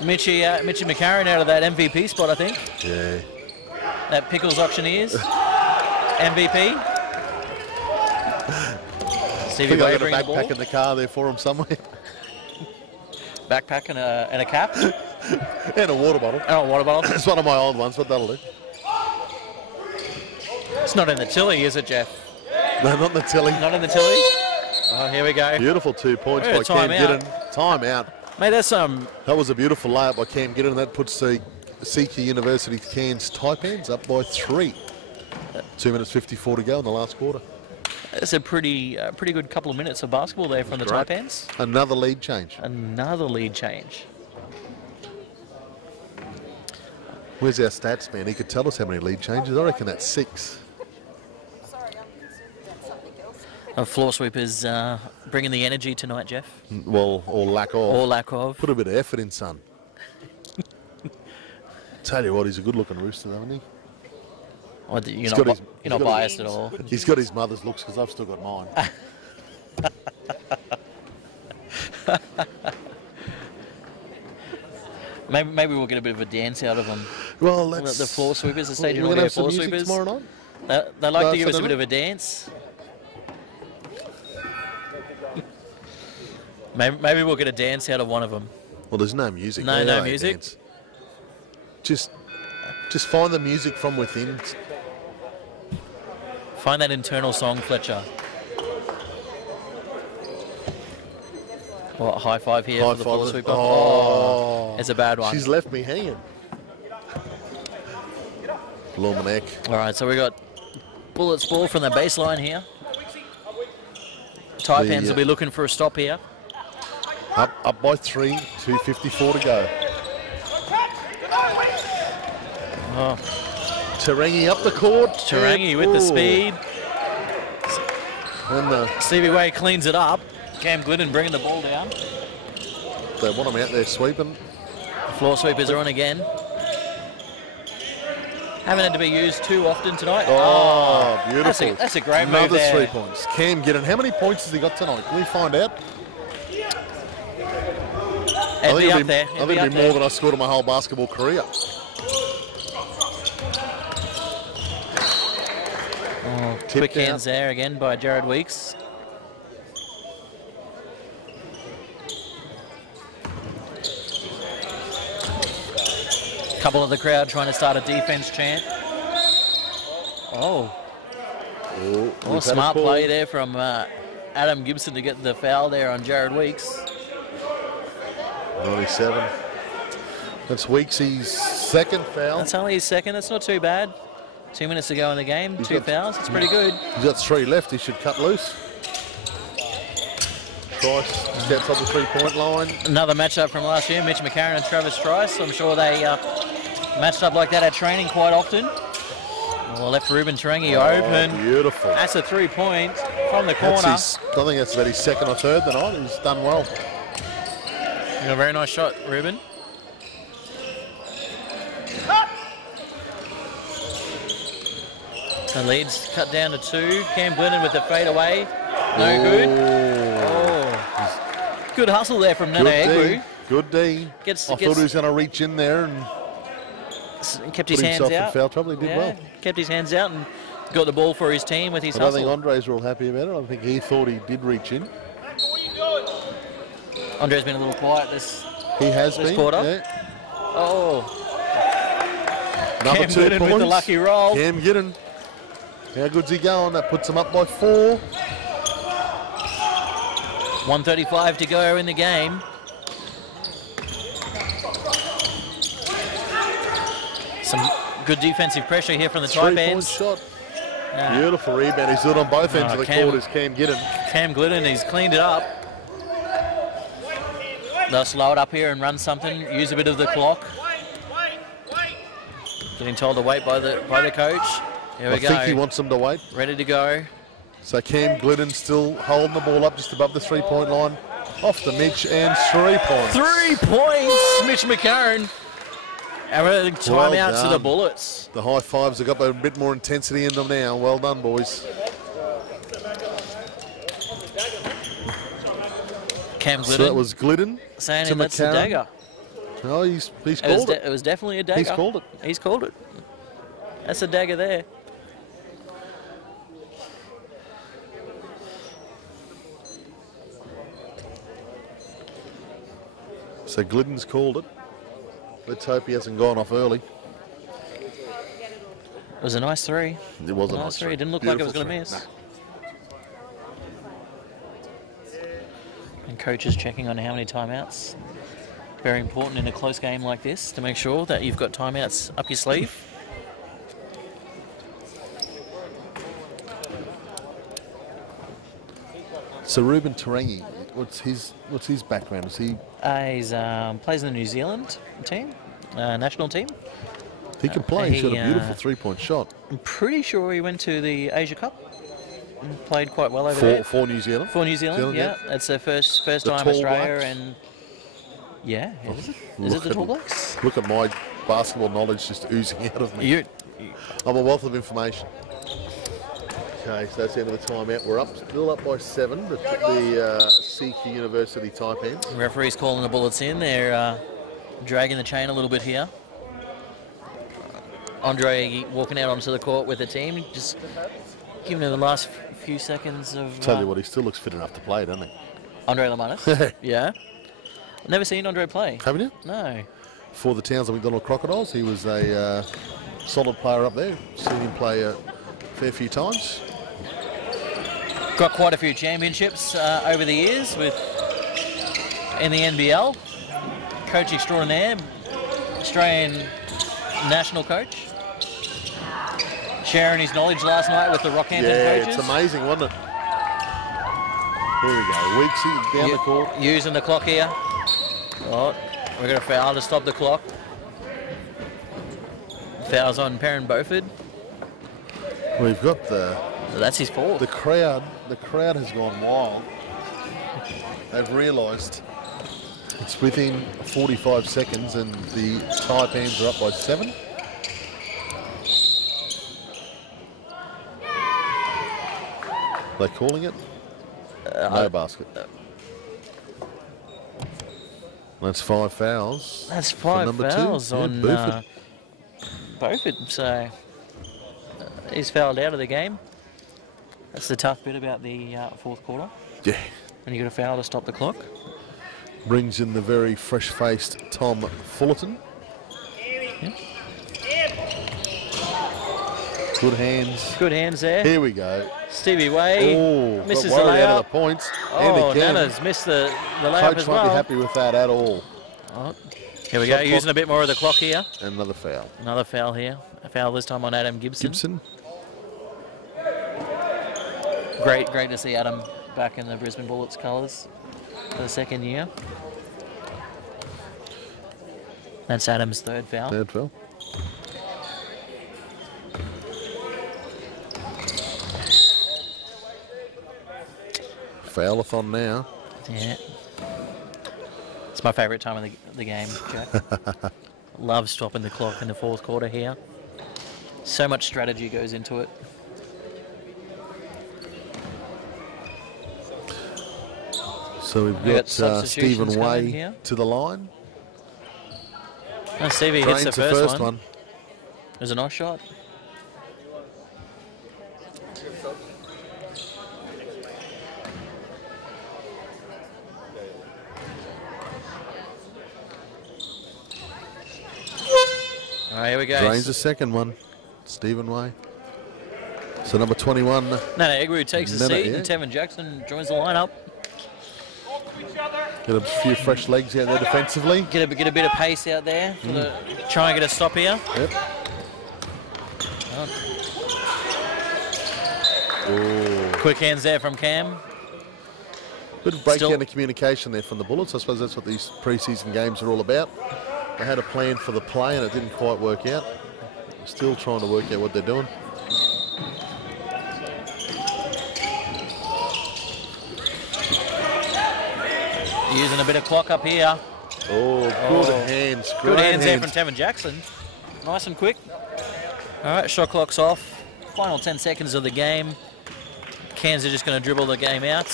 Mitchie McCarron out of that MVP spot, I think. Yeah. That Pickles Auctioneers MVP. Stevie I Way got a backpack in the car there for him somewhere. Backpack and a cap. And a water bottle. Oh, a water bottle. It's one of my old ones, but that'll do. It's not in the tilly, is it, Jeff? No, not in the tilly. Not in the tilly? Oh, here we go. Beautiful 2 points by Cam Giddon. Time out. Mate, that's That was a beautiful layup by Cam Giddon. That puts the CQUniversity Cairns Taipans up by 3. 2 minutes 54 to go in the last quarter. That's a pretty good couple of minutes of basketball there from the Taipans. Another lead change. Another lead change. Where's our stats man? He could tell us how many lead changes. I reckon that's 6. Floor sweepers bringing the energy tonight, Jeff. Well, or lack of. Or lack of. Put a bit of effort in, son. Tell you what, he's a good-looking rooster, isn't he? Oh, you're not biased at all. He's got his mother's looks because I've still got mine. Maybe we'll get a bit of a dance out of them. Well, let's... The floor sweepers, the stage and audio floor sweepers. Tomorrow night? They like to give us a bit of a dance. Maybe we'll get a dance out of one of them. Well, there's no music. No music. Dance. Just find the music from within. Find that internal song, Fletcher. Well, high five here for the floor sweeper. Oh, it's a bad one. She's left me hanging. Bloomin' All right, so we got Bullets ball from the baseline here. Taipans will be looking for a stop here. Up by 3, 2:54 to go. Oh. Tarangi up the court. Tarangi with the speed. And Stevie Way cleans it up. Cam Glidden bringing the ball down. They want him out there sweeping. Floor sweepers are on again. Haven't had to be used too often tonight. Oh, beautiful. That's a great move there. Another 3 points. Cam Giddon. How many points has he got tonight? Can we find out? I think it'll be more than I scored in my whole basketball career. Oh, quick hands there again by Jared Weeks. Couple of the crowd trying to start a defense chant. Oh, smart play there from Adam Gibson to get the foul there on Jared Weeks. 97. That's Weeks' second foul. That's only his second. That's not too bad. 2 minutes to go in the game. Two fouls. It's pretty good. He's got 3 left. He should cut loose. Trice steps on the 3-point line. Another matchup from last year. Mitch McCarron and Travis Trice. I'm sure they matched up like that at training quite often. Well, left Ruben Tarangi open. Beautiful. That's a 3-point from the corner. I think that's about his second or third tonight. He's done well. A very nice shot, Ruben. The lead's cut down to 2. Cam Glennon with the fade away. No good. Oh. Good hustle there from Nana Egru. Good D. I thought he was going to reach in there and kept his hands out. out. In foul trouble. He did well. Kept his hands out and got the ball for his team with his hustle. I don't think Andre's real happy about it. I think he thought he did reach in. Andre's been a little quiet this quarter. Yeah. Oh. Another Cam 2 Gooden points. with the lucky roll. Cam Gooden. How good's he going? That puts him up by 4. 1:35 to go in the game. Some good defensive pressure here from the Taipans. 3-point shot. Beautiful rebound. He's doing it on both ends of the court as Cam Gooden. Cam Gooden, he's cleaned it up. They'll slow it up here and run something, use a bit of the clock. Getting told to wait by the coach. Here we go. I think he wants them to wait. Ready to go. So Cam Glidden still holding the ball up just above the 3-point line. Off to Mitch and 3 points. 3 points, Mitch McCarron. And time out to the Bullets. The high fives have got a bit more intensity in them now. Well done, boys. Cam Glidden. So that was Glidden saying to that's McCarron. a dagger. Oh, he's called it. It was definitely a dagger. He's called it. He's called it. That's a dagger there. So Glidden's called it. Let's hope he hasn't gone off early. It was a nice 3. It was a nice 3. It didn't look like it was going to miss. Nah. And coaches checking on how many timeouts. Very important in a close game like this to make sure that you've got timeouts up your sleeve. So Ruben Tarangi, what's his background? Is he? He's plays in the New Zealand team, national team. He can play. He's got a beautiful 3-point shot. I'm pretty sure he went to the Asia Cup. And played quite well over there. For New Zealand. For New Zealand, yeah. That's their first time Australia, Blacks. And yeah, is it the Tall Blacks? Look at my basketball knowledge just oozing out of me. I'm a wealth of information. Okay, so that's the end of the timeout. We're still up by 7. The CQUniversity Taipans. Referee's calling the Bullets in. They're dragging the chain a little bit here. Andre walking out onto the court with the team, just giving him the last few seconds of... Tell you what, he still looks fit enough to play, doesn't he? Andre Lamanis? Yeah. I've never seen Andre play. Haven't you? No. For the Townsville McDonald Crocodiles, he was a solid player up there. Seen him play a fair few times. Got quite a few championships over the years in the NBL. Coach extraordinaire, Australian national coach. Sharing his knowledge last night with the Rockhampton coaches. Yeah, it's amazing, wasn't it? Here we go. Weeksy down the court. Using the clock here. Oh, we're going to foul to stop the clock. Fouls on Perrin Beauford. We've got the... That's his fault. The crowd has gone wild. They've realised it's within 45 seconds and the Taipans are up by 7. They're calling it? No basket. That's 5 fouls. That's 5 fouls on Beauford. So he's fouled out of the game. That's the tough bit about the fourth quarter. Yeah. When you get a foul to stop the clock. Brings in the very fresh-faced Tom Fullerton. Yeah. Good hands. Good hands there. Here we go. Stevie Way misses the layup. Out of the points. Oh, Nana's missed the layup Coach as well. won't be happy with that at all. Oh. Here we go, using a bit more of the clock here. And another foul. Another foul here. A foul this time on Adam Gibson. Great to see Adam back in the Brisbane Bullets colours for the 2nd year. That's Adam's 3rd foul. 3rd foul. Foul-a-thon now. Yeah. It's my favourite time of the game, Jack. Love stopping the clock in the 4th quarter here. So much strategy goes into it. So we've We got got substitutions Stephen coming Way here. to the line. Oh, Stevie hits Drains the first one. There's a nice shot. All right, here we go. Drains the second one. Stephen Way. So number 21. Nana Egru takes the Nana, seat, yeah. and Tevin Jackson joins the lineup. Get a few fresh legs out there defensively. Get a bit of pace out there for the try and get a stop here. Yep. Oh. Quick hands there from Cam. Bit of breakdown of communication there from the Bullets. I suppose that's what these pre-season games are all about. They had a plan for the play and it didn't quite work out. They're still trying to work out what they're doing. Using a bit of clock up here. Oh, good hands. Good Great hands there from Tevin Jackson. Nice and quick. All right, shot clock's off. Final 10 seconds of the game. Cairns are just going to dribble the game out.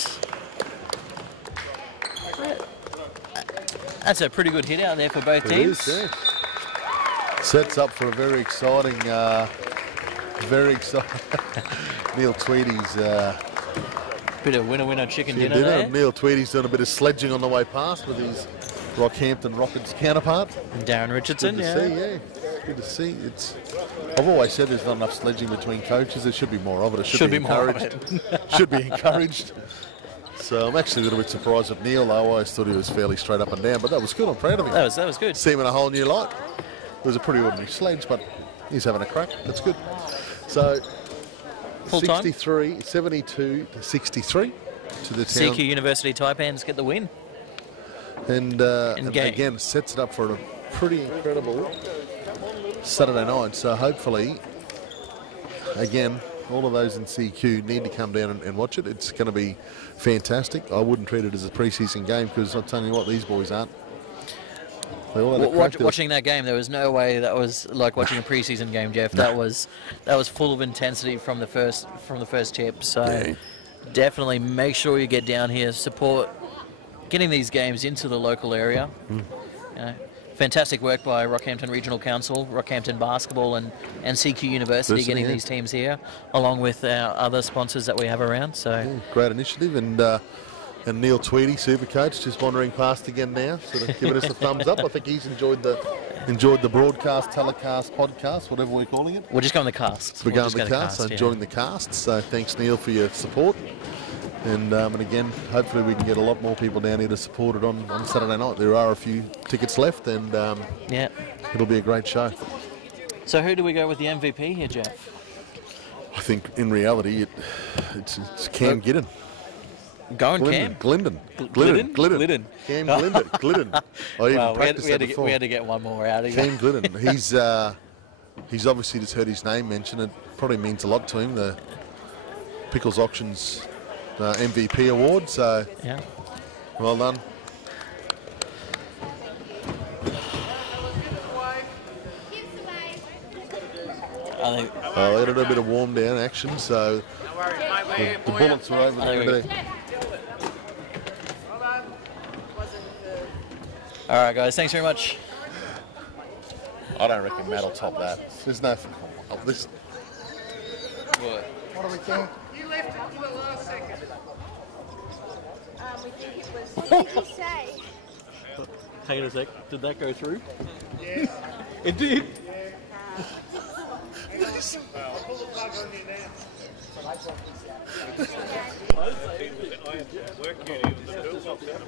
That's a pretty good hit out there for both teams. It is, yeah. Sets up for a very exciting, Neil Tweedy's bit of winner chicken dinner there. Neil Tweedy's doing a bit of sledging on the way past with his Rockhampton Rockets counterpart. And Darren Richardson, Good to see, yeah. Good to see. I've always said there's not enough sledging between coaches. There should be more of it. It should be encouraged. Should be encouraged. So I'm actually a little bit surprised with Neil, though. I always thought he was fairly straight up and down, but that was good. I'm proud of him. That was good. See him in a whole new light. It was a pretty ordinary sledge, but he's having a crack. That's good. So Full time. 72 to 63 to the town. CQUniversity Taipans get the win. And again, sets it up for a pretty incredible Saturday night. So hopefully, again, all of those in CQ need to come down and watch it. It's going to be fantastic. I wouldn't treat it as a pre-season game because I'm telling you what, these boys aren't. Watching that game, there was no way that was like watching a preseason game, Jeff. That was full of intensity from the first tip. So definitely make sure you get down here, support getting these games into the local area. You know, fantastic work by Rockhampton Regional Council, Rockhampton Basketball, and CQUniversity getting these teams here, along with our other sponsors that we have around. So great initiative. And Neil Tweedy, super coach, just wandering past again now, sort of giving us a thumbs up. I think he's enjoyed the broadcast, telecast, podcast, whatever we're calling it. We're just going the cast. We're going the cast, so enjoying the cast. So thanks, Neil, for your support. And again, hopefully we can get a lot more people down here to support it on Saturday night. There are a few tickets left, and it'll be a great show. So who do we go with the MVP here, Jeff? I think in reality it's Cam Giddon. Going Cam? Glidden. Cam Glidden. Well, we had to get one more out of Cam Glidden. He's obviously just heard his name mentioned. It probably means a lot to him. The Pickles Auctions MVP award. So well done. They had a little bit of warm down action. So the Bullets were over there. All right, guys. Thanks very much. I don't reckon Matt will top that. There's no. This. What do we think? You left it to the last second. We think it was. What did you say? Hang on a sec. Did that go through? Yeah. It did. Yeah. I'll pull the plug on you now. I work here.